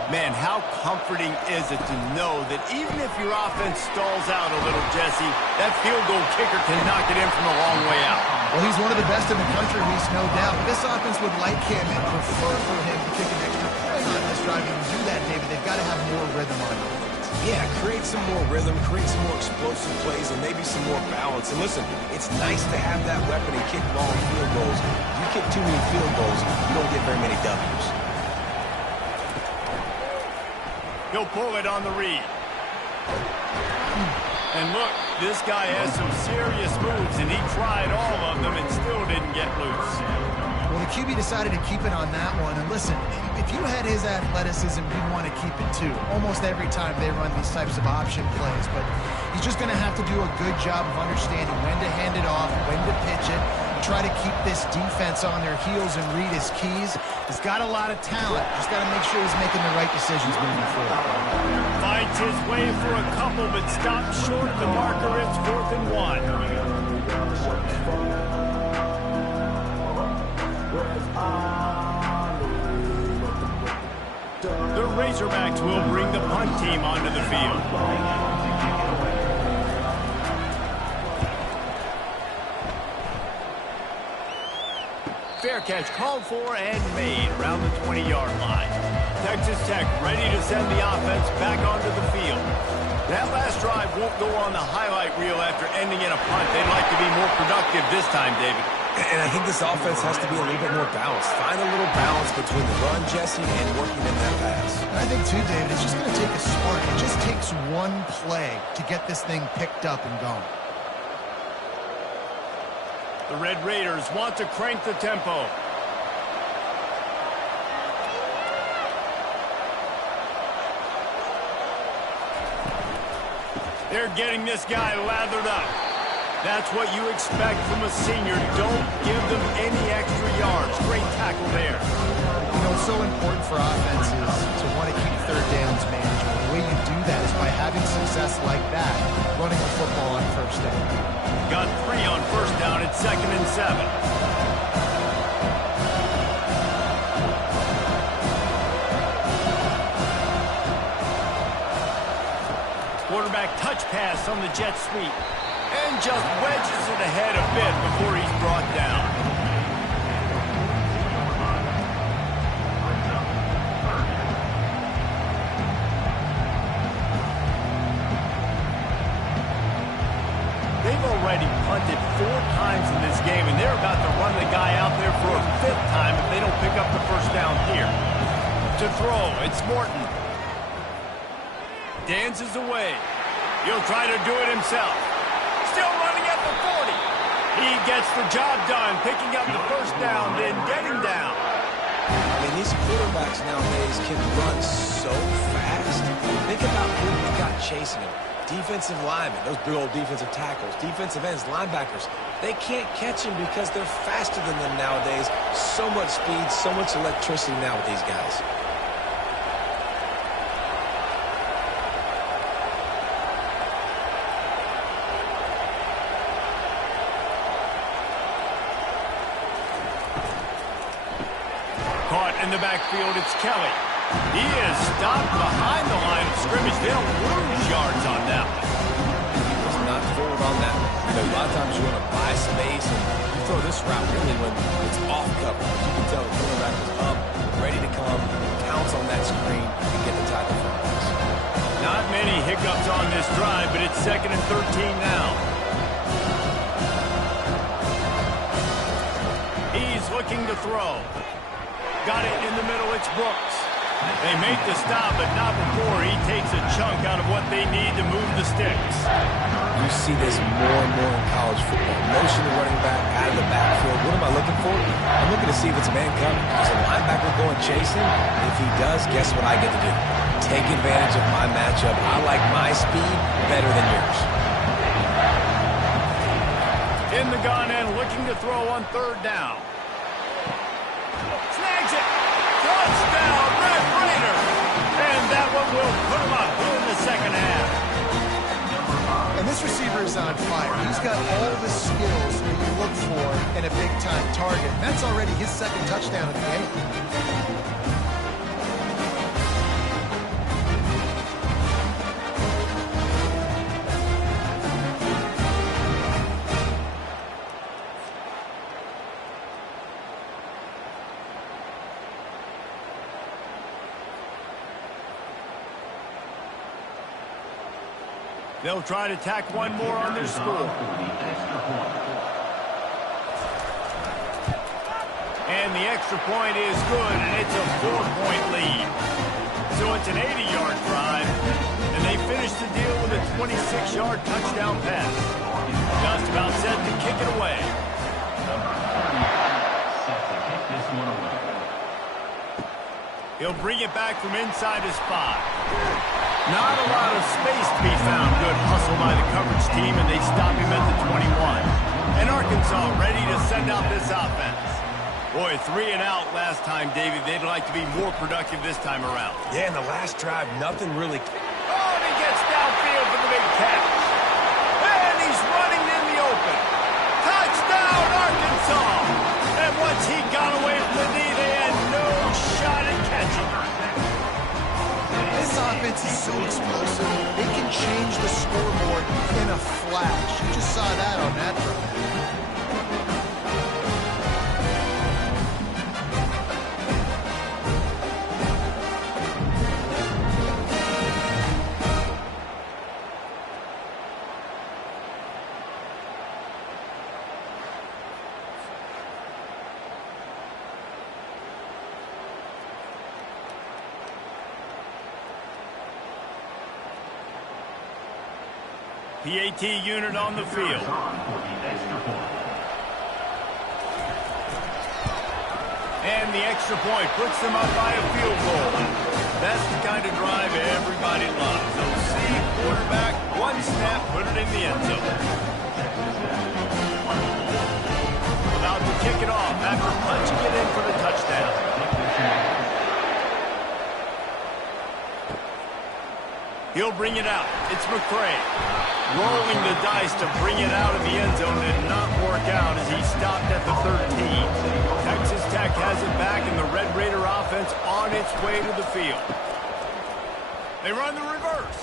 Man, how comforting is it to know that even if your offense stalls out a little, Jesse, that field goal kicker can knock it in from a long way out. Well, he's one of the best in the country, Reese, no doubt. But this offense would like him and prefer for him to kick an extra point on this drive. And to do that, David, they've got to have more rhythm on it. Yeah, create some more rhythm, create some more explosive plays, and maybe some more balance. And listen, it's nice to have that weapon and kick long field goals. If you kick too many field goals, you don't get very many W's. He'll pull it on the read. And look, this guy has some serious moves, and he tried all of them and still didn't get loose. Well, the QB decided to keep it on that one. And listen, if you had his athleticism, you'd want to keep it too. Almost every time they run these types of option plays. But he's just going to have to do a good job of understanding when to hand it off, when to pitch it, and try to keep this defense on their heels and read his keys. He's got a lot of talent. Just got to make sure he's making the right decisions moving forward. Finds his way for a couple, but stops short of the marker. It's 4th and 1. The Razorbacks will bring the punt team onto the field. Fair catch called for and made around the 20-yard line. Texas Tech ready to send the offense back onto the field. That last drive won't go on the highlight reel after ending in a punt. They'd like to be more productive this time, David. And I think this offense has to be a little bit more balanced. Find a little balance between the run, Jesse, and working in that pass. And I think, too, David, it's just going to take a spark. It just takes one play to get this thing picked up and going. The Red Raiders want to crank the tempo. They're getting this guy lathered up. That's what you expect from a senior. Don't give them any extra yards. Great tackle there. You know, it's so important for offenses to want to keep third downs manageable. The way you do that is by having success like that, running the football on first down. Got 3 on first down at 2nd and 7. Quarterback touch pass on the jet sweep. And just wedges it ahead a bit before he's brought down. They've already punted 4 times in this game, and they're about to run the guy out there for a 5th time if they don't pick up the first down here. To throw, it's Morton. Dances away. He'll try to do it himself. Still running at the 40. He gets the job done, picking up the first down, then getting down. I mean, these quarterbacks nowadays can run so fast. Think about who you've got chasing them. Defensive linemen, those big old defensive tackles, defensive ends, linebackers. They can't catch him because they're faster than them nowadays. So much speed, so much electricity now with these guys. Caught in the backfield, it's Kelly. He is stopped behind the line of scrimmage. They'll lose yards on that one. It's not forward on that one. You know, a lot of times you want to buy space, and you throw this route really when it's off coverage. You can tell the quarterback is up, ready to come, counts on that screen, and get the tackle for us. Not many hiccups on this drive, but it's 2nd and 13 now. He's looking to throw. Got it in the middle, it's Brooks. They make the stop, but not before he takes a chunk out of what they need to move the sticks. You see this more and more in college football. Motion the running back out of the backfield. What am I looking for? I'm looking to see if it's man coming. Is a linebacker going chasing? If he does, guess what I get to do? Take advantage of my matchup. I like my speed better than yours. In the gun and looking to throw on 3rd down. Snags it. Touchdown, Red Raiders. And that one will put him up here in the 2nd half. And this receiver is on fire. He's got all the skills that you look for in a big-time target. And that's already his 2nd touchdown of the game. They'll try to tack one more on their score. And the extra point is good, and it's a 4-point lead. So it's an 80-yard drive, and they finish the deal with a 26-yard touchdown pass. Just about set to kick it away. He'll bring it back from inside his 5. Not a lot of space to be found. Good hustle by the coverage team, and they stop him at the 21. And Arkansas ready to send out this offense. Boy, 3 and out last time, Davey. They'd like to be more productive this time around. Yeah, in the last drive, nothing really... Oh, and he gets downfield for the big catch. And he's running in the open. Touchdown, Arkansas! And once he got away from the knee, they had no shot at catching him. This offense is so explosive. They can change the scoreboard in a flash. You just saw that on that drive. PAT unit on the field. And the extra point puts them up by a field goal. That's the kind of drive everybody loves. So see, quarterback, one snap, put it in the end zone. About to kick it off after punching it in for the touchdown. He'll bring it out. It's McCray. Rolling the dice to bring it out of the end zone did not work out as he stopped at the 13. Texas Tech has it back, and the Red Raider offense on its way to the field. They run the reverse.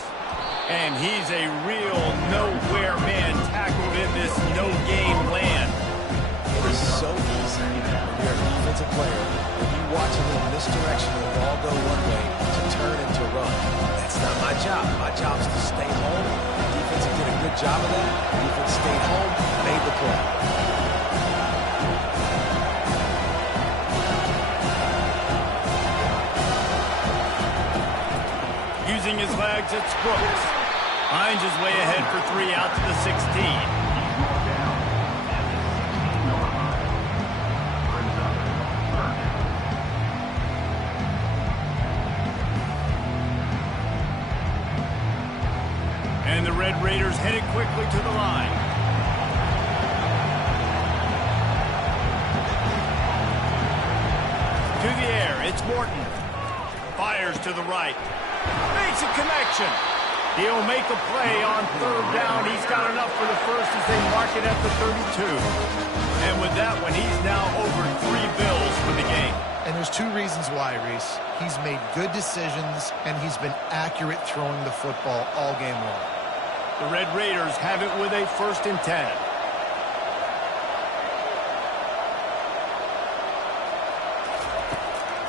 And he's a real nowhere man tackled in this no-game land. It is so easy when you're a defensive player, when you watch a little misdirection and the ball go one way, to turn and to run. That's not my job. My job is to stay home. The defense did a good job of that. The defense stayed home, made the play. Using his legs, it's Brooks. Finds his way ahead for 3 out to the 16. And the Red Raiders headed quickly to the line. To the air, it's Morton. Fires to the right. Makes a connection. He'll make a play on 3rd down. He's got enough for the first as they mark it at the 32. And with that one, he's now over 3 bills for the game. And there's 2 reasons why, Reese. He's made good decisions, and he's been accurate throwing the football all game long. The Red Raiders have it with a 1st and 10.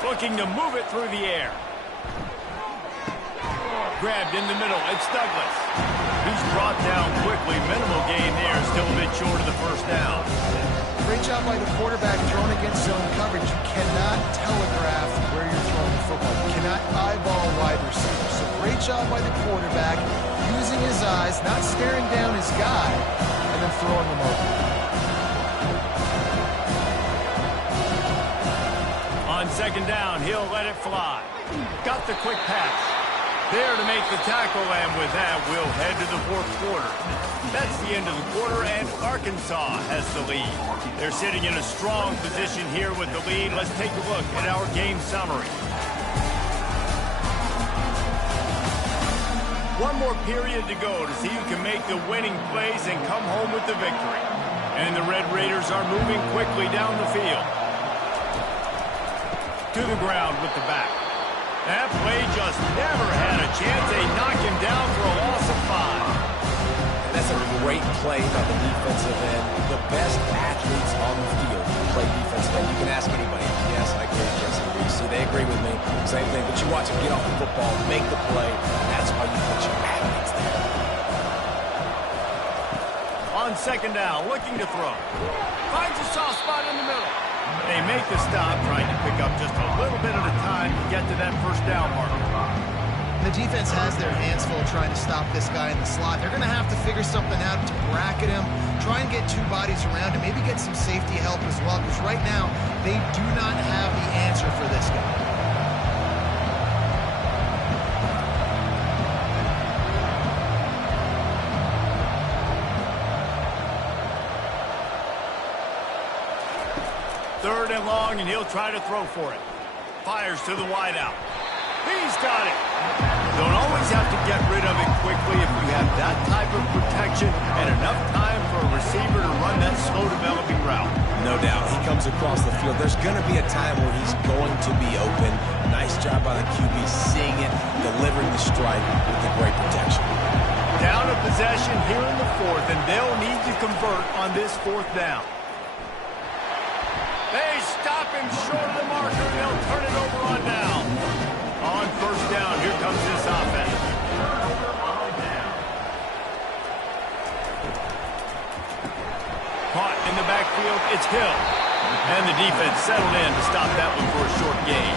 Looking to move it through the air. Grabbed in the middle. It's Douglas. He's brought down quickly. Minimal gain there. Still a bit short of the 1st down. Great job by the quarterback throwing against zone coverage. You cannot telegraph where you're throwing the football. You cannot eyeball wide receiver. So great job by the quarterback using his eyes, not staring down his guy, and then throwing him over. On 2nd down, he'll let it fly. Got the quick pass. There to make the tackle, and with that, we'll head to the 4th quarter. That's the end of the quarter, and Arkansas has the lead. They're sitting in a strong position here with the lead. Let's take a look at our game summary. One more period to go to see who can make the winning plays and come home with the victory. And the Red Raiders are moving quickly down the field. To the ground with the back. That play just never had a chance. They knock him down for a loss of 5. And that's a great play by the defensive end. The best athletes on the field play defensive end. You can ask anybody. Yes, I agree, Jesse Reese. See, they agree with me. Same thing. But you watch them get off the football, make the play. That's why you put your athletes there. On 2nd down, looking to throw. Finds a soft spot in the middle. They make the stop, trying to pick up just a little bit at a time to get to that 1st down marker. The defense has their hands full trying to stop this guy in the slot. They're going to have to figure something out to bracket him, try and get 2 bodies around him, maybe get some safety help as well, because right now they do not have the answer for this guy. Third and long, and he'll try to throw for it. Fires to the wideout. He's got it. Don't always have to get rid of it quickly if you have that type of protection and enough time for a receiver to run that slow-developing route. No doubt. He comes across the field. There's going to be a time where he's going to be open. Nice job by the QB seeing it, delivering the strike with the great protection. Down a possession here in the 4th, and they'll need to convert on this 4th down. They stop him short of the marker, and they'll turn it over on down. On 1st down, here comes this offense. Caught in the backfield, it's Hill. And the defense settled in to stop that one for a short gain.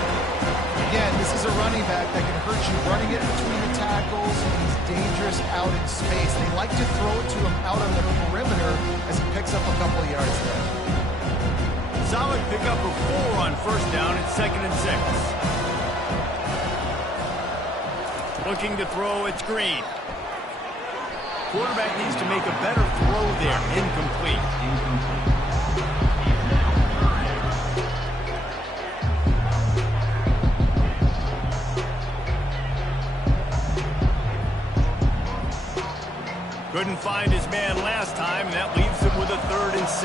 Again, this is a running back that can hurt you running it between the tackles, and he's dangerous out in space. They like to throw it to him out on the perimeter as he picks up a couple of yards there. Solid solid pickup of 4 on first down at 2nd and 6. Looking to throw, it's Green. Quarterback needs to make a better throw there. Incomplete. Couldn't find his man last time, and that leaves him with a 3rd and 6.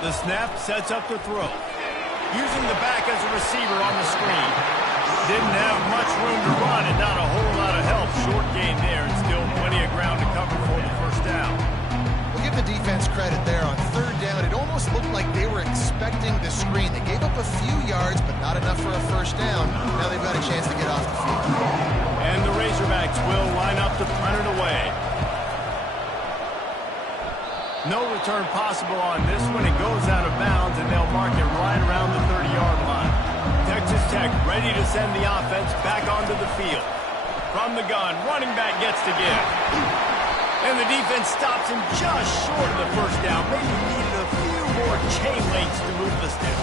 The snap sets up the throw. Using the back as a receiver on the screen. Didn't have much room to run and not a whole lot of help. Short gain there and still plenty of ground to cover for the first down. We'll give the defense credit there on 3rd down. It almost looked like they were expecting the screen. They gave up a few yards, but not enough for a first down. Now they've got a chance to get off the field. And the Razorbacks will line up to punt it away. No return possible on this one. It goes out of bounds, and they'll mark it right around the 30-yard line. Texas Tech ready to send the offense back onto the field. From the gun, running back gets to give. And the defense stops him just short of the first down. Maybe needed a few more chain links to move the sticks.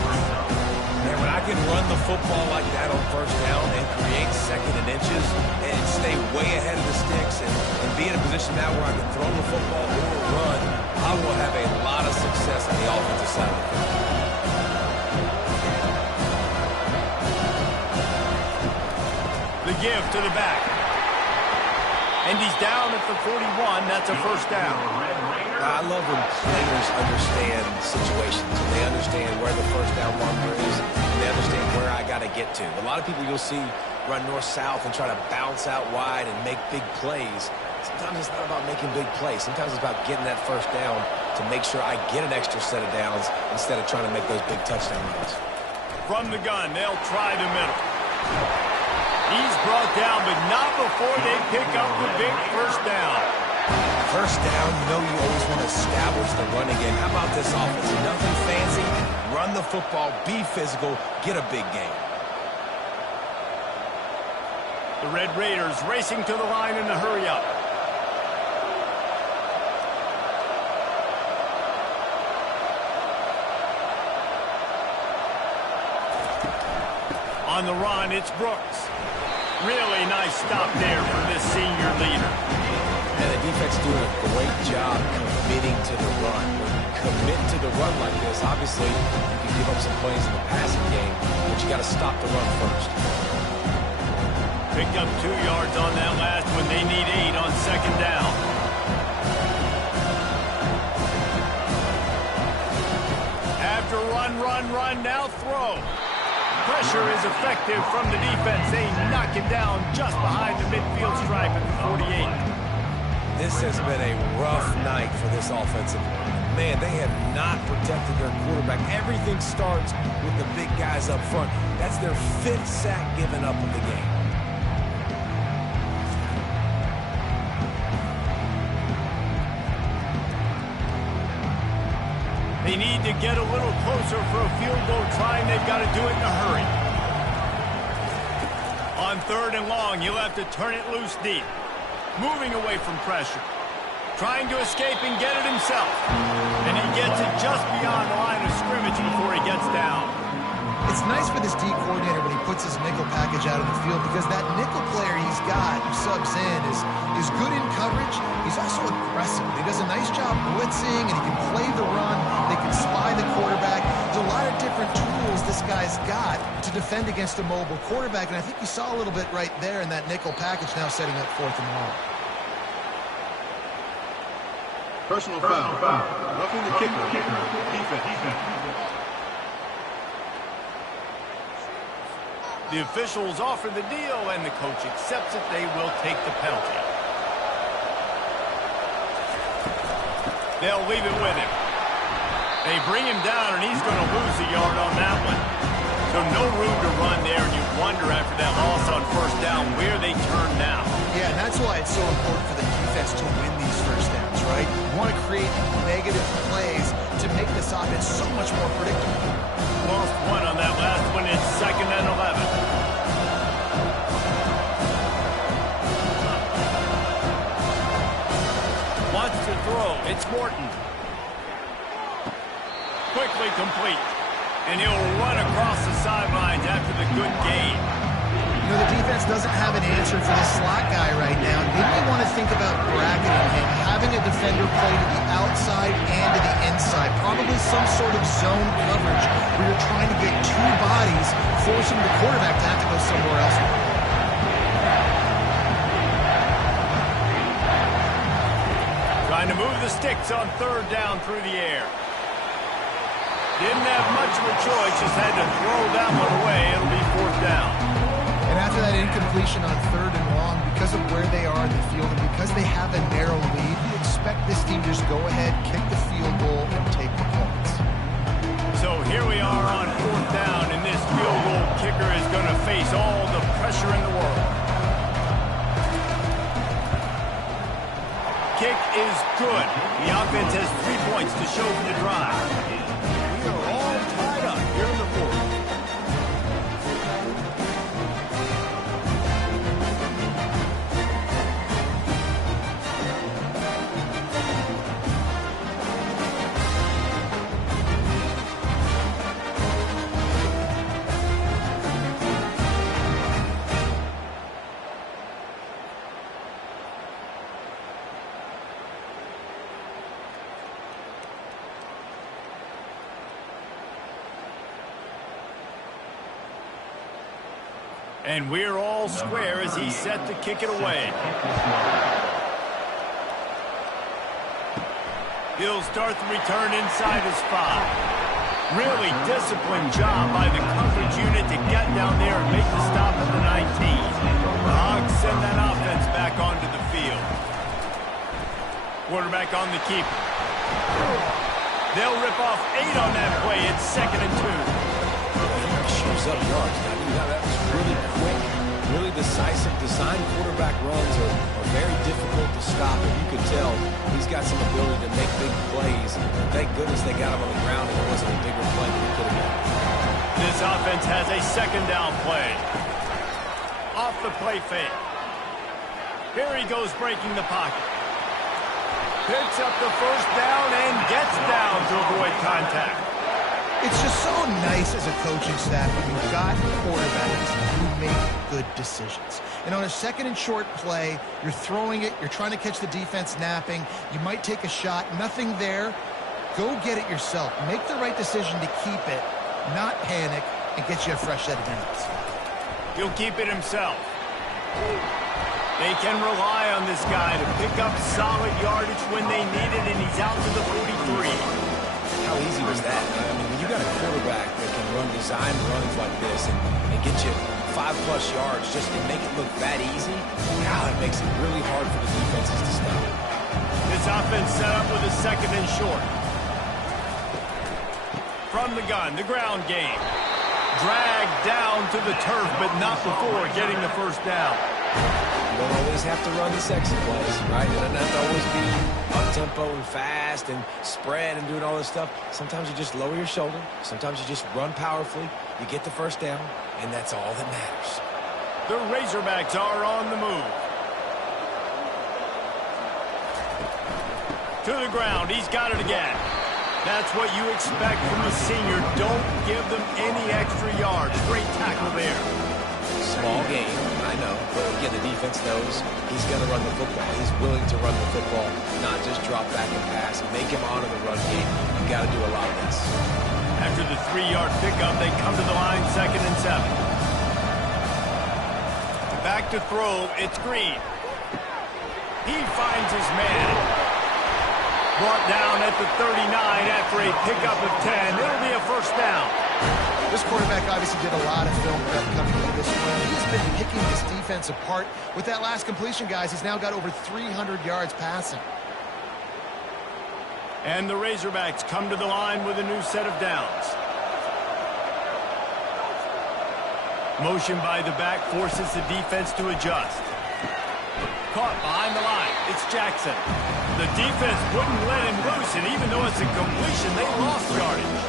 Man, when I can run the football like that on first down and create 2nd and inches and stay way ahead of the sticks and be in a position now where I can throw the football or run, I will have a lot of success on the offensive side of the field. The give to the back. And he's down at the 41. That's a first down. I love when players understand situations. They understand where the first down marker is. And they understand where I got to get to. A lot of people you'll see run north-south and try to bounce out wide and make big plays. Sometimes it's not about making big plays. Sometimes it's about getting that first down to make sure I get an extra set of downs instead of trying to make those big touchdown runs. From the gun, they'll try the middle. He's brought down, but not before they pick up the big first down. First down, you know you always want to establish the running game. How about this offense? Nothing fancy. Run the football, be physical, get a big gain. The Red Raiders racing to the line in a hurry-up. On the run, it's Brooks. Really nice stop there from this senior leader. And the defense doing a great job committing to the run. When you commit to the run like this, obviously you can give up some plays in the passing game, but you got to stop the run first. Picked up 2 yards on that last one. They need 8 on 2nd down. After run, now throw. Pressure is effective from the defense. They knock him down just behind the midfield stripe at the 48. This has been a rough night for this offensive line. Man, they have not protected their quarterback. Everything starts with the big guys up front. That's their 5th sack given up of the game. They need to get a little closer for a field goal try, and they've got to do it in a hurry. On 3rd and long, he'll have to turn it loose deep. Moving away from pressure. Trying to escape and get it himself. And he gets it just beyond the line of scrimmage before he gets down. It's nice for this D coordinator when he puts his nickel package out on the field because that nickel player he's got who subs in is good in coverage. He's also aggressive. He does a nice job blitzing, and he can play the run. They can spy the quarterback. There's a lot of different tools this guy's got to defend against a mobile quarterback, and I think you saw a little bit right there in that nickel package now setting up 4th and long. Personal foul. Roughing the kicker. Defense. The officials offer the deal, and the coach accepts it. They will take the penalty. They'll leave it with him. They bring him down, and he's going to lose a yard on that one. So no room to run there, and you wonder after that loss on first down where they turn now. Yeah, and that's why it's so important for the defense to win these first downs, right? You want to create negative plays to make this offense so much more predictable. Lost 1 on that last one. It's 2nd and 11. Wants to throw. It's Morton. quickly complete. And he'll run across the sidelines after the good gain. You know, the defense doesn't have an answer for this slot guy right now. Maybe you want to think about bracketing him, having a defender play to the outside and to the inside. Probably some sort of zone coverage where you're trying to get two bodies, forcing the quarterback to have to go somewhere else. Trying to move the sticks on third down through the air. Didn't have much of a choice, just had to throw that one away. It'll be fourth down. And after that incompletion on third and long, because of where they are in the field and because they have a narrow lead, you expect this team to just go ahead, kick the field goal, and take the points. So here we are on fourth down, and this field goal kicker is going to face all the pressure in the world. Kick is good. The offense has 3 points to show for the drive. We are all tied up here in the fourth. And we're all square as he's set to kick it away. He'll start the return inside his 5. Really disciplined job by the coverage unit to get down there and make the stop at the 19. The Hogs send that offense back onto the field. Quarterback on the keeper. They'll rip off 8 on that play. It's 2nd and 2. Shows up yards. That was really quick, really decisive. Design quarterback runs are very difficult to stop, and you could tell he's got some ability to make big plays. Thank goodness they got him on the ground and it wasn't a bigger play than he could have been. This offense has a 2nd down play. Off the play fake. Here he goes breaking the pocket. Picks up the first down and gets down to avoid contact. It's just so nice as a coaching staff when you've got quarterbacks who make good decisions. And on a 2nd and short play, you're throwing it, you're trying to catch the defense napping, you might take a shot, nothing there. Go get it yourself. Make the right decision to keep it, not panic, and get you a fresh set of downs. He'll keep it himself. They can rely on this guy to pick up solid yardage when they need it, and he's out to the 43. How easy was that? I mean, when you got a quarterback that can run design runs like this and get you 5+ yards just to make it look that easy, God, it makes it really hard for the defenses to stop. This offense set up with a 2nd and short. From the gun, the ground game. Dragged down to the turf, but not before getting the first down. You don't always have to run the sexy plays, right? It doesn't have to always be up-tempo and fast and spread and doing all this stuff. Sometimes you just lower your shoulder. Sometimes you just run powerfully. You get the first down, and that's all that matters. The Razorbacks are on the move. To the ground. He's got it again. That's what you expect from the senior. Don't give them any extra yards. Great tackle there. Small game, I know. But again, the defense knows he's going to run the football. He's willing to run the football, not just drop back and pass. Make him honor the run game. You got to do a lot of this. After the 3-yard pickup, they come to the line 2nd and 7. Back to throw, it's Green. He finds his man. Brought down at the 39 after a pickup of 10. It'll be a first down. This quarterback obviously did a lot of film prep coming into this one. He's been picking this defense apart. With that last completion, guys, he's now got over 300 yards passing. And the Razorbacks come to the line with a new set of downs. Motion by the back forces the defense to adjust. Caught behind the line. It's Jackson. The defense wouldn't let him loose, and even though it's a completion, they lost yardage.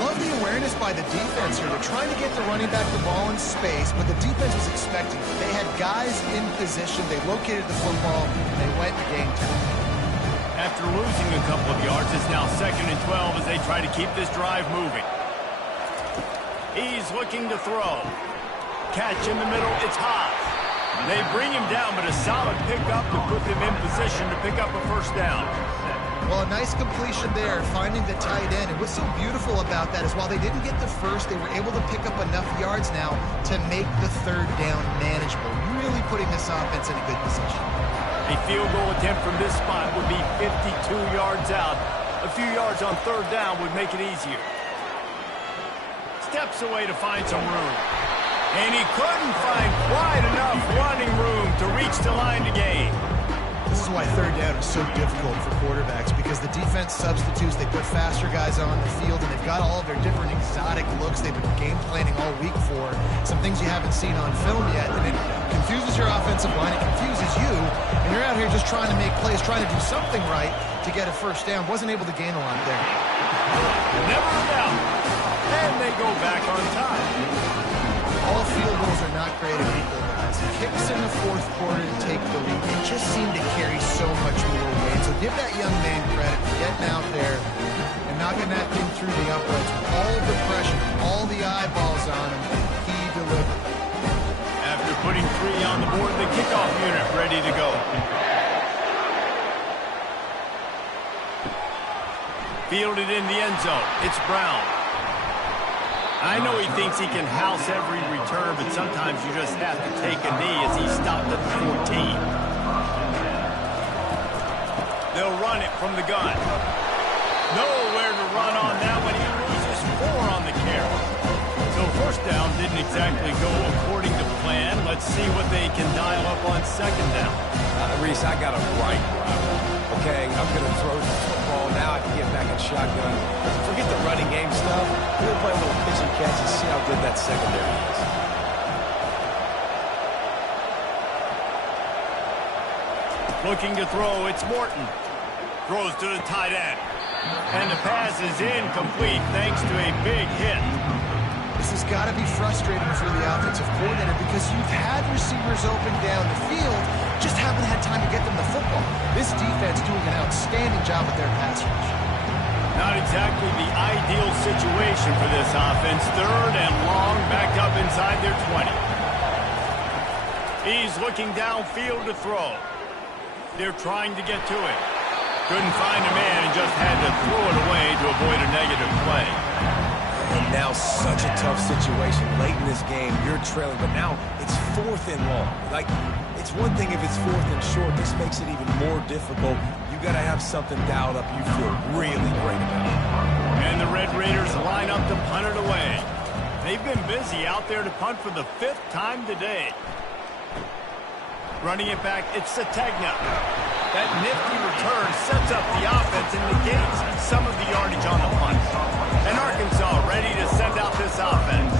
Love the awareness by the defense here. They're trying to get the running back the ball in space, but the defense was expecting it. They had guys in position. They located the football, and they went to game time. after losing a couple of yards. It's now 2nd and 12 as they try to keep this drive moving. He's looking to throw. Catch in the middle, it's high. They bring him down, but a solid pickup to put them in position to pick up a first down. Well, a nice completion there, finding the tight end. And what's so beautiful about that is while they didn't get the first, they were able to pick up enough yards now to make the 3rd down manageable, really putting this offense in a good position. A field goal attempt from this spot would be 52 yards out. A few yards on 3rd down would make it easier. Steps away to find some room. And he couldn't find quite enough running room to reach the line to gain. This is why 3rd down is so difficult for quarterbacks, because the defense substitutes, they put faster guys on the field, and they've got all of their different exotic looks they've been game planning all week for, some things you haven't seen on film yet, and it confuses your offensive line, it confuses you, and you're out here just trying to make plays, trying to do something right to get a first down. Wasn't able to gain a lot there. Never a doubt. And they go back on time. All field goals are not created equal, guys. Kicks in the 4th quarter to take the lead. It just seemed to carry so much more weight. So give that young man credit for getting out there and knocking that thing through the uprights with all the pressure, all the eyeballs on him. He delivered. After putting 3 on the board, the kickoff unit ready to go. Fielded in the end zone. It's Brown. I know he thinks he can house every return, but sometimes you just have to take a knee as he stopped at the 14. They'll run it from the gun. Nowhere to run on that one. He loses 4 on the carry. So 1st down didn't exactly go according to plan. Let's see what they can dial up on 2nd down. Reese, I got a right Ryvo. Okay, I'm going to throw the football now. I can get back in shotgun. Forget the running game stuff. We're going to play a little pitch and catch and see how good that secondary is. Looking to throw, it's Morton. Throws to the tight end. And the pass is incomplete thanks to a big hit. This has got to be frustrating for the offensive coordinator because you've had receivers open down the field, just haven't had time to get them the football. This defense doing an outstanding job with their pass rush. Not exactly the ideal situation for this offense. 3rd and long, back up inside their 20. He's looking downfield to throw. They're trying to get to it. Couldn't find a man and just had to throw it away to avoid a negative play. And now such a tough situation. Late in this game, you're trailing, but now it's 4th and long. Like, it's one thing if it's 4th and short. This makes it even more difficult. You got to have something dialed up you feel really great about. And the Red Raiders line up to punt it away. They've been busy out there to punt for the 5th time today. Running it back, it's Sategna. That nifty return sets up the offense and negates some of the yardage on the punt. And Arkansas ready to send out this offense.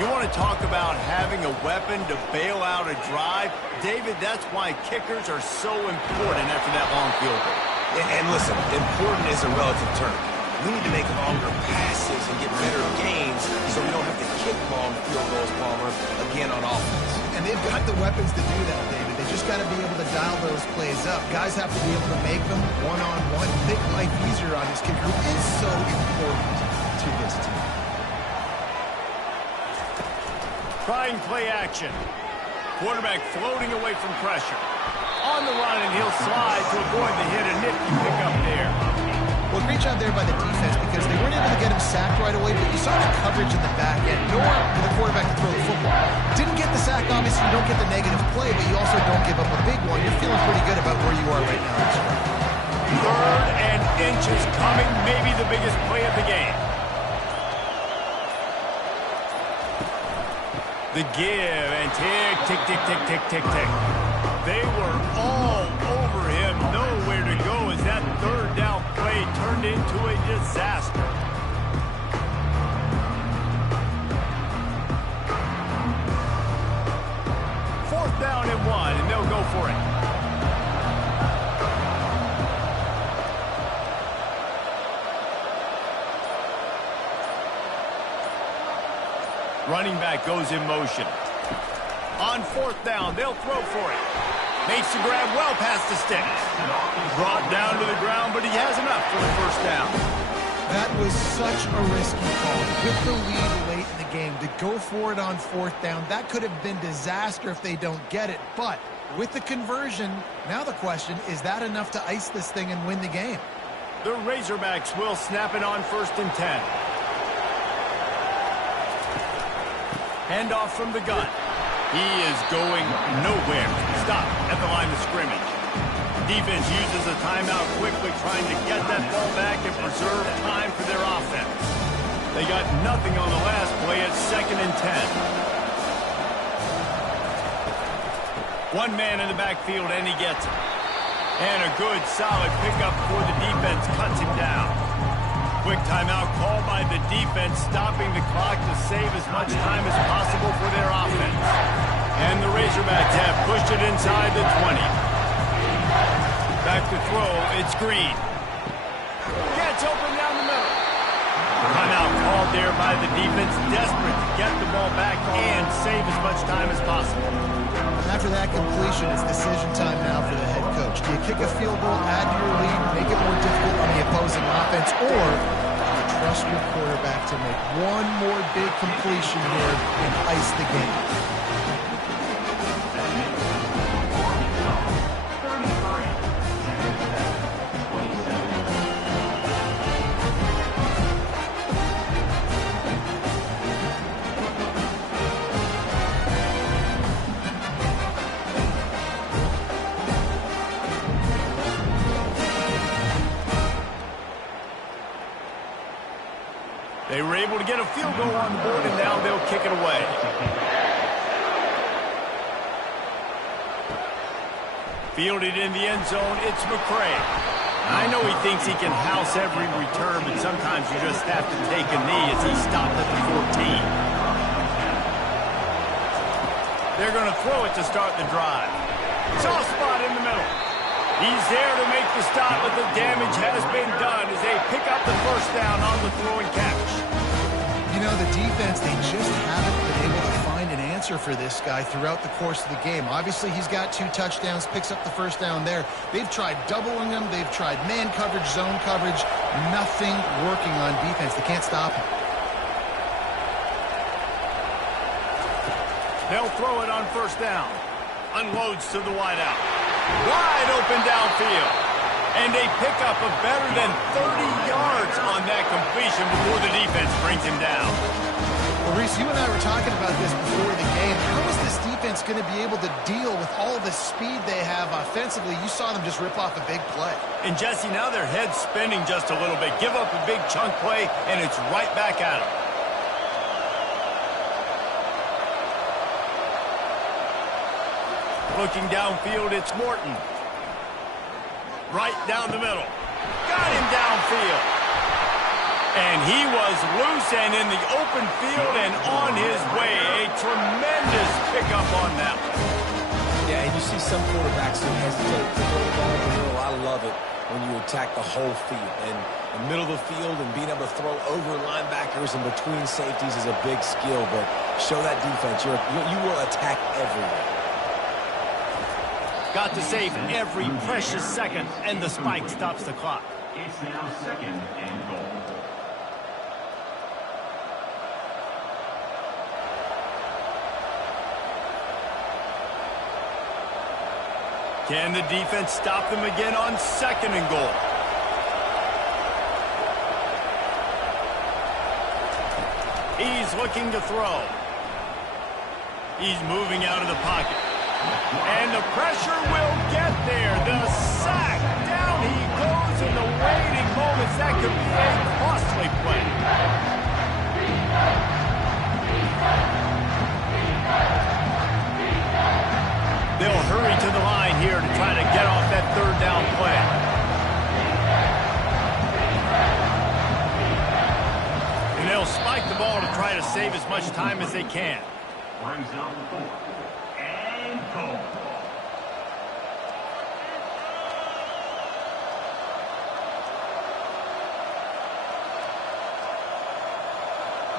You want to talk about having a weapon to bail out a drive? David, that's why kickers are so important after that long field goal. And listen, important is a relative term. We need to make longer passes and get better gains so we don't have to kick long field goals, Palmer, again on offense. And they've got the weapons to do that, David. They just got to be able to dial those plays up. Guys have to be able to make them one-on-one, make life easier on this kicker, who is so important to this team. Trying play action. Quarterback floating away from pressure. On the run, and he'll slide to avoid the hit. A nifty pickup there. Well, great job there by the defense because they weren't able to get him sacked right away, but you saw the coverage in the back end. Nowhere for the quarterback to throw the football. Didn't get the sack, obviously you don't get the negative play, but you also don't give up a big one. You're feeling pretty good about where you are right now. 3rd and inches coming, maybe the biggest play of the game. The give and tick, tick, tick, tick, tick, tick, tick. They were all over him. Nowhere to go as that 3rd down play turned into a disaster. Fourth down and 1, and they'll go for it. Running back goes in motion. On 4th down, they'll throw for it. Makes the grab well past the sticks. Brought down to the ground. he has enough for the first down. That was such a risky call. With the lead late in the game, to go for it on fourth down, that could have been disaster if they don't get it. But with the conversion, now the question, is that enough to ice this thing and win the game? The Razorbacks will snap it on 1st and 10. Handoff from the gun. He is going nowhere. Stop at the line of scrimmage. Defense uses a timeout quickly, trying to get that ball back and preserve time for their offense. They got nothing on the last play at 2nd and 10. One man in the backfield, and he gets it. And a good, solid pickup before the defense cuts him down. Quick timeout called by the defense, stopping the clock to save as much time as possible for their offense. And the Razorbacks have pushed it inside the 20. Back to throw, it's Green. Gets open down the middle. Timeout called there by the defense, desperate to get the ball back and save as much time as possible. After that completion, it's decision time now for the head coach. Do you kick a field goal, add to your lead, make it more difficult on the opposing offense, or do you trust your quarterback to make one more big completion here and ice the game? They were able to get a field goal on the board, and now they'll kick it away. Fielded in the end zone, it's McCray. I know he thinks he can house every return, but sometimes you just have to take a knee as he stopped at the 14. They're going to throw it to start the drive. Soft spot in the middle. He's there to make the stop, but the damage has been done as they pick up the first down on the throw and catch. You know, the defense, they just haven't been able to find an answer for this guy throughout the course of the game. Obviously, he's got 2 touchdowns, picks up the first down there. They've tried doubling him. They've tried man coverage, zone coverage. Nothing working on defense. They can't stop him. They'll throw it on first down. Unloads to the wideout. Wide open downfield. And they pick up a better than 30 yards on that completion before the defense brings him down. Well, Reese, you and I were talking about this before the game. How is this defense going to be able to deal with all the speed they have offensively? You saw them just rip off a big play. And, Jesse, now their head's spinning just a little bit. Give up a big chunk play, and it's right back at them. Looking downfield, it's Morton. Right down the middle. Got him downfield. And he was loose and in the open field and on his way. A tremendous pickup on that one. Yeah, and you see some quarterbacks who hesitate to throw the ball in the middle. I love it when you attack the whole field. And the middle of the field and being able to throw over linebackers and between safeties is a big skill. But show that defense. You will attack everywhere. Got to save every precious second, and the spike stops the clock. It's now 2nd and goal. Can the defense stop them again on 2nd and goal? He's looking to throw. He's moving out of the pocket. And the pressure will get there. The sack. Down he goes in the waiting moments. That could be a costly play. They'll hurry to the line here to try to get off that 3rd down play. And they'll spike the ball to try to save as much time as they can. Brings down the 4. And goal.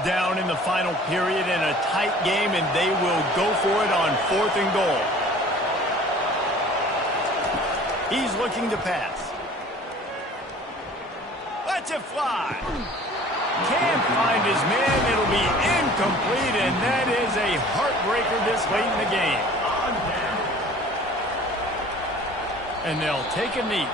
Down in the final period in a tight game, and they will go for it on 4th and goal. He's looking to pass. Lets it fly. Can't find his man. It'll be incomplete, and that is a heartbreaker this late in the game. And they'll take a knee.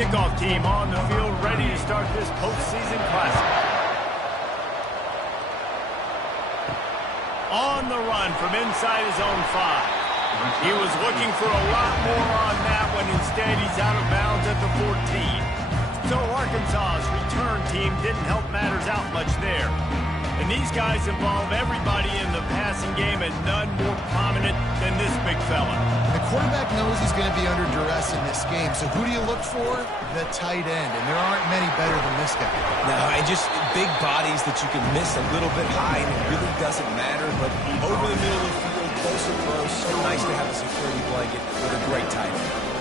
Kickoff team on the field, ready to start this postseason classic. On the run from inside his own 5. He was looking for a lot more on that one. Instead, he's out of bounds at the 14. So Arkansas's return team didn't help matters out much there. And these guys involve everybody in the passing game, and none more prominent than this big fella. The quarterback knows he's going to be under duress in this game, so who do you look for? The tight end, and there aren't many better than this guy. No, and just big bodies that you can miss a little bit high, and it really doesn't matter, but over the middle of the field, closer throws, so nice to have a security blanket with a great tight end.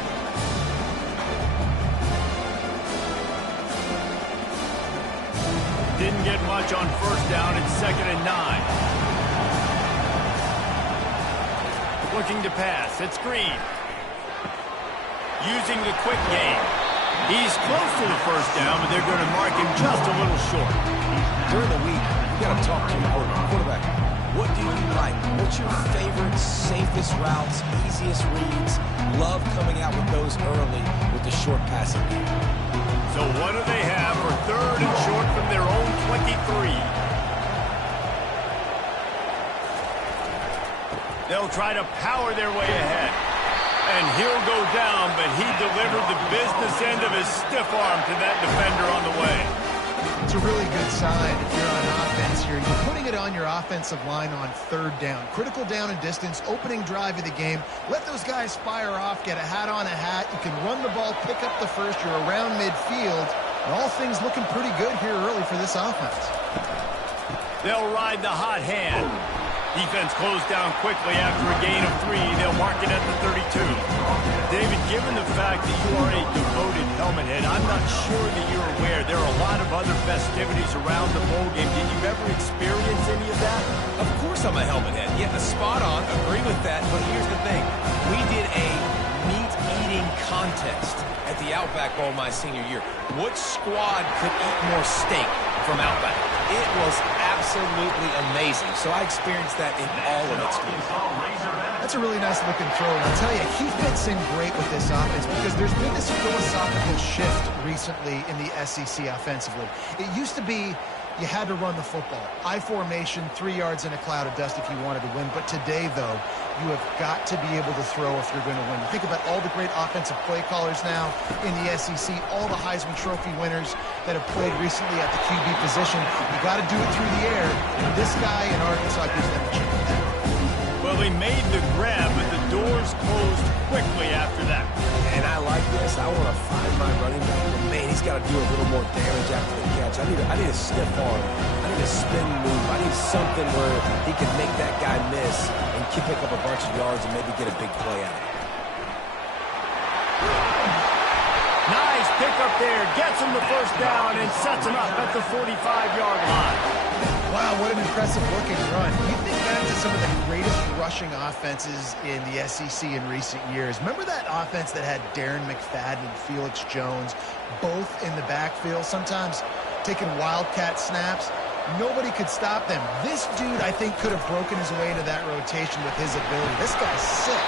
Didn't get much on first down. It's 2nd and 9. Looking to pass. It's Green. Using the quick game. He's close to the first down, but they're going to mark him just a little short. During the week, you got to talk to your quarterback. What do you like? What's your favorite, safest routes, easiest reads? Love coming out with those early with the short passing game. So what do they have for 3rd and short from their own 23? They'll try to power their way ahead. And he'll go down, but he delivered the business end of his stiff arm to that defender on the way. It's a really good sign if you're on offense here. You're putting it on your offensive line on 3rd down. Critical down and distance, opening drive of the game. Let those guys fire off, get a hat on a hat. You can run the ball, pick up the first. You're around midfield. And all things looking pretty good here early for this offense. They'll ride the hot hand. Defense closed down quickly after a gain of 3. They'll mark it at the 32. David, given the fact that you are a devoted helmet head, I'm not sure that you're aware there are a lot of other festivities around the bowl game. Did you ever experience any of that? Of course I'm a helmet head. Yeah, spot on. Agree with that. But here's the thing. We did a meat-eating contest at the Outback Bowl my senior year. Which squad could eat more steak from Outback? It was absolutely amazing. So I experienced that in all of its forms. That's a really nice looking throw. And I'll tell you, he fits in great with this offense because there's been this philosophical shift recently in the SEC offensively. It used to be you had to run the football. I formation, 3 yards in a cloud of dust if you wanted to win. But today, though, you have got to be able to throw if you're going to win. You think about all the great offensive play callers now in the SEC, all the Heisman Trophy winners that have played recently at the QB position. You got to do it through the air. And this guy in Arkansas gives them a chance. Well, they made the grab, but the doors closed quickly after that. And I like this. I want to find my running back, but man, he's got to do a little more damage after the catch. I need a stiff arm. I need a spin move. I need something where he can make that guy miss and pick up a bunch of yards and maybe get a big play out of it. Nice pickup there. Gets him the first down and sets him up at the 45-yard line. Wow, what an impressive-looking run. You think back to some of the greatest rushing offenses in the SEC in recent years. Remember that offense that had Darren McFadden and Felix Jones both in the backfield, sometimes taking wildcat snaps? Nobody could stop them. This dude, I think, could have broken his way into that rotation with his ability. This guy's sick.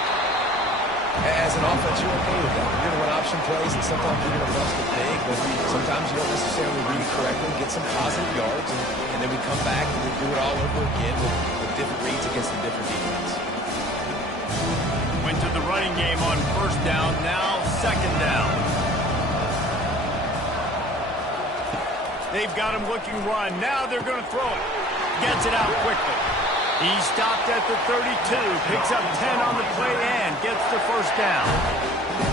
As an offense, you're okay with that. You're going to run option plays, and sometimes you're going to bust it big, but sometimes you don't necessarily read it correctly, get some positive yards, and then we come back and we do it all over again with different reads against a different defense. Went to the running game on first down, now second down. They've got him looking run. Now they're going to throw it. Gets it out quickly. He stopped at the 32, picks up 10 on the play and gets the first down.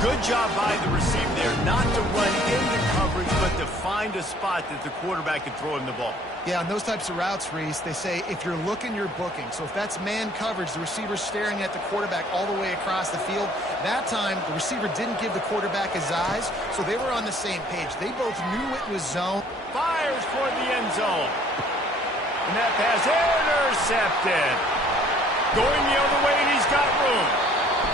Good job by the receiver there, not to run into coverage, but to find a spot that the quarterback can throw him the ball. Yeah, on those types of routes, Reese, they say if you're looking, you're booking. So if that's man coverage, the receiver's staring at the quarterback all the way across the field. That time, the receiver didn't give the quarterback his eyes, so they were on the same page. They both knew it was zone. Fires for the end zone. And that pass intercepted. Going the other way, and he's got room.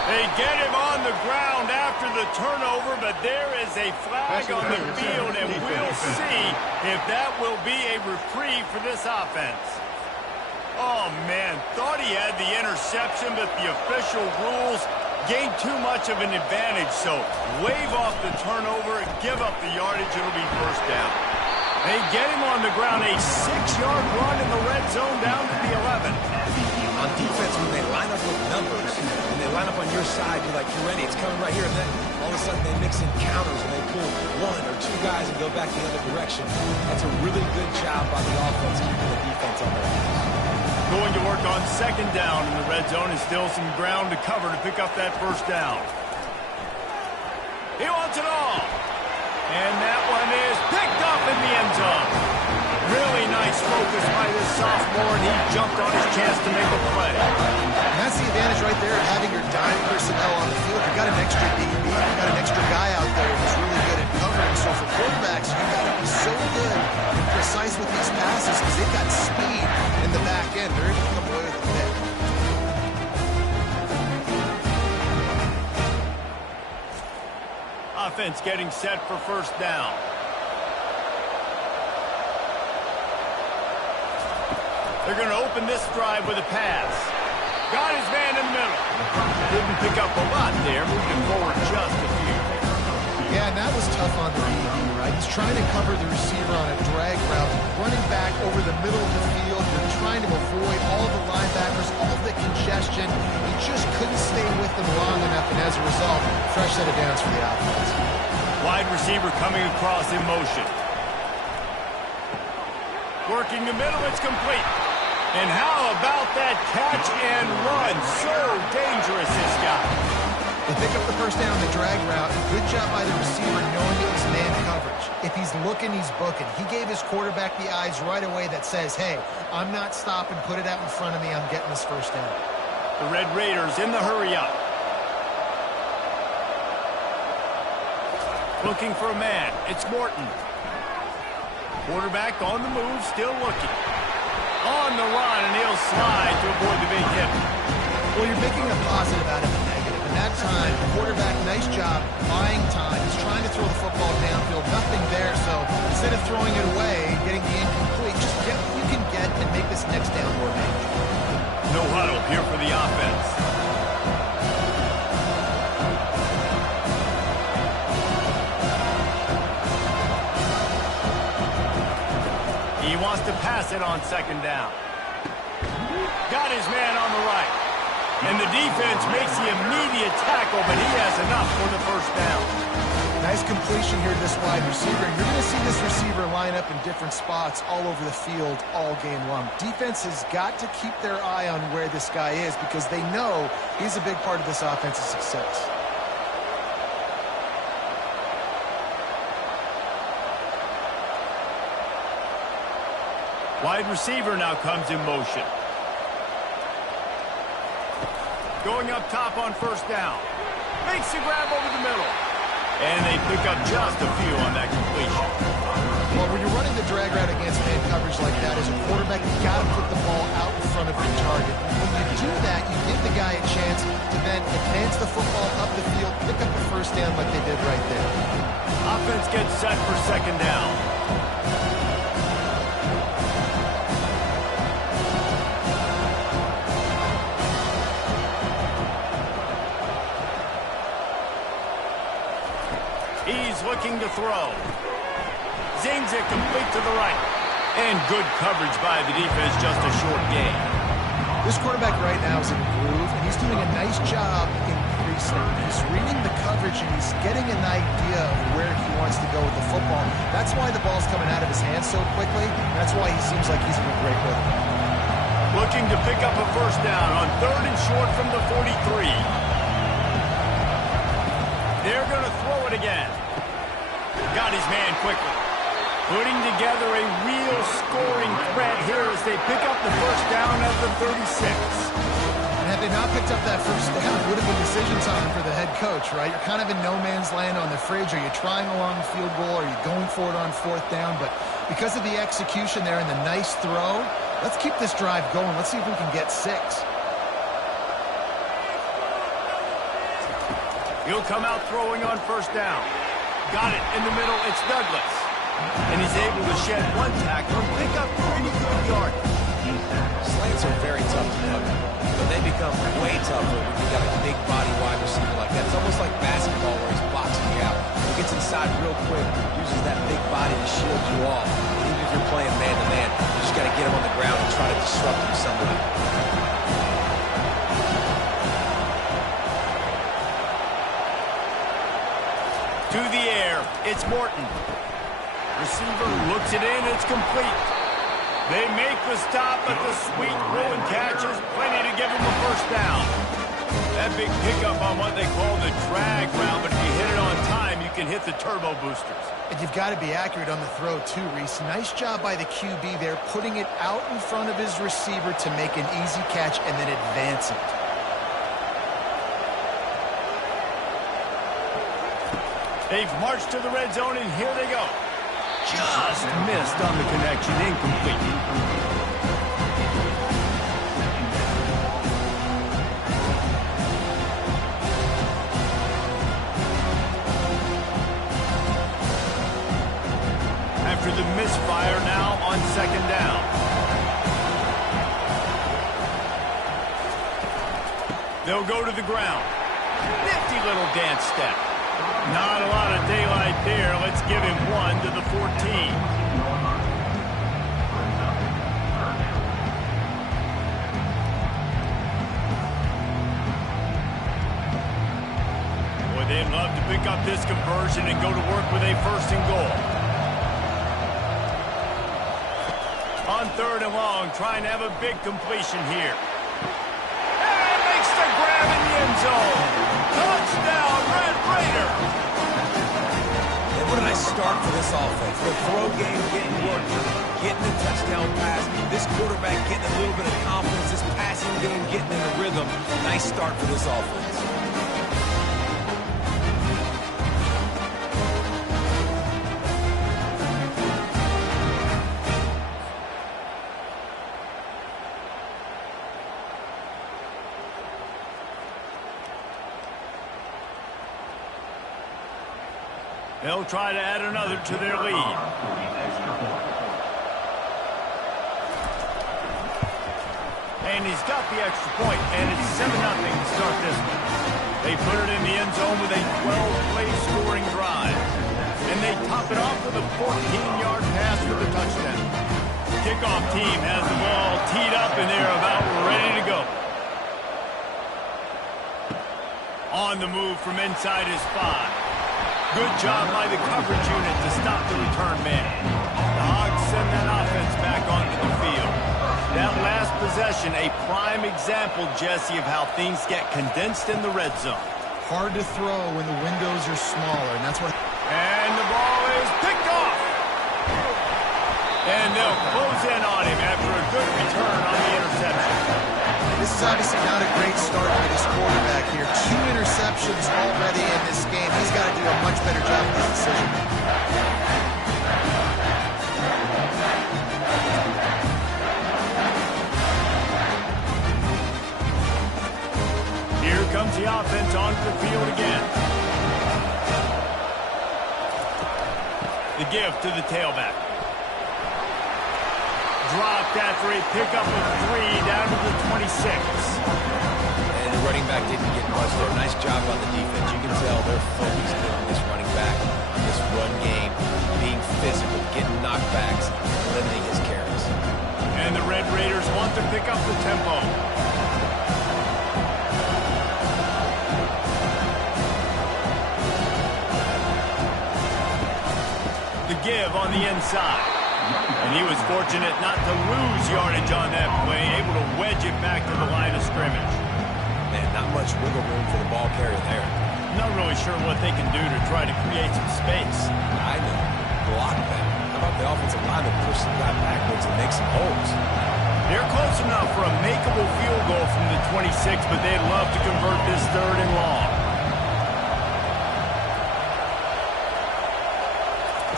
They get him on the ground after the turnover, but there is a flag on the field, and we'll see if that will be a reprieve for this offense. Oh, man, thought he had the interception, but the official rules gained too much of an advantage, so wave off the turnover and give up the yardage. It'll be first down. They get him on the ground, a 6-yard run in the red zone down to the 11. On defense, when they line up with numbers, and they line up on your side, you're like, you're ready, it's coming right here, and then all of a sudden they mix in counters, and they pull 1 or 2 guys and go back the other direction. That's a really good job by the offense, keeping the defense on their ass. Going to work on second down in the red zone, and still some ground to cover to pick up that first down. He wants it all. And that one is picked up in the end zone. Really nice focus by this sophomore, and he jumped on his chance to make a play. And that's the advantage right there of having your dime personnel on the field. You've got an extra DB, you've got an extra guy out there who's really good at covering. So for quarterbacks, you've got to be so good and precise with these passes because they've got speed in the back end. They're able to come away with the pick. Offense getting set for first down. They're going to open this drive with a pass. Got his man in the middle. Didn't pick up a lot there, moving forward just a few. Yeah, and that was tough on the DB, right? He's trying to cover the receiver on a drag route, running back over the middle of the field. You're trying to avoid all the linebackers, all the congestion. He just couldn't stay with them long enough, and as a result, fresh set of downs for the offense. Wide receiver coming across in motion. Working the middle, it's complete. And how about that catch and run? So dangerous, this guy. They pick up the first down the drag route. Good job by the receiver knowing it was man coverage. If he's looking, he's booking. He gave his quarterback the eyes right away that says, hey, I'm not stopping. Put it out in front of me. I'm getting this first down. The Red Raiders in the hurry up. Looking for a man. It's Morton. Quarterback on the move, still looking. On the run, and he'll slide to avoid the big hit. Well, you're making a positive out of a negative. And that time, the quarterback, nice job, buying time. He's trying to throw the football downfield. Nothing there, so instead of throwing it away, getting the incomplete, just get what you can get and make this next down more manageable. No huddle here for the offense. He wants wants to pass it on second down. Got his man on the right. And the defense makes the immediate tackle, but he has enough for the first down. Nice completion here to this wide receiver. And you're going to see this receiver line up in different spots all over the field all game long. Defense has got to keep their eye on where this guy is because they know he's a big part of this offense's success. Wide receiver now comes in motion. Going up top on first down. Makes the grab over the middle. And they pick up just a few on that completion. Well, when you're running the drag route against man coverage like that, as a quarterback, you got to put the ball out in front of your target. When you do that, you give the guy a chance to then advance the football up the field, pick up the first down like they did right there. Offense gets set for second down. He's looking to throw. Zings it complete to the right. And good coverage by the defense, just a short gain. This quarterback right now is in a groove, and he's doing a nice job increasing. He's reading the coverage, and he's getting an idea of where he wants to go with the football. That's why the ball's coming out of his hands so quickly. That's why he seems like he's in a great rhythm. Looking to pick up a first down on 3rd and short from the 43. They're going to throw it again. Got his man quickly. Putting together a real scoring threat here as they pick up the first down at the 36. And had they not picked up that first down, it would have been decision time for the head coach, right? You're kind of in no man's land on the fridge. Are you trying a long field goal? Are you going for it on 4th down? But because of the execution there and the nice throw, let's keep this drive going. Let's see if we can get 6. He'll come out throwing on first down. Got it in the middle. It's Douglas. And he's able to shed one tackle and pick up pretty good yardage. Slants are very tough to cover, but they become way tougher when you got a big body wide receiver like that. It's almost like basketball where he's boxing you out. He gets inside real quick, uses that big body to shield you off. And even if you're playing man-to-man, you just got to get him on the ground and try to disrupt him somebody. To the air, it's Morton. Receiver looks it in, it's complete. They make the stop, but the sweet rolling catch is plenty to give them a first down. That big pickup on what they call the drag route, but if you hit it on time, you can hit the turbo boosters. And you've got to be accurate on the throw too, Reese. Nice job by the QB there, putting it out in front of his receiver to make an easy catch and then advance it. They've marched to the red zone, and here they go. Just missed on the connection, incomplete. After the misfire, now on second down. They'll go to the ground. Nifty little dance step. Not a lot of daylight there. Let's give him 1 to the 14. Boy, they'd love to pick up this conversion and go to work with a 1st and goal. On 3rd and long, trying to have a big completion here. And makes the grab in the end zone. Touchdown, Red Raider! And what a nice start for this offense. The throw game getting worked, getting the touchdown pass. This quarterback getting a little bit of confidence. This passing game getting in a rhythm. Nice start for this offense. They'll try to add another to their lead. And he's got the extra point, and it's 7-0 to start this one. They put it in the end zone with a 12-play scoring drive. And they top it off with a 14-yard pass for the touchdown. kickoff team has the ball teed up and they're about ready to go. On the move from inside his 5. Good job by the coverage unit to stop the return man. The Hogs send that offense back onto the field. That last possession, a prime example, Jesse, of how things get condensed in the red zone. Hard to throw when the windows are smaller, and that's what... And the ball is picked off. And they'll close in on him after a good return on the interception. This is obviously not a great start for this quarterback here. 2 interceptions already in this game. He's got to do a much better job with this decision. Here comes the offense onto the field again. The give to the tailback. Dropped after a pickup of 3 down to the 26. And the running back didn't get much there. Nice job on the defense. You can tell they're focused on this running back, this run game, being physical, getting knockbacks, limiting his carries. And the Red Raiders want to pick up the tempo. The give on the inside. And he was fortunate not to lose yardage on that play, able to wedge it back to the line of scrimmage. Man, not much wiggle room for the ball carrier there. Not really sure what they can do to try to create some space. I know. Block that. How about the offensive line that push the guy backwards and make some holes? They're close enough for a makeable field goal from the 26, but they'd love to convert this 3rd and long.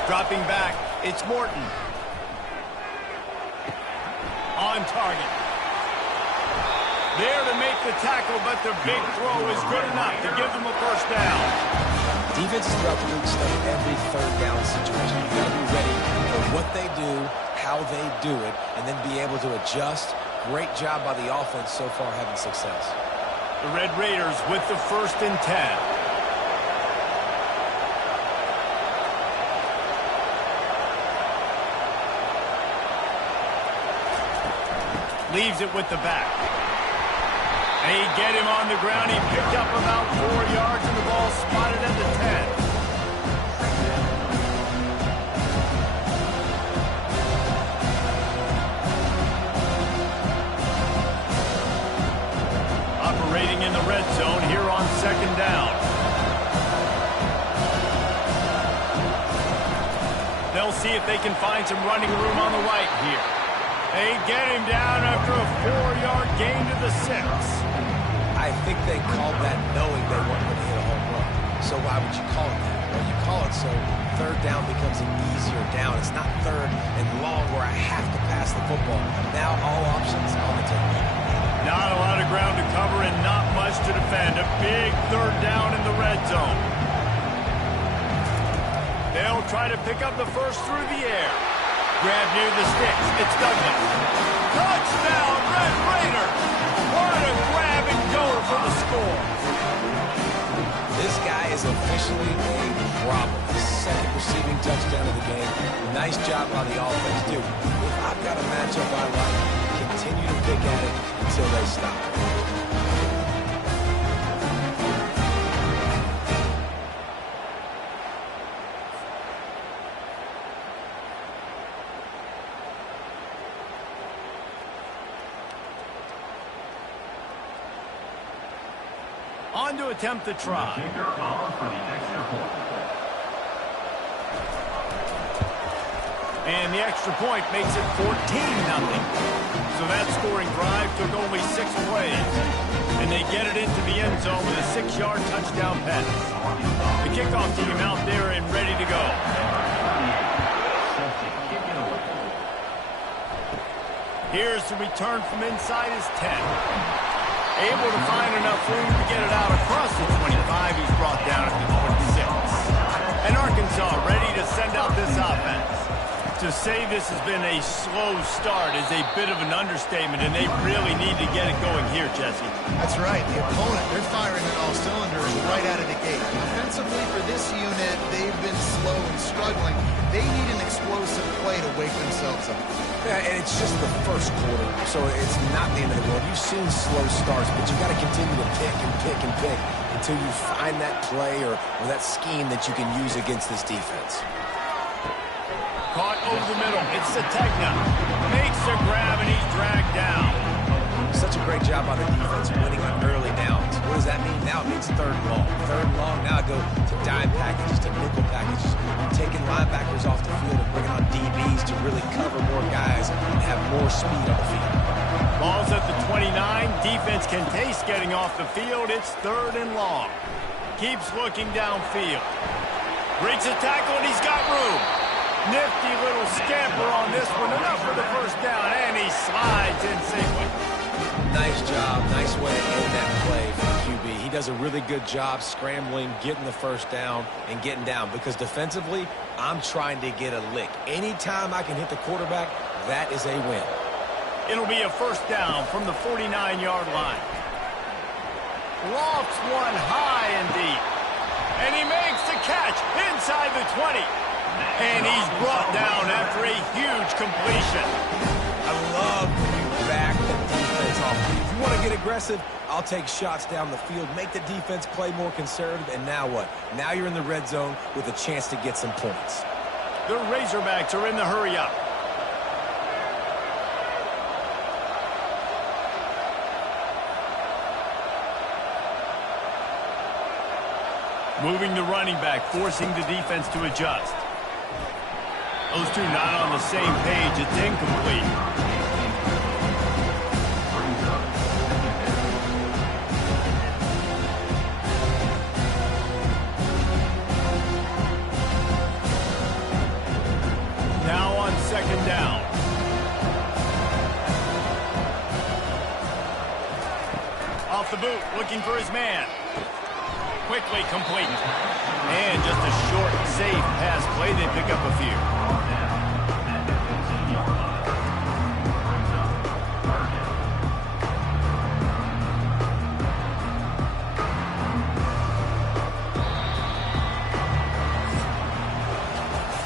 Dropping back, it's Morton. On target. There to make the tackle, but the big throw is good enough to give them a first down. Defenses throughout the league study every 3rd down situation. You've got to be ready for what they do, how they do it, and then be able to adjust. Great job by the offense so far having success. The Red Raiders with the 1st and 10. Leaves it with the back. They get him on the ground. He picked up about 4 yards, and the ball spotted at the 10. Operating in the red zone here on 2nd down. They'll see if they can find some running room on the right here. They get him down after a 4-yard gain to the 6. I think they called that knowing they weren't going to hit a home run. So why would you call it that? Well, you call it so 3rd down becomes an easier down. It's not 3rd and long where I have to pass the football. Now all options on the table. Not a lot of ground to cover and not much to defend. A big 3rd down in the red zone. They'll try to pick up the first through the air. Grab near the sticks. It's Douglas. Touchdown, Red Raiders! What a grab and goer for the score. This guy is officially a problem. His 2nd receiving touchdown of the game. Nice job on the offense, too. If I've got a matchup I like, continue to pick at it until they stop. On to attempt the try. And the extra point makes it 14-0. So that scoring drive took only 6 plays. And they get it into the end zone with a 6-yard touchdown pass. The kickoff team out there and ready to go. Here's the return from inside his 10. Able to find enough room to get it out across the 25. He's brought down at the 26. And Arkansas ready to send out this offense. To say this has been a slow start is a bit of an understatement, and they really need to get it going here, Jesse. That's right. The opponent, they're firing on all cylinders right out of the gate. Offensively for this unit, they've been slow and struggling. They need an explosive explosive play to wake themselves up. Yeah, and it's just the first quarter, so it's not the end of the world. You've seen slow starts, but you got to continue to pick and pick and pick until you find that play or that scheme that you can use against this defense. Caught over the middle. It's Sategna. Makes a grab, and he's dragged down. Such a great job on the defense winning on early downs. What does that mean? Now it means third and long. Third and long, now I go to dime packages, to nickel packages, taking linebackers off the field and bringing on DBs to really cover more guys and have more speed on the field. Ball's at the 29. Defense can taste getting off the field. It's third and long. Keeps looking downfield. Breaks a tackle, and he's got room. Nifty little scamper on this one. Enough for the first down, and he slides in safely. Nice job. Nice way to end that play for QB. He does a really good job scrambling, getting the first down, and getting down. Because defensively, I'm trying to get a lick. Anytime I can hit the quarterback, that is a win. It'll be a first down from the 49-yard line. Lofts one high and deep. And he makes the catch inside the 20. And he's brought down after a huge completion. I love when you back the defense off. If you want to get aggressive, I'll take shots down the field, make the defense play more conservative, and now what? Now you're in the red zone with a chance to get some points. The Razorbacks are in the hurry-up. Moving the running back, forcing the defense to adjust. Those two not on the same page. It's incomplete. Now on second down. Off the boot, looking for his man. Quickly complete. And just a short, safe pass play. They pick up a few.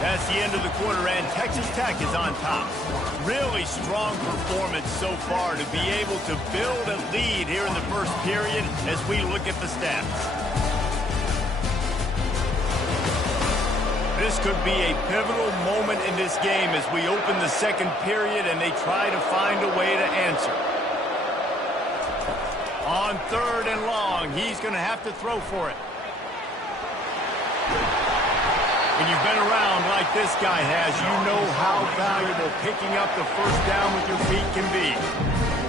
That's the end of the quarter, and Texas Tech is on top. Really strong performance so far to be able to build a lead here in the first period as we look at the stats. This could be a pivotal moment in this game as we open the second period and they try to find a way to answer. On third and long, he's going to have to throw for it. When you've been around like this guy has, you know how valuable picking up the first down with your feet can be.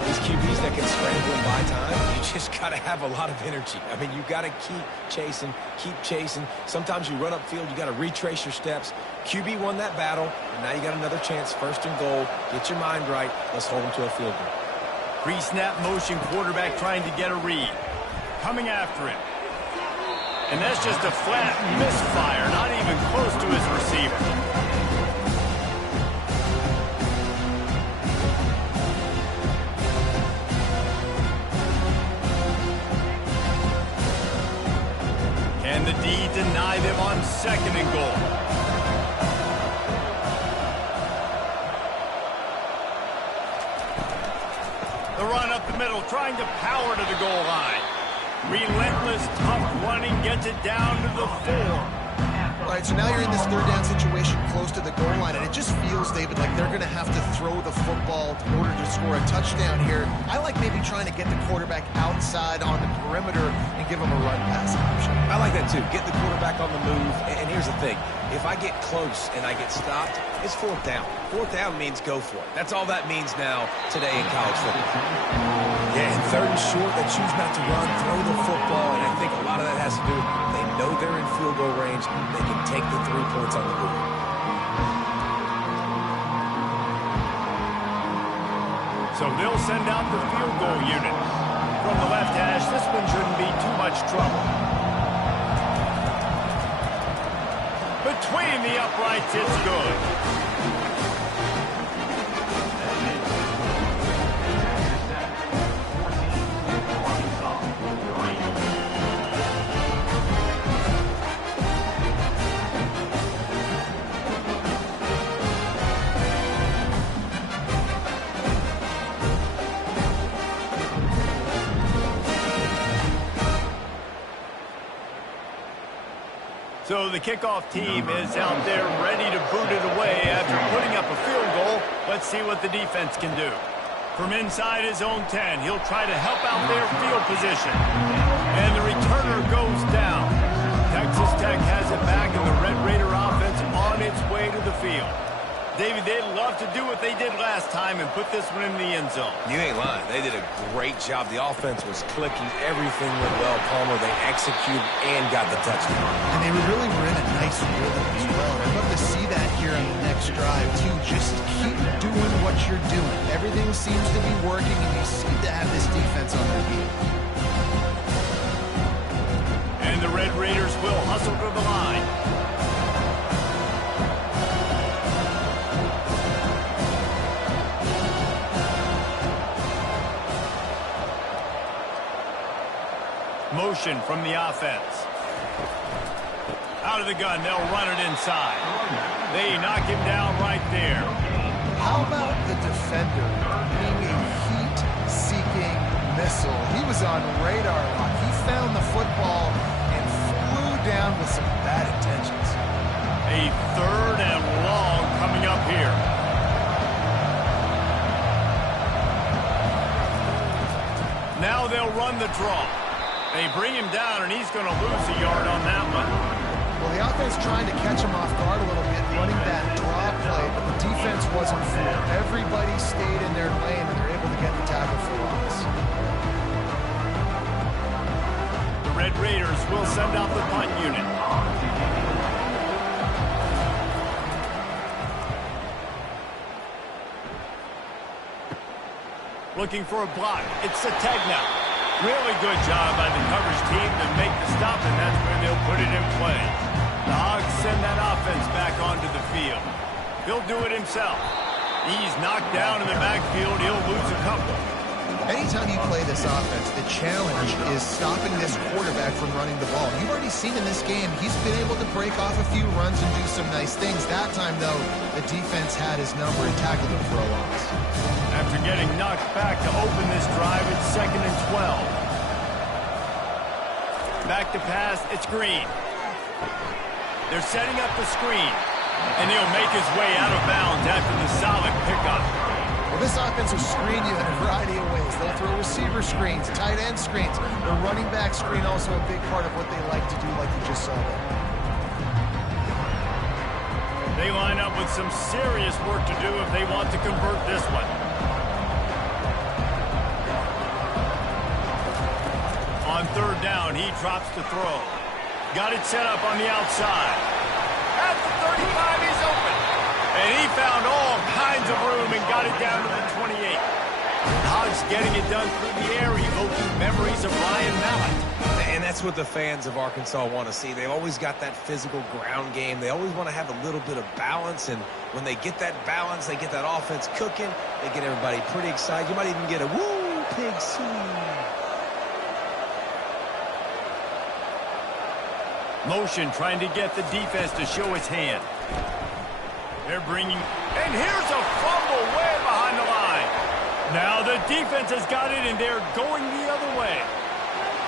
These QBs that can scramble and buy time, you just got to have a lot of energy. I mean, you got to keep chasing, keep chasing. Sometimes you run upfield, you got to retrace your steps. QB won that battle, and now you got another chance, first and goal. Get your mind right. Let's hold them to a field goal. Pre-snap motion quarterback trying to get a read. Coming after him. And that's just a flat misfire, not even close to his receiver. Can the D deny them on second and goal? The run up the middle, trying to power to the goal line. Relentless, tough running, gets it down to the 4. All right, so now you're in this third down situation close to the goal line, and it just feels, David, like they're going to have to throw the football in order to score a touchdown here. I like maybe trying to get the quarterback outside on the perimeter and give him a run pass option. I like that too. Get the quarterback on the move. And here's the thing. If I get close and I get stopped, it's fourth down. Fourth down means go for it. That's all that means now today in college football. Yeah, and third and short, they choose not to run, throw the football, and I think a lot of that has to do with they know they're in field goal range. They can take the 3 points on the board. So they'll send out the field goal unit. From the left hash, this one shouldn't be too much trouble. Between the uprights, it's good. So the kickoff team is out there ready to boot it away after putting up a field goal. Let's see what the defense can do. From inside his own 10, he'll try to help out their field position. And the returner goes down. Texas Tech has it back, and the Red Raider offense on its way to the field. David, they'd love to do what they did last time and put this one in the end zone. You ain't lying. They did a great job. The offense was clicking. Everything went well, Palmer. They executed and got the touchdown. And they were in a nice rhythm as well. I'd love to see that here on the next drive, too. Just keep doing what you're doing. Everything seems to be working, and you seem to have this defense on their feet. And the Red Raiders will hustle to the line. Motion from the offense. Out of the gun, they'll run it inside. They knock him down right there. How about the defender being a heat-seeking missile? He was on radar lock. He found the football and flew down with some bad intentions. A 3rd and long coming up here. Now they'll run the draw. They bring him down, and he's going to lose a yard on that one. Well, the offense trying to catch him off guard a little bit, running that draw play, but the defense wasn't fooled. Everybody stayed in their lane, and they're able to get the tackle for loss. The Red Raiders will send out the punt unit. Looking for a block. It's Sategna. Really good job by the coverage team to make the stop, and that's where they'll put it in play. The Hogs send that offense back onto the field. He'll do it himself. He's knocked down in the backfield. He'll lose a couple. Anytime you play this offense, the challenge is stopping this quarterback from running the ball. You've already seen in this game, he's been able to break off a few runs and do some nice things. That time, though, the defense had his number and tackled him for a loss. After getting knocked back to open this drive, it's 2nd and 12. Back to pass, it's Green. They're setting up the screen, and he'll make his way out of bounds after the solid pickup. Well, this offense will screen you in a variety of ways. They'll throw receiver screens, tight end screens. The running back screen also a big part of what they like to do, like you just saw there. They line up with some serious work to do if they want to convert this one. On 3rd down, he drops to throw. Got it set up on the outside. At the 35, he's open. And he found all kinds of room and got it down to the 28. Hogs getting it done through the air, evoking memories of Ryan Mallett. And that's what the fans of Arkansas want to see. They've always got that physical ground game. They always want to have a little bit of balance, and when they get that balance, they get that offense cooking, they get everybody pretty excited. You might even get a woo, pig swing. Motion trying to get the defense to show its hand. They're bringing, and here's a fumble way behind the line. Now the defense has got it, and they're going the other way.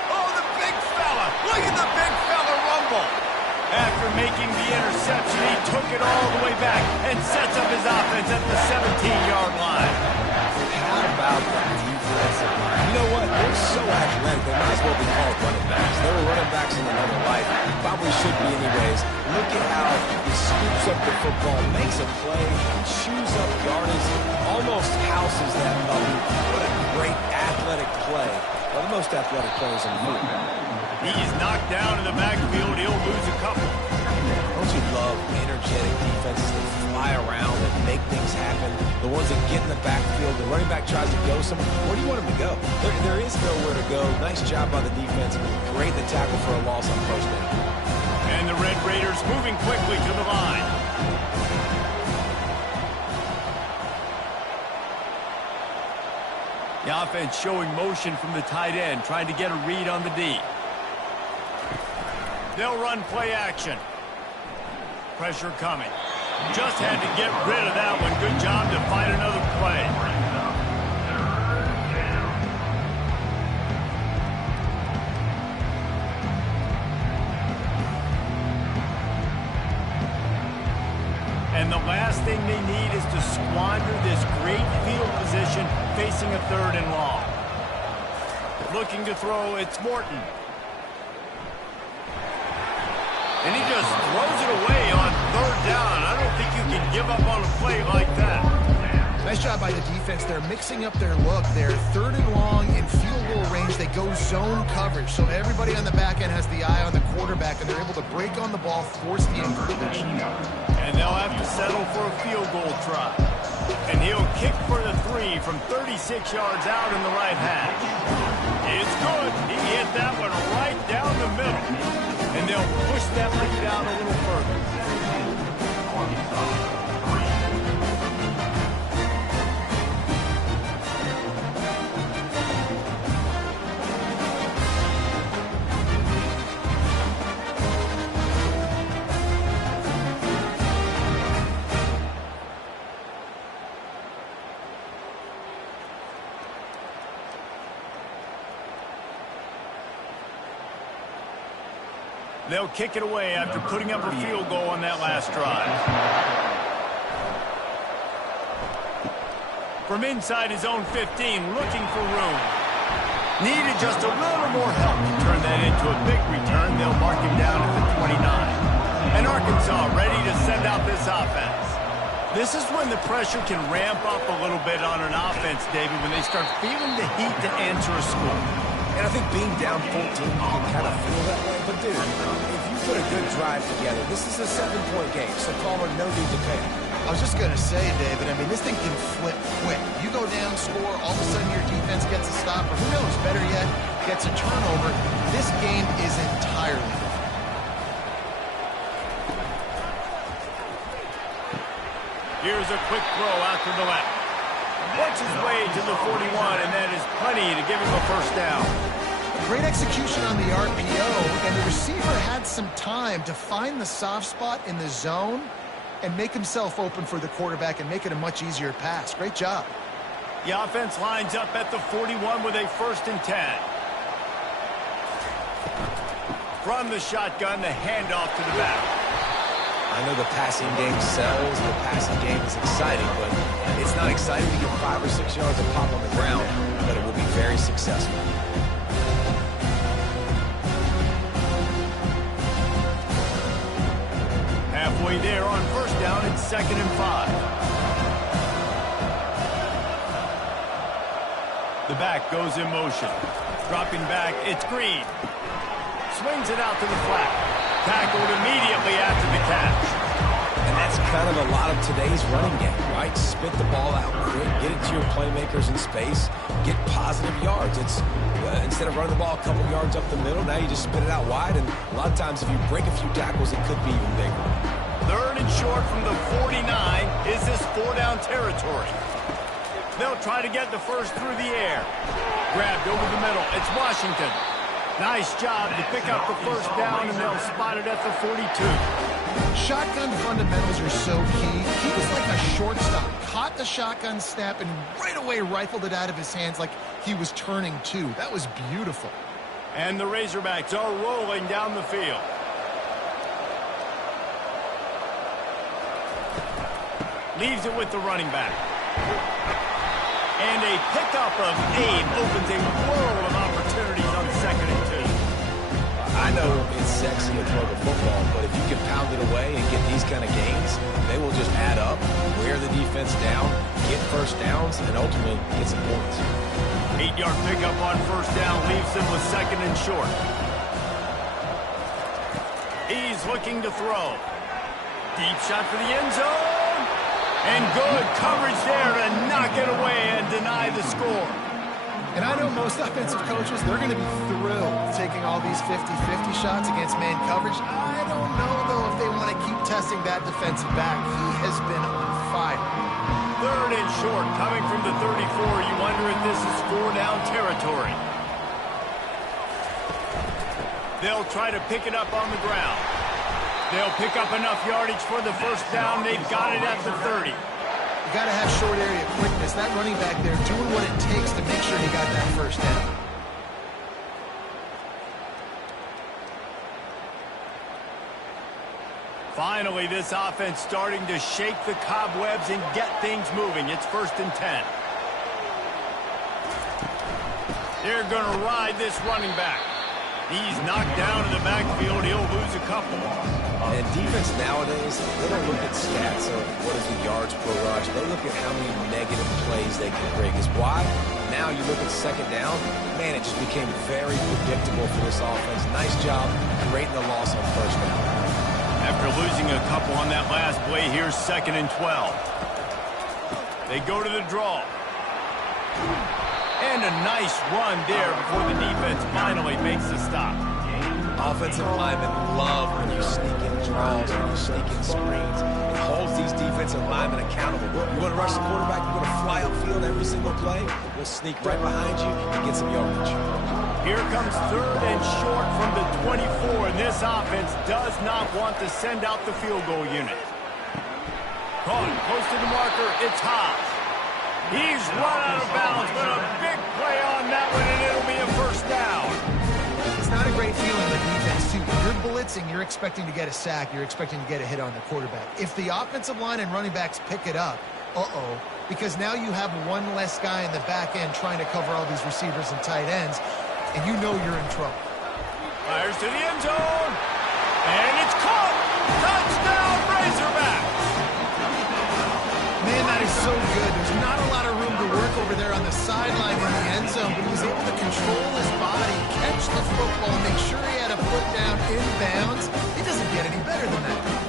Oh, the big fella. Look at the big fella rumble. After making the interception, he took it all the way back and sets up his offense at the 17-yard line. How about that defensive line? You know what? They're so athletic, they might as well be called running backs. They were running backs in another life. Probably should be anyways. Look at how he scoops up the football, makes a play, chews up yardage, almost houses that puppy. What a great athletic play. One of the most athletic players in the league. He's knocked down in the backfield. He'll lose a couple. Don't you love energetic defenses that fly around and make things happen? The ones that get in the backfield, the running back tries to go somewhere. Where do you want him to go? There is nowhere to go. Nice job by the defense. Great the tackle for a loss on 1st down. And the Red Raiders moving quickly to the line. The offense showing motion from the tight end, trying to get a read on the D. They'll run play action. Pressure coming. Just had to get rid of that one. Good job to find another play. And the last thing they need is to squander this great field position facing a 3rd and long. Looking to throw, it's Morton. And he just throws it away on 3rd down. I don't think you can give up on a play like that. Nice job by the defense. They're mixing up their look. They're 3rd and long in field goal range. They go zone coverage. So everybody on the back end has the eye on the quarterback, and they're able to break on the ball, force the incompletion. And they'll have to settle for a field goal try. And he'll kick for the 3 from 36 yards out in the right hash. It's good. He hit that one right down the middle. And they'll push that lead out a little further. They'll kick it away after putting up a field goal on that last drive. From inside his own 15, looking for room. Needed just a little more help to turn that into a big return. They'll mark him down at the 29. And Arkansas ready to send out this offense. This is when the pressure can ramp up a little bit on an offense, David, when they start feeling the heat to answer a score. And I think being down 14, you can kind of feel that way. But, dude, if you put a good drive together, this is a 7-point game, so Palmer, no need to pay. I was just going to say, David, I mean, this thing can flip quick. You go down, score, all of a sudden your defense gets a stop, or who knows, better yet, gets a turnover. This game is entirely different. Here's a quick throw out to the left. Works his way to the 41, and that is plenty to give him a 1st down. Great execution on the RPO, and the receiver had some time to find the soft spot in the zone and make himself open for the quarterback and make it a much easier pass. Great job. The offense lines up at the 41 with a 1st and 10. From the shotgun, the handoff to the back. I know the passing game sells, the passing game is exciting, but it's not exciting to get 5 or 6 yards of pop on the ground, but it will be very successful. Halfway there on 1st down, it's 2nd and 5. The back goes in motion. Dropping back, it's Green. Swings it out to the flat. Tackled immediately after the catch. And that's kind of a lot of today's running game, right? Spit the ball out quick, get it to your playmakers in space, get positive yards. It's instead of running the ball a couple yards up the middle, now you just spit it out wide, and a lot of times if you break a few tackles, it could be even bigger. 3rd and short from the 49. Is this 4-down territory? They'll try to get the 1st through the air. Grabbed over the middle. It's Washington. Nice job to pick up the 1st down, and they'll spot it at the 42. Shotgun fundamentals are so key. He was like a shortstop. Caught the shotgun snap and right away rifled it out of his hands like he was turning two. That was beautiful. And the Razorbacks are rolling down the field. Leaves it with the running back. And a pickup of 8 opens a world of opportunities on 2nd and 2. I know it's sexy to throw the football, but if you can pound it away and get these kind of gains, they will just add up, wear the defense down, get 1st downs, and ultimately get some points. 8-yard pickup on 1st down leaves them with 2nd and short. He's looking to throw. Deep shot for the end zone. And good coverage there to knock it away and deny the score. And I know most offensive coaches, they're going to be thrilled taking all these 50-50 shots against man coverage. I don't know, though, if they want to keep testing that defensive back. He has been on fire. 3rd and short coming from the 34. You wonder if this is 4-down territory. They'll try to pick it up on the ground. They'll pick up enough yardage for the 1st down. They've got it at the 30. You got to have short area quickness. That running back there doing what it takes to make sure he got that 1st down. Finally, this offense starting to shake the cobwebs and get things moving. It's 1st and 10. They're going to ride this running back. He's knocked down in the backfield. He'll lose a couple. And defense nowadays, they don't look at stats of what is the yards per rush. They look at how many negative plays they can bring. Is why now you look at 2nd down, man, it just became very predictable for this offense. Nice job creating the loss on 1st down. After losing a couple on that last play, here's 2nd and 12. They go to the draw. And a nice run there before the defense finally makes the stop. Offensive linemen love when you sneak in draws, when you sneak in screens. It holds these defensive linemen accountable. You want to rush the quarterback, you want to fly upfield every single play, we'll sneak right behind you and get some yardage. Here comes 3rd and short from the 24, and this offense does not want to send out the field goal unit. Caught close to the marker, it's Haas. He's run out of bounds, but a big play on that one, and it'll be a 1st down. It's not a great feeling with defense, too. When you're blitzing, you're expecting to get a sack. You're expecting to get a hit on the quarterback. If the offensive line and running backs pick it up, because now you have one less guy in the back end trying to cover all these receivers and tight ends, and you know you're in trouble. Fires to the end zone, and it's caught. Touchdown, Razorbacks. Man, that is so good. There's not a lot of room to work over there on the sideline in the end zone, but he was able to control his body, catch the football, make sure he had a foot down in bounds. It doesn't get any better than that.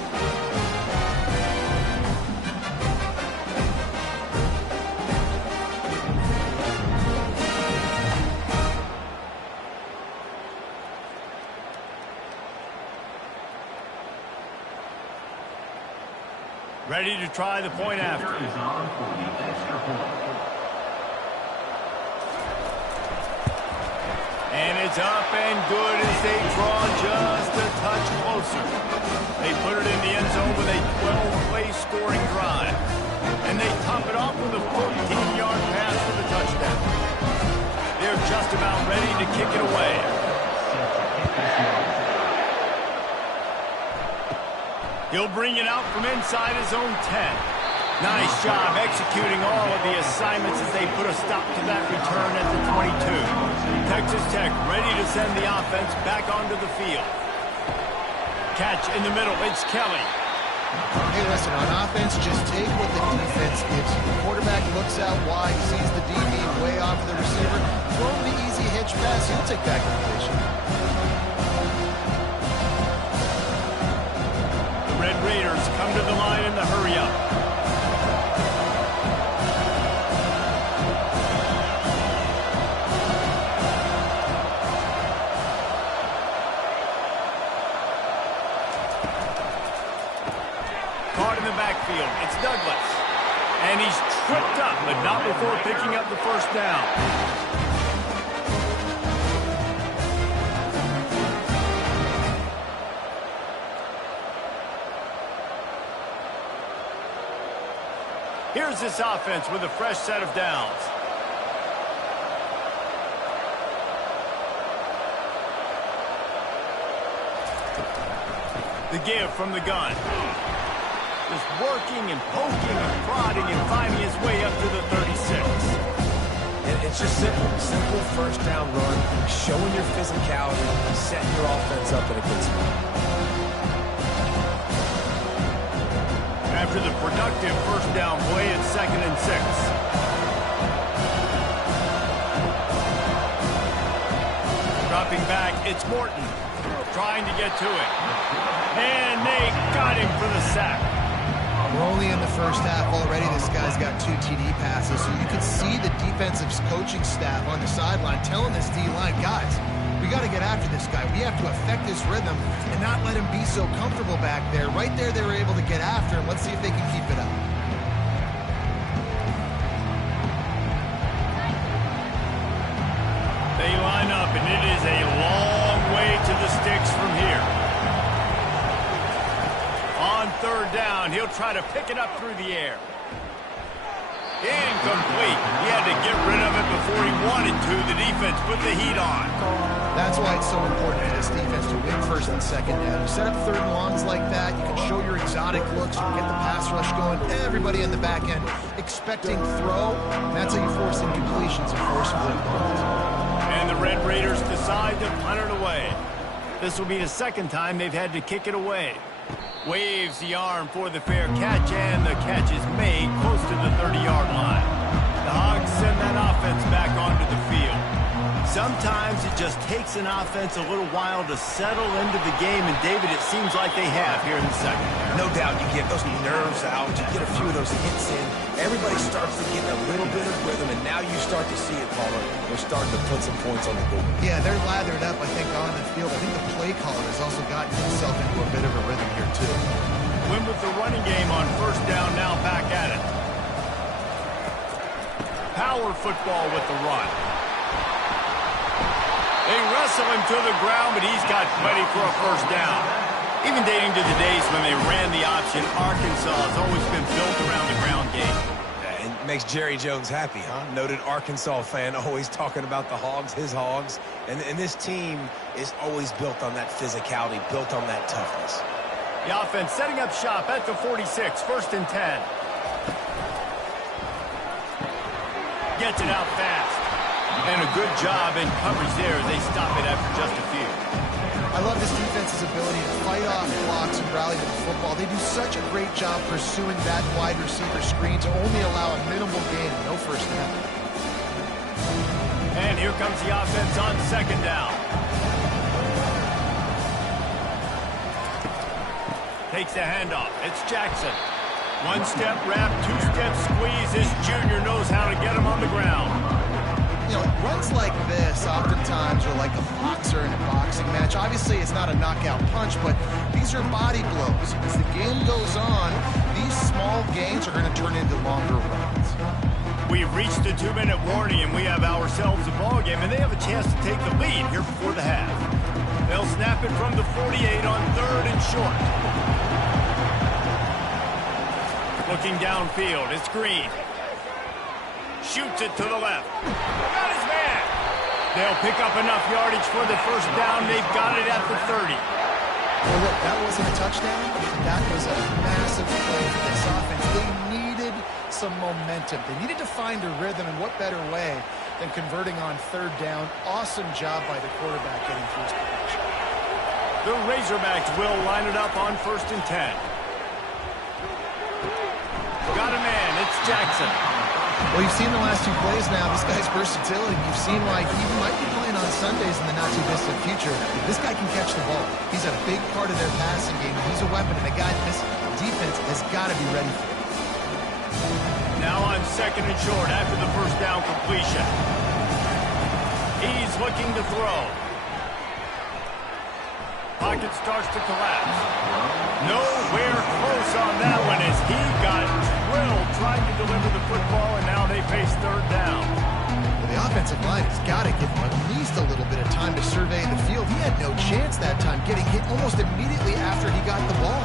Ready to try the point after. And it's up and good as they draw just a touch closer. They put it in the end zone with a 12-play scoring drive. And they top it off with a 14-yard pass for the touchdown. They're just about ready to kick it away. He'll bring it out from inside his own 10. Nice job executing all of the assignments as they put a stop to that return at the 22. Texas Tech ready to send the offense back onto the field. Catch in the middle, it's Kelly. Hey, listen, on offense, just take what the defense gives you. The quarterback looks out wide, sees the DB way off of the receiver, throw him the easy hitch pass, he'll take that completion. The Red Raiders come to the line in the hurry-up. Backfield. It's Douglas. And he's tripped up, but not before picking up the 1st down. Here's this offense with a fresh set of downs. The give from the gun. Just working and poking and prodding and finding his way up to the 36. And it's just simple. Simple 1st down run, showing your physicality, setting your offense up in a good spot. After the productive 1st down play, it's 2nd and 6. Dropping back, it's Morton. Trying to get to it. And they got him for the sack. We're only in the 1st half already. This guy's got 2 TD passes, so you can see the defensive coaching staff on the sideline telling this D-line, guys, we got to get after this guy. We have to affect his rhythm and not let him be so comfortable back there. Right there, they were able to get after him. Let's see if they can keep it up. They line up, and it is a long way to the sticks from here. On 3rd down, he'll try to pick it up through the air. Incomplete. He had to get rid of it before he wanted to. The defense put the heat on. That's why it's so important for this defense to win first and second down. You set up third and longs like that, you can show your exotic looks, you can get the pass rush going, everybody in the back end expecting throw, and that's how you force incompletions and force blue points. And the Red Raiders decide to punt it away. This will be the second time they've had to kick it away. Waves the arm for the fair catch, and the catch is made close to the 30-yard line. The Hogs send that offense back onto the field. Sometimes it just takes an offense a little while to settle into the game, and David, it seems like they have here in the second. No doubt you get those nerves out, you get a few of those hits in. Everybody starts to get a little bit of rhythm, and now you start to see it, Palmer. They're starting to put some points on the board. Yeah, they're lathered up, I think, on the field. I think the play caller has also gotten himself into a bit of a rhythm here, too. Win with the running game on first down, now back at it. Power football with the run. They wrestle him to the ground, but he's got plenty for a first down. Even dating to the days when they ran the option, Arkansas has always been built around the ground game. And it makes Jerry Jones happy, huh? Noted Arkansas fan, always talking about the Hogs, his Hogs. And this team is always built on that physicality, built on that toughness. The offense setting up shop at the 46, first and 10. Gets it out fast. And a good job in coverage there. They stop it after just a few. I love this defense's ability to fight off blocks and rally to the football. They do such a great job pursuing that wide receiver screen to only allow a minimal gain and no first down. And here comes the offense on second down. Takes the handoff. It's Jackson. One-step wrap, two-step squeeze. This junior knows how to get him on the ground. You know, runs like this oftentimes are like a boxer in a boxing match. Obviously, it's not a knockout punch, but these are body blows. As the game goes on, these small gains are going to turn into longer runs. We've reached the 2-minute warning, and we have ourselves a ball game, and they have a chance to take the lead here before the half. They'll snap it from the 48 on third and short. Looking downfield, it's Green. Shoots it to the left. Got his man. They'll pick up enough yardage for the first down. They've got it at the 30. Well, look, that wasn't a touchdown. That was a massive play for this offense. They needed some momentum. They needed to find a rhythm, and what better way than converting on third down. Awesome job by the quarterback getting through his progression. The Razorbacks will line it up on first and 10. Got a man. It's Jackson. Well, you've seen the last two plays now. This guy's versatility. You've seen why he might be playing on Sundays in the not-too-distant future. This guy can catch the ball. He's a big part of their passing game. He's a weapon, and a guy this defense has got to be ready for. Now on second and short after the first down completion. He's looking to throw. Pocket starts to collapse. Nowhere close on that one as he got drilled trying to deliver the football, and now they face third down. Well, the offensive line has got to give him at least a little bit of time to survey the field. He had no chance that time, getting hit almost immediately after he got the ball.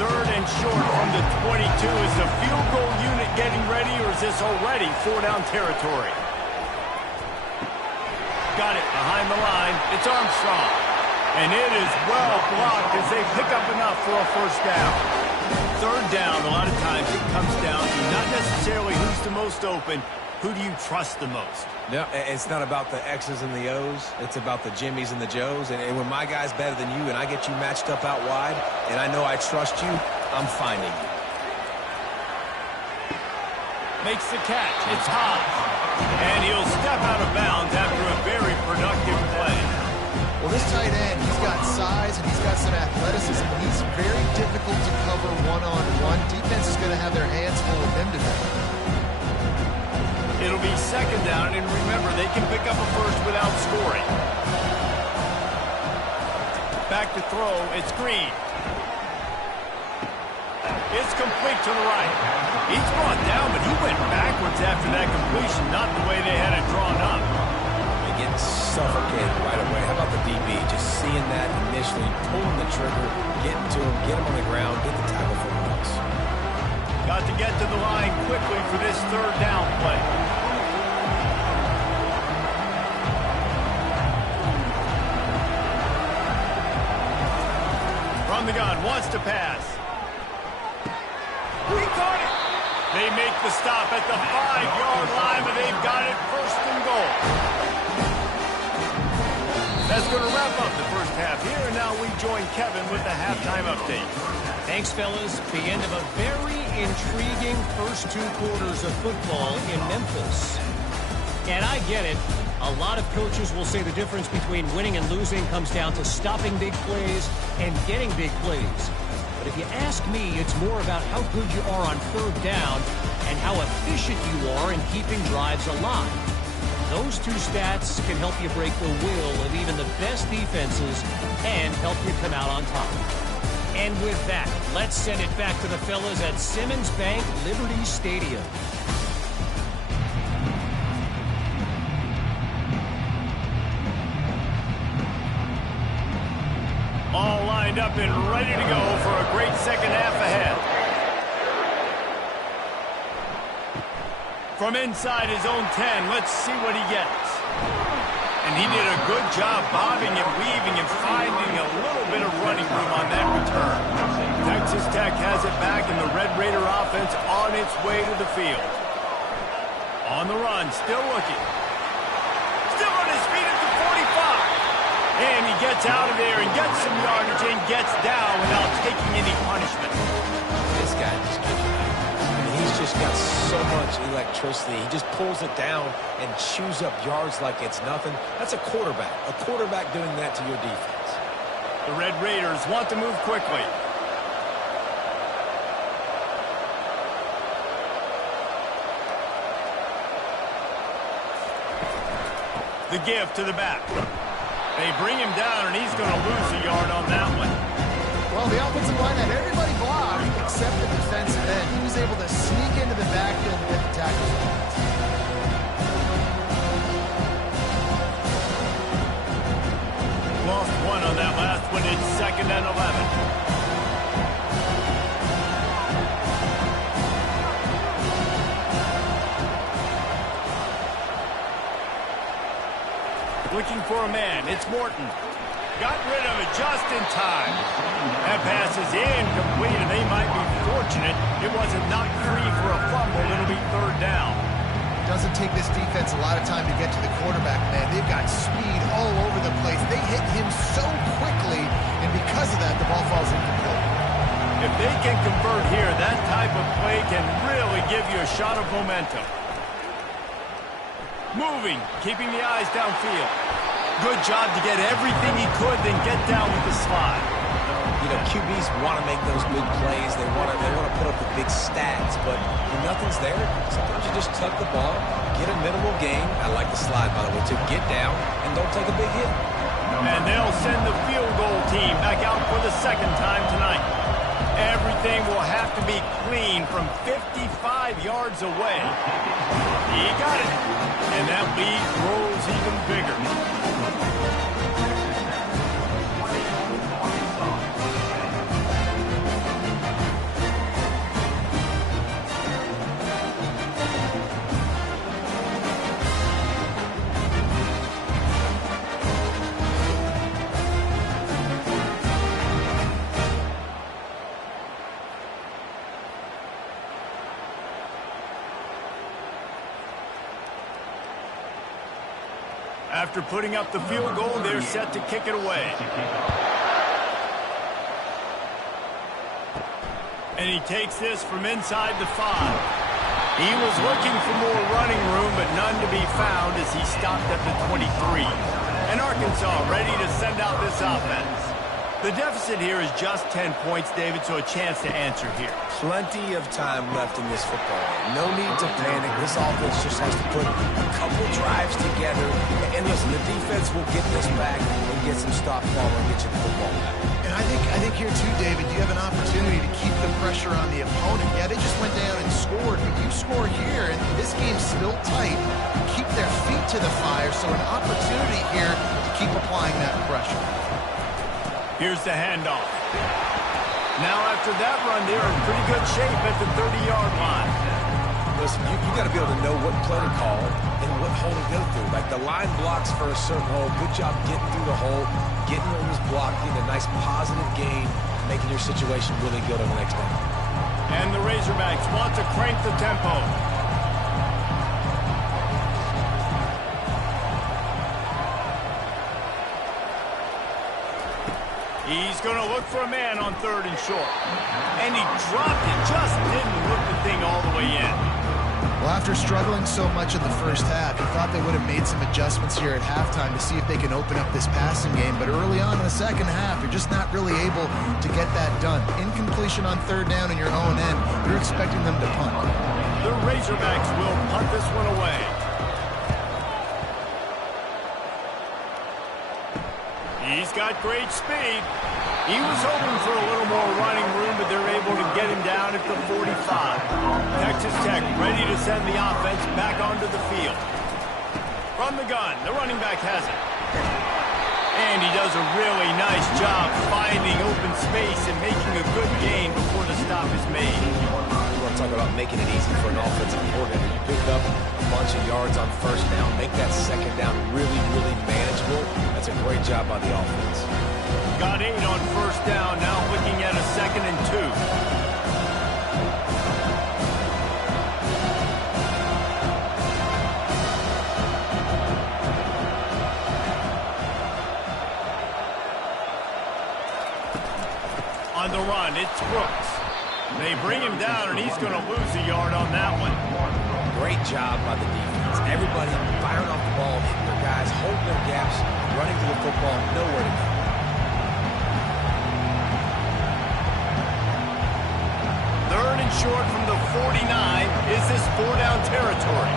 Third and short from the 22. Is the field goal unit getting ready, or is this already four-down territory? Got it behind the line. It's Armstrong. And it is well blocked as they pick up enough for a first down. Third down, a lot of times it comes down to not necessarily who's the most open, who do you trust the most? No, it's not about the X's and the O's. It's about the Jimmies and the Joes. And when my guy's better than you and I get you matched up out wide and I know I trust you, I'm finding you. Makes the catch. It's Hodge. And he'll step out of bounds after a very productive play. Well, this tight end, he's got size and he's got some athleticism. He's very difficult to cover one-on-one. Defense is going to have their hands full of him today. It'll be second down, and remember, they can pick up a first without scoring. Back to throw, it's Green. It's complete to the right. He's brought down, but he went backwards after that completion, not the way they had it drawn up. They get suffocated right away. How about the DB? Just seeing that initially, pulling the trigger, getting to him, get him on the ground, get the tackle for the loss. Got to get to the line quickly for this third down play. From the gun, wants to pass. He caught it. They make the stop at the 5-yard line, but they've got it first and goal. That's going to wrap up the first half here, and now we join Kevin with the halftime update. Thanks, fellas. The end of a very intriguing first 2 quarters of football in Memphis. And I get it. A lot of coaches will say the difference between winning and losing comes down to stopping big plays and getting big plays. But if you ask me, it's more about how good you are on third down and how efficient you are in keeping drives alive. Those 2 stats can help you break the will of even the best defenses and help you come out on top. And with that, let's send it back to the fellas at Simmons Bank Liberty Stadium. All lined up and ready to go for a great second half ahead. From inside his own 10, let's see what he gets. And he did a good job bobbing and weaving and finding a little bit of running room on that return. Texas Tech has it back, and the Red Raider offense on its way to the field. On the run, still looking. Still on his feet at the 45. And he gets out of there and gets some yardage and gets down without taking any punishment. This guy just gets it. He's just got so much electricity. He just pulls it down and chews up yards like it's nothing. That's a quarterback. A quarterback doing that to your defense. The Red Raiders want to move quickly. The give to the back. They bring him down, and he's going to lose a yard on that one. Well, the offensive line had everybody blocked except the defensive end. He was able to sneak into the backfield and get the tackles. Lost one on that last one. It's 2nd and 11. Looking for a man. It's Morton. Got rid of it just in time. That pass is incomplete, and they might be fortunate it wasn't knocked free for a fumble. It'll be 3rd down. Doesn't take this defense a lot of time to get to the quarterback, man. They've got speed all over the place. They hit him so quickly, and because of that, the ball falls incomplete. If they can convert here, that type of play can really give you a shot of momentum. Moving, keeping the eyes downfield. Good job to get everything he could, then get down with the slide. You know, QBs want to make those big plays. They want to put up the big stats, but when nothing's there, sometimes you just tuck the ball, get a minimal gain. I like the slide, by the way, to get down and don't take a big hit. And they'll send the field goal team back out for the 2nd time tonight. Everything will have to be clean from 55 yards away. He got it. And that lead grows even bigger. After putting up the field goal, they're set to kick it away. And he takes this from inside the 5. He was looking for more running room, but none to be found as he stopped at the 23. And Arkansas ready to send out this offense. The deficit here is just 10 points, David, so a chance to answer here. Plenty of time left in this football game. No need to panic. This offense just has to put a couple drives together. And listen, the defense will get this back and get some stop ball and get you the football back. And I think here too, David, you have an opportunity to keep the pressure on the opponent. Yeah, they just went down and scored, but you score here, and this game's still tight. Keep their feet to the fire, so an opportunity here to keep applying that pressure. Here's the handoff. Now after that run, they're in pretty good shape at the 30-yard line. Listen, you got to be able to know what play to call and what hole to go through. Like the line blocks for a certain hole. Good job getting through the hole, getting what was blocked, getting a nice positive gain, making your situation really good on the next down. And the Razorbacks want to crank the tempo. He's going to look for a man on 3rd and short. And he dropped it. Just didn't look the thing all the way in. Well, after struggling so much in the first half, he thought they would have made some adjustments here at halftime to see if they can open up this passing game. But early on in the second half, you're just not really able to get that done. Incompletion on 3rd down in your own end, you're expecting them to punt. The Razorbacks will punt this one away. He's got great speed. He was hoping for a little more running room, but they're able to get him down at the 45. Texas Tech ready to send the offense back onto the field. From the gun, the running back has it. And he does a really nice job finding open space and making a good gain before the stop is made. We want to talk about making it easy for an offensive coordinator. You pick up a bunch of yards on 1st down, make that 2nd down really, really manageable. That's a great job by the offense. Got 8 on 1st down, now looking at a 2nd and 2. On the run, it's Brooks. They bring him down, and he's going to lose a yard on that one. Great job by the defense. Everybody firing off the ball, hitting their guys, holding their gaps, running to the football, nowhere to go. Short from the 49. Is this 4-down territory?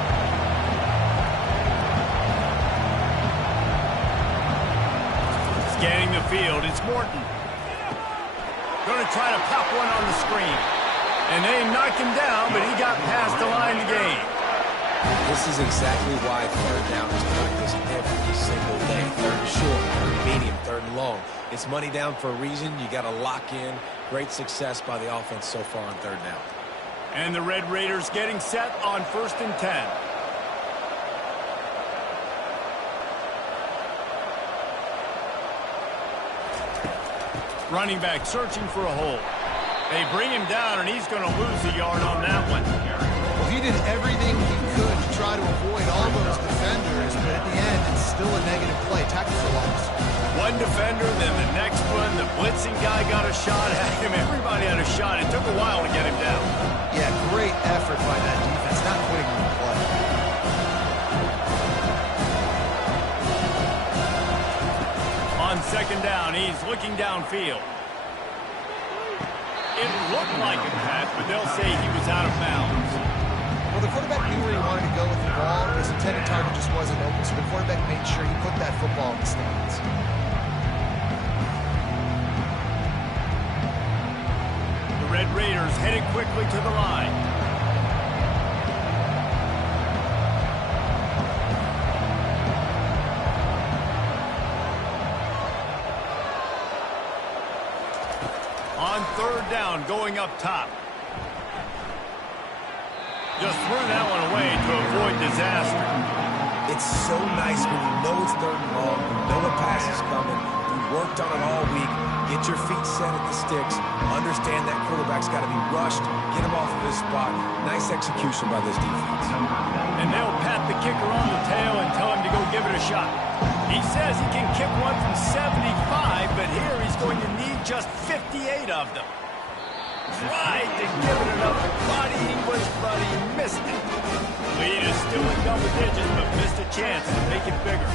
Scanning the field, it's Morton. Going to try to pop one on the screen. And they knocked him down, but he got past the line to gain. This is exactly why 3rd down is practiced every single day. 3rd and short, 3rd medium, 3rd and long. It's money down for a reason. You got to lock in. Great success by the offense so far on 3rd down. And the Red Raiders getting set on 1st and 10. Running back searching for a hole. They bring him down, and he's going to lose a yard on that one. Well, he did everything he could to try to avoid all those defenders, but at the end, it's still a negative play. Tackle for loss. One defender, then the next one. The blitzing guy got a shot at him. Everybody had a shot. It took a while to get him down. Yeah, great effort by that defense, not quitting on the play. On 2nd down, he's looking downfield. It looked like a pass, but they'll say he was out of bounds. Well, the quarterback knew where he wanted to go with the ball. His intended target just wasn't open, so the quarterback made sure he put that football in the stands. The Red Raiders headed quickly to the line. On 3rd down, going up top. Just threw that one away to avoid disaster. It's so nice when you know it's 3rd and long, you know a pass is coming, you worked on it all week, get your feet set at the sticks, understand that quarterback's got to be rushed, get him off of his spot. Nice execution by this defense. And they'll pat the kicker on the tail and tell him to go give it a shot. He says he can kick one from 75, but here he's going to need just 58 of them. Tried to give it enough body English, but he missed it. Lead is still in double digits, but missed a chance to make it bigger.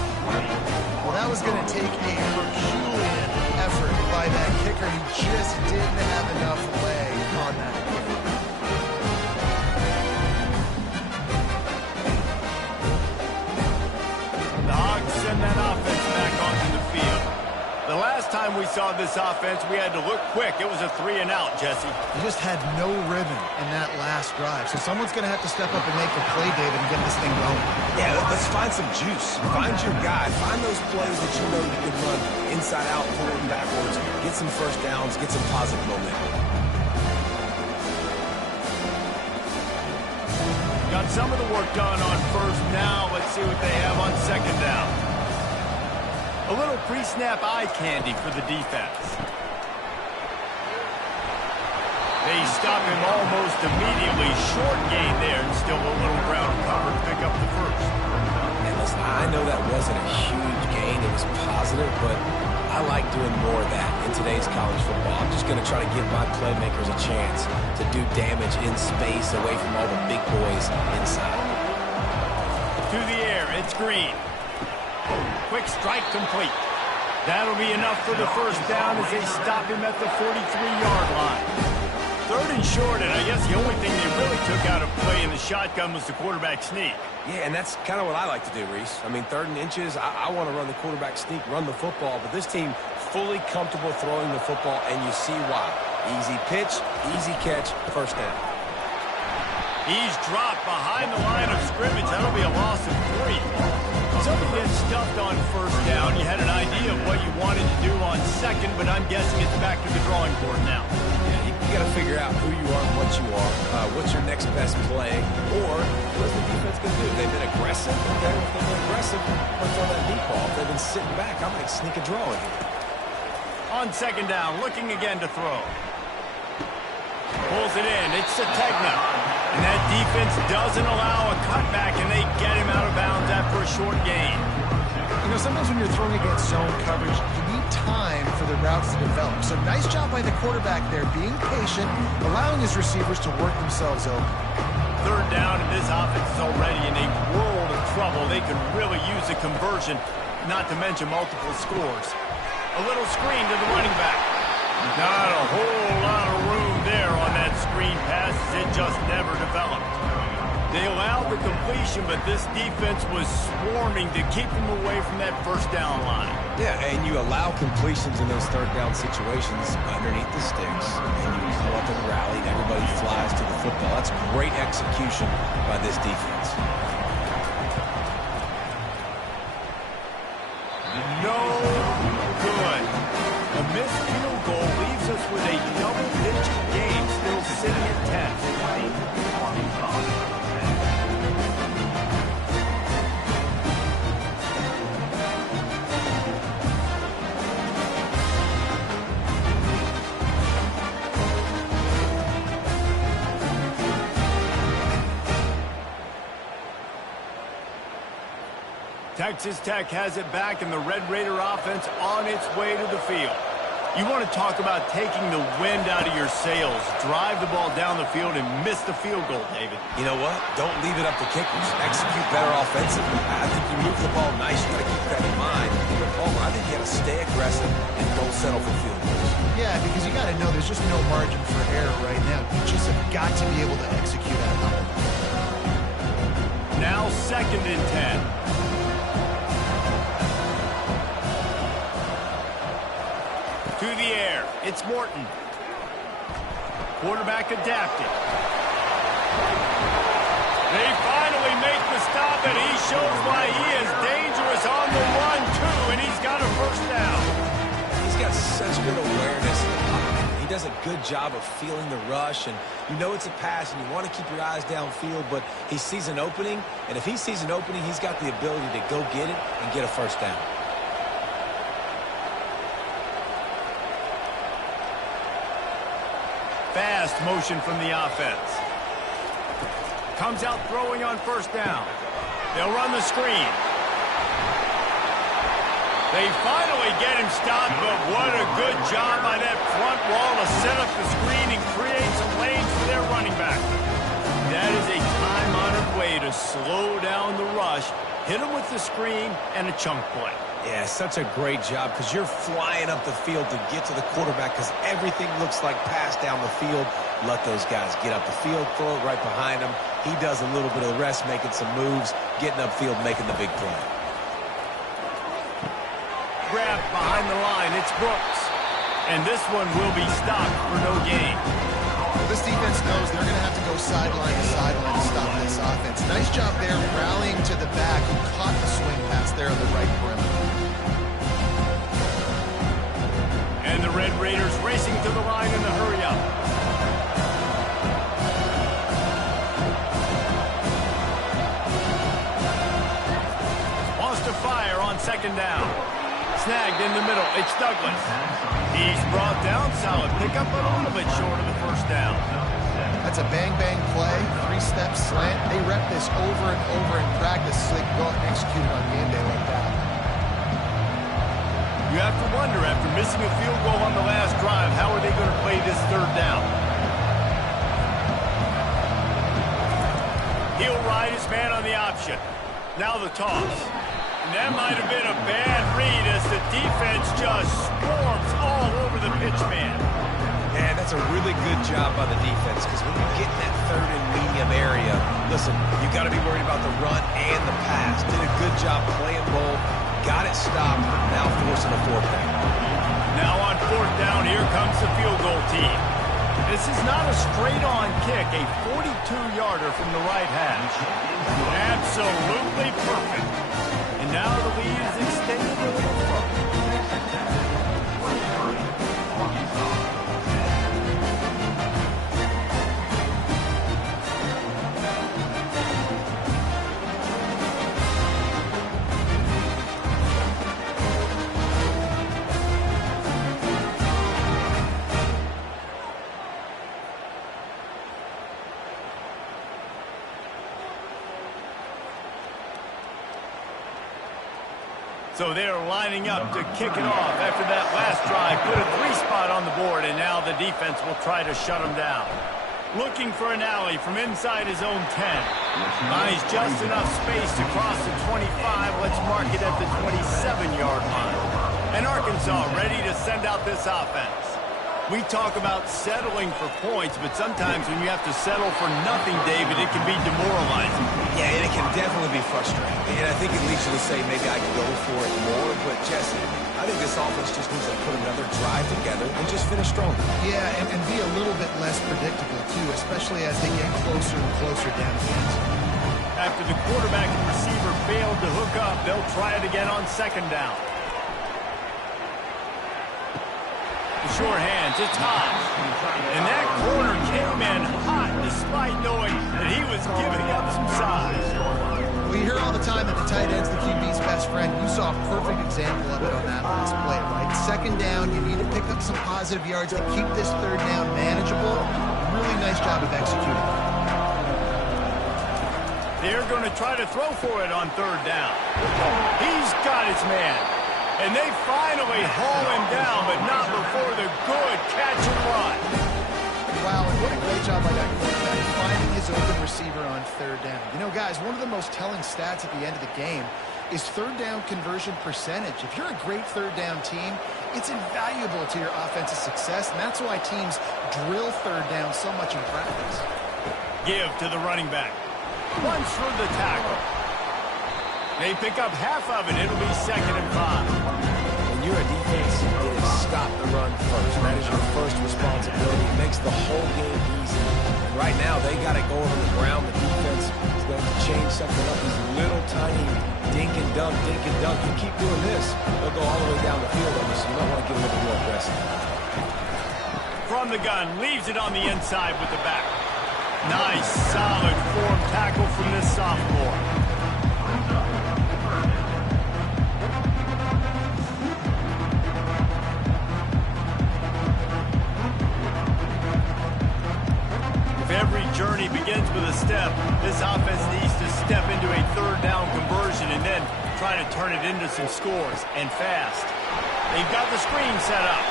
Well, that was going to take a Herculean effort by that kicker. He just didn't have enough leg on that kick. The Hogs send that offense back onto the field. The last time we saw this offense, we had to look quick. It was a 3-and-out, Jesse. You just had no rhythm in that last drive. So someone's going to have to step up and make a play, David, and get this thing going. Yeah, let's find some juice. Find your guy. Find those plays that you know you can run inside out, forward and backwards. Get some first downs. Get some positive momentum. Got some of the work done on first. Now let's see what they have on second down. A little pre-snap eye candy for the defense. They stop him almost immediately. Short gain there, and still a little ground cover to pick up the first. And listen, I know that wasn't a huge gain. It was positive, but I like doing more of that in today's college football. I'm just going to try to give my playmakers a chance to do damage in space away from all the big boys inside. To the air, it's Green. Quick strike complete. That'll be enough for the first down as they stop him at the 43-yard line. Third and short, and I guess the only thing they really took out of play in the shotgun was the quarterback sneak. Yeah, and that's kind of what I like to do, Reese. I mean, 3rd and inches, I want to run the quarterback sneak, run the football, but this team fully comfortable throwing the football, and you see why. Easy pitch, easy catch, first down. He's dropped behind the line of scrimmage. That'll be a loss of 3. Somebody gets stuffed on first down. You had an idea of what you wanted to do on second, but I'm guessing it's back to the drawing board now. Yeah, you got to figure out who you are and what you are. What's your next best play? Or what's the defense going to do? They've been aggressive. Okay, if they've been aggressive, let's throw that deep ball. If they've been sitting back, I might sneak a draw in here. On second down, looking again to throw. Pulls it in. It's Sategna. And that defense doesn't allow a cutback, and they get him out of bounds after a short gain. You know, sometimes when you're throwing against zone coverage, you need time for the routes to develop. So nice job by the quarterback there, being patient, allowing his receivers to work themselves open. Third down, and this offense is already in a world of trouble. They could really use a conversion, not to mention multiple scores. A little screen to the running back. Not a whole lot of room there on that screen pass. It just never developed. They allowed the completion, but this defense was swarming to keep them away from that first down line. Yeah, and you allow completions in those third down situations underneath the sticks, and you come up and rally, and everybody flies to the football. That's great execution by this defense. No good. A missed field goal leaves us with a double-digit game still sitting at 10. Texas Tech has it back, and the Red Raider offense on its way to the field. You want to talk about taking the wind out of your sails. Drive the ball down the field and miss the field goal, David. You know what? Don't leave it up to kickers. Execute better offensively. I think you move the ball nice. You got to keep that in mind. But Palmer, I think you got to stay aggressive and don't settle for field goals. Yeah, because you got to know there's just no margin for error right now. You just have got to be able to execute at home. Now 2nd and 10. To the air, it's Morton. Quarterback adapted. They finally make the stop, and he shows why he is dangerous on the run, too, and he's got a first down. He's got such good awareness in the pocket. He does a good job of feeling the rush, and you know it's a pass, and you want to keep your eyes downfield, but he sees an opening, and if he sees an opening, he's got the ability to go get it and get a first down. Fast motion from the offense. Comes out throwing on first down. They'll run the screen. They finally get him stopped, but what a good job by that front wall to set up the screen and create some lanes for their running back. That is a time-honored way to slow down the rush, hit him with the screen, and a chunk play. Yeah, such a great job because you're flying up the field to get to the quarterback because everything looks like pass down the field. Let those guys get up the field, throw it right behind him. He does a little bit of the rest, making some moves, getting upfield, making the big play. grab behind the line. It's Brooks. And this one will be stopped for no gain. Well, this defense knows they're going to have to go sideline to sideline to stop this offense. Nice job there rallying to the back who caught the swing pass there on the right perimeter. And the Red Raiders racing to the line in the hurry-up. Wants to fire on second down. Snagged in the middle. It's Douglas. He's brought down. Solid pickup, but a little bit short of the first down. That's a bang-bang play, three-step slant. They rep this over and over in practice so they can go out and execute it on game day like that. You have to wonder, after missing a field goal on the last drive, how are they going to play this third down? He'll ride his man on the option. Now the toss. And that might have been a bad read as the defense just swarms all over the pitch man. And that's a really good job by the defense, because when you get in that third and medium area, listen, you got to be worried about the run and the pass. Did a good job playing both, got it stopped, now forcing a fourth down. Now on fourth down, here comes the field goal team. This is not a straight-on kick, a 42-yarder from the right hash. Absolutely perfect. And now the lead is extended a little further. So they're lining up to kick it off after that last drive. Put a three-spot on the board, and now the defense will try to shut them down. Looking for an alley from inside his own 10. Buys just enough space to cross the 25. Let's mark it at the 27-yard line. And Arkansas ready to send out this offense. We talk about settling for points, but sometimes when you have to settle for nothing, David, it can be demoralizing. Yeah, and it can definitely be frustrating. And I think it leads you to say maybe I can go for it more. But, Jesse, I think this offense just needs to put another drive together and just finish strong. Yeah, and be a little bit less predictable, too, especially as they get closer and closer downfield. After the quarterback and receiver failed to hook up, they'll try it again on second down. The short hands, it's hot. And that corner came in hot despite knowing that he was giving up some size. We hear all the time that the tight end's the QB's best friend. You saw a perfect example of it on that last play, right? Second down, you need to pick up some positive yards to keep this third down manageable. Really nice job of executing. They're going to try to throw for it on third down. He's got his man. And they finally haul him down, but not before the good catch and run. Wow, and what a great job by that quarterback, finding his open receiver on third down. You know, guys, one of the most telling stats at the end of the game is third down conversion percentage. If you're a great third down team, it's invaluable to your offensive success, and that's why teams drill third down so much in practice. Give to the running back. Runs for the tackle. They pick up half of it. It'll be 2nd and 5. When you're a defense, it is stop the run first. That is your first responsibility. It makes the whole game easy. And right now, they got it going on the ground. The defense is going to change something up. These little tiny dink and dunk, dink and dunk. You keep doing this, they'll go all the way down the field on you, so you might want to get a little more aggressive. From the gun, leaves it on the inside with the back. Nice, solid form tackle from this sophomore. Every journey begins with a step. This offense needs to step into a third down conversion and then try to turn it into some scores, and fast. They've got the screen set up.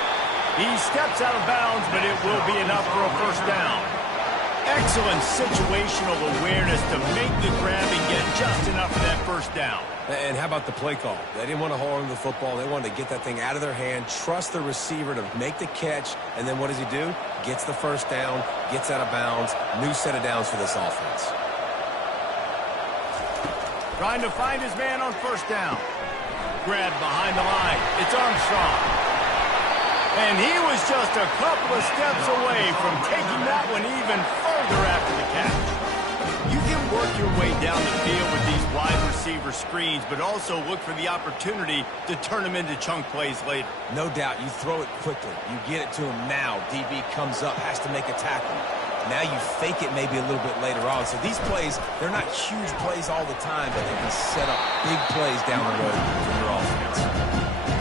He steps out of bounds, but it will be enough for a first down. Excellent situational awareness to make the grab and get just enough for that first down. And how about the play call? They didn't want to hold on to the football. They wanted to get that thing out of their hand, trust the receiver to make the catch, and then what does he do? Gets the first down, gets out of bounds, new set of downs for this offense. Trying to find his man on first down. Grab behind the line. It's Armstrong. And he was just a couple of steps away from taking that one even further after the catch. You can work your way down the field with these wide receiver screens, but also look for the opportunity to turn them into chunk plays later. No doubt, you throw it quickly. You get it to him now. DB comes up, has to make a tackle. Now you fake it maybe a little bit later on. So these plays, they're not huge plays all the time, but they can set up big plays down the road for your offense.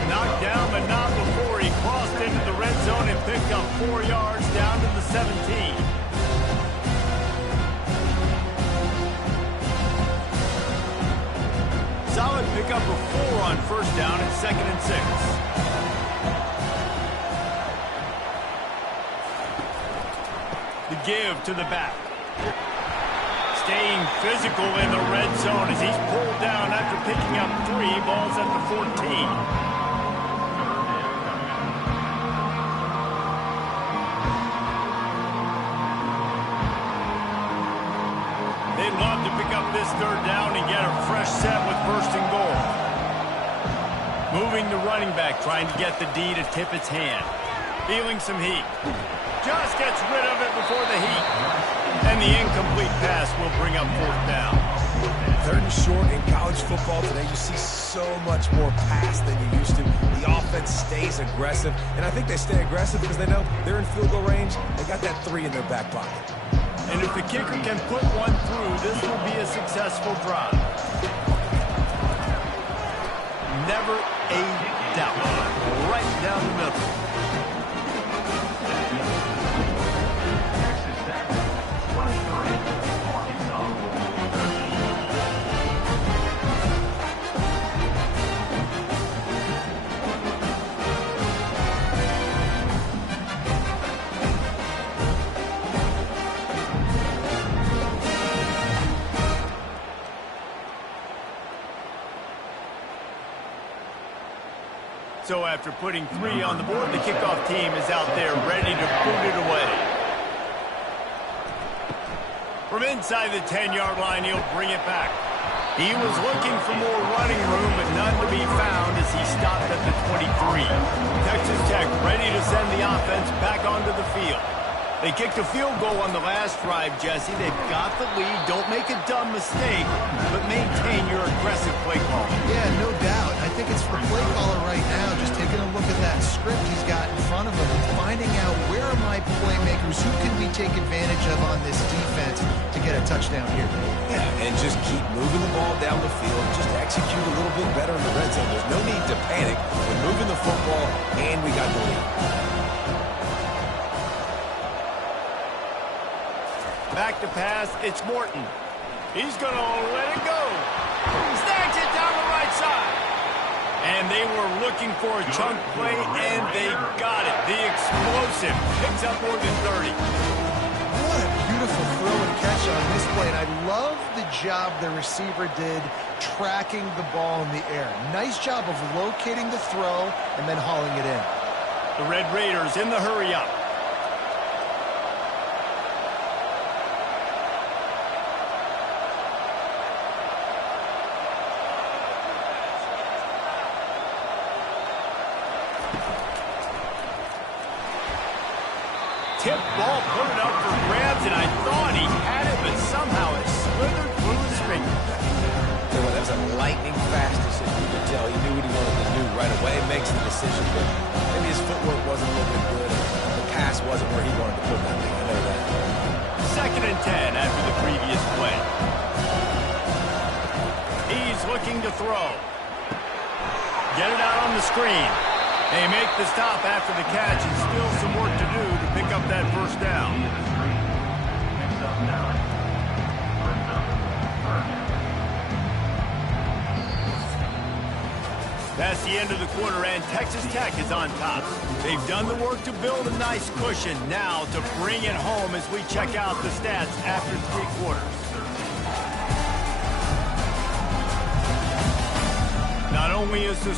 Knocked down, but not before he crossed into the red zone and picked up 4 yards down to the 17. Solid pickup of 4 on first down and 2nd and 6. The give to the back. Staying physical in the red zone as he's pulled down after picking up 3 balls at the 14. They'd love to pick up this 3rd down and get a fresh set with 1st and goal. Moving the running back, trying to get the D to tip its hand. Feeling some heat. Just gets rid of it before the heat. And the incomplete pass will bring up 4th down. 3rd and short in college football today, you see so much more pass than you used to. The offense stays aggressive, and I think they stay aggressive because they know they're in field goal range. They got that 3 in their back pocket. And if the kicker can put one through, this will be a successful drive. Never a doubt. Right down the middle. So after putting 3 on the board, the kickoff team is out there ready to boot it away. From inside the 10-yard line, he'll bring it back. He was looking for more running room, but none to be found as he stopped at the 23. Texas Tech ready to send the offense back onto the field. They kicked a field goal on the last drive, Jesse. They've got the lead. Don't make a dumb mistake, but maintain your aggressive play call. Yeah, no doubt. I think it's for the play caller right now, just taking a look at that script he's got in front of him and finding out where are my playmakers, who can we take advantage of on this defense to get a touchdown here. Yeah, and just keep moving the ball down the field. Just execute a little bit better in the red zone. There's no need to panic. We're moving the football, and we got the lead. Back to pass, it's Morton. He's going to let it go. Snags it down the right side. And they were looking for a chunk play, and they got it. The explosive picks up more than 30. What a beautiful throw and catch on this play. And I love the job the receiver did tracking the ball in the air. Nice job of locating the throw and then hauling it in. The Red Raiders in the hurry up. Tip ball, put it up for grabs, and I thought he had it, but somehow it slithered through his fingers. That was a lightning fast decision. You could tell he knew what he wanted to do right away. Makes the decision, but maybe his footwork wasn't a little bit good. The pass wasn't where he wanted to put that thing. I know that. 2nd and 10 after the previous play. He's looking to throw. Get it out on the screen. They make the stop after the catch, and still some work to do to pick up that 1st down. That's the end of the quarter, and Texas Tech is on top. They've done the work to build a nice cushion. Now to bring it home as we check out the stats after 3 quarters. Not only is the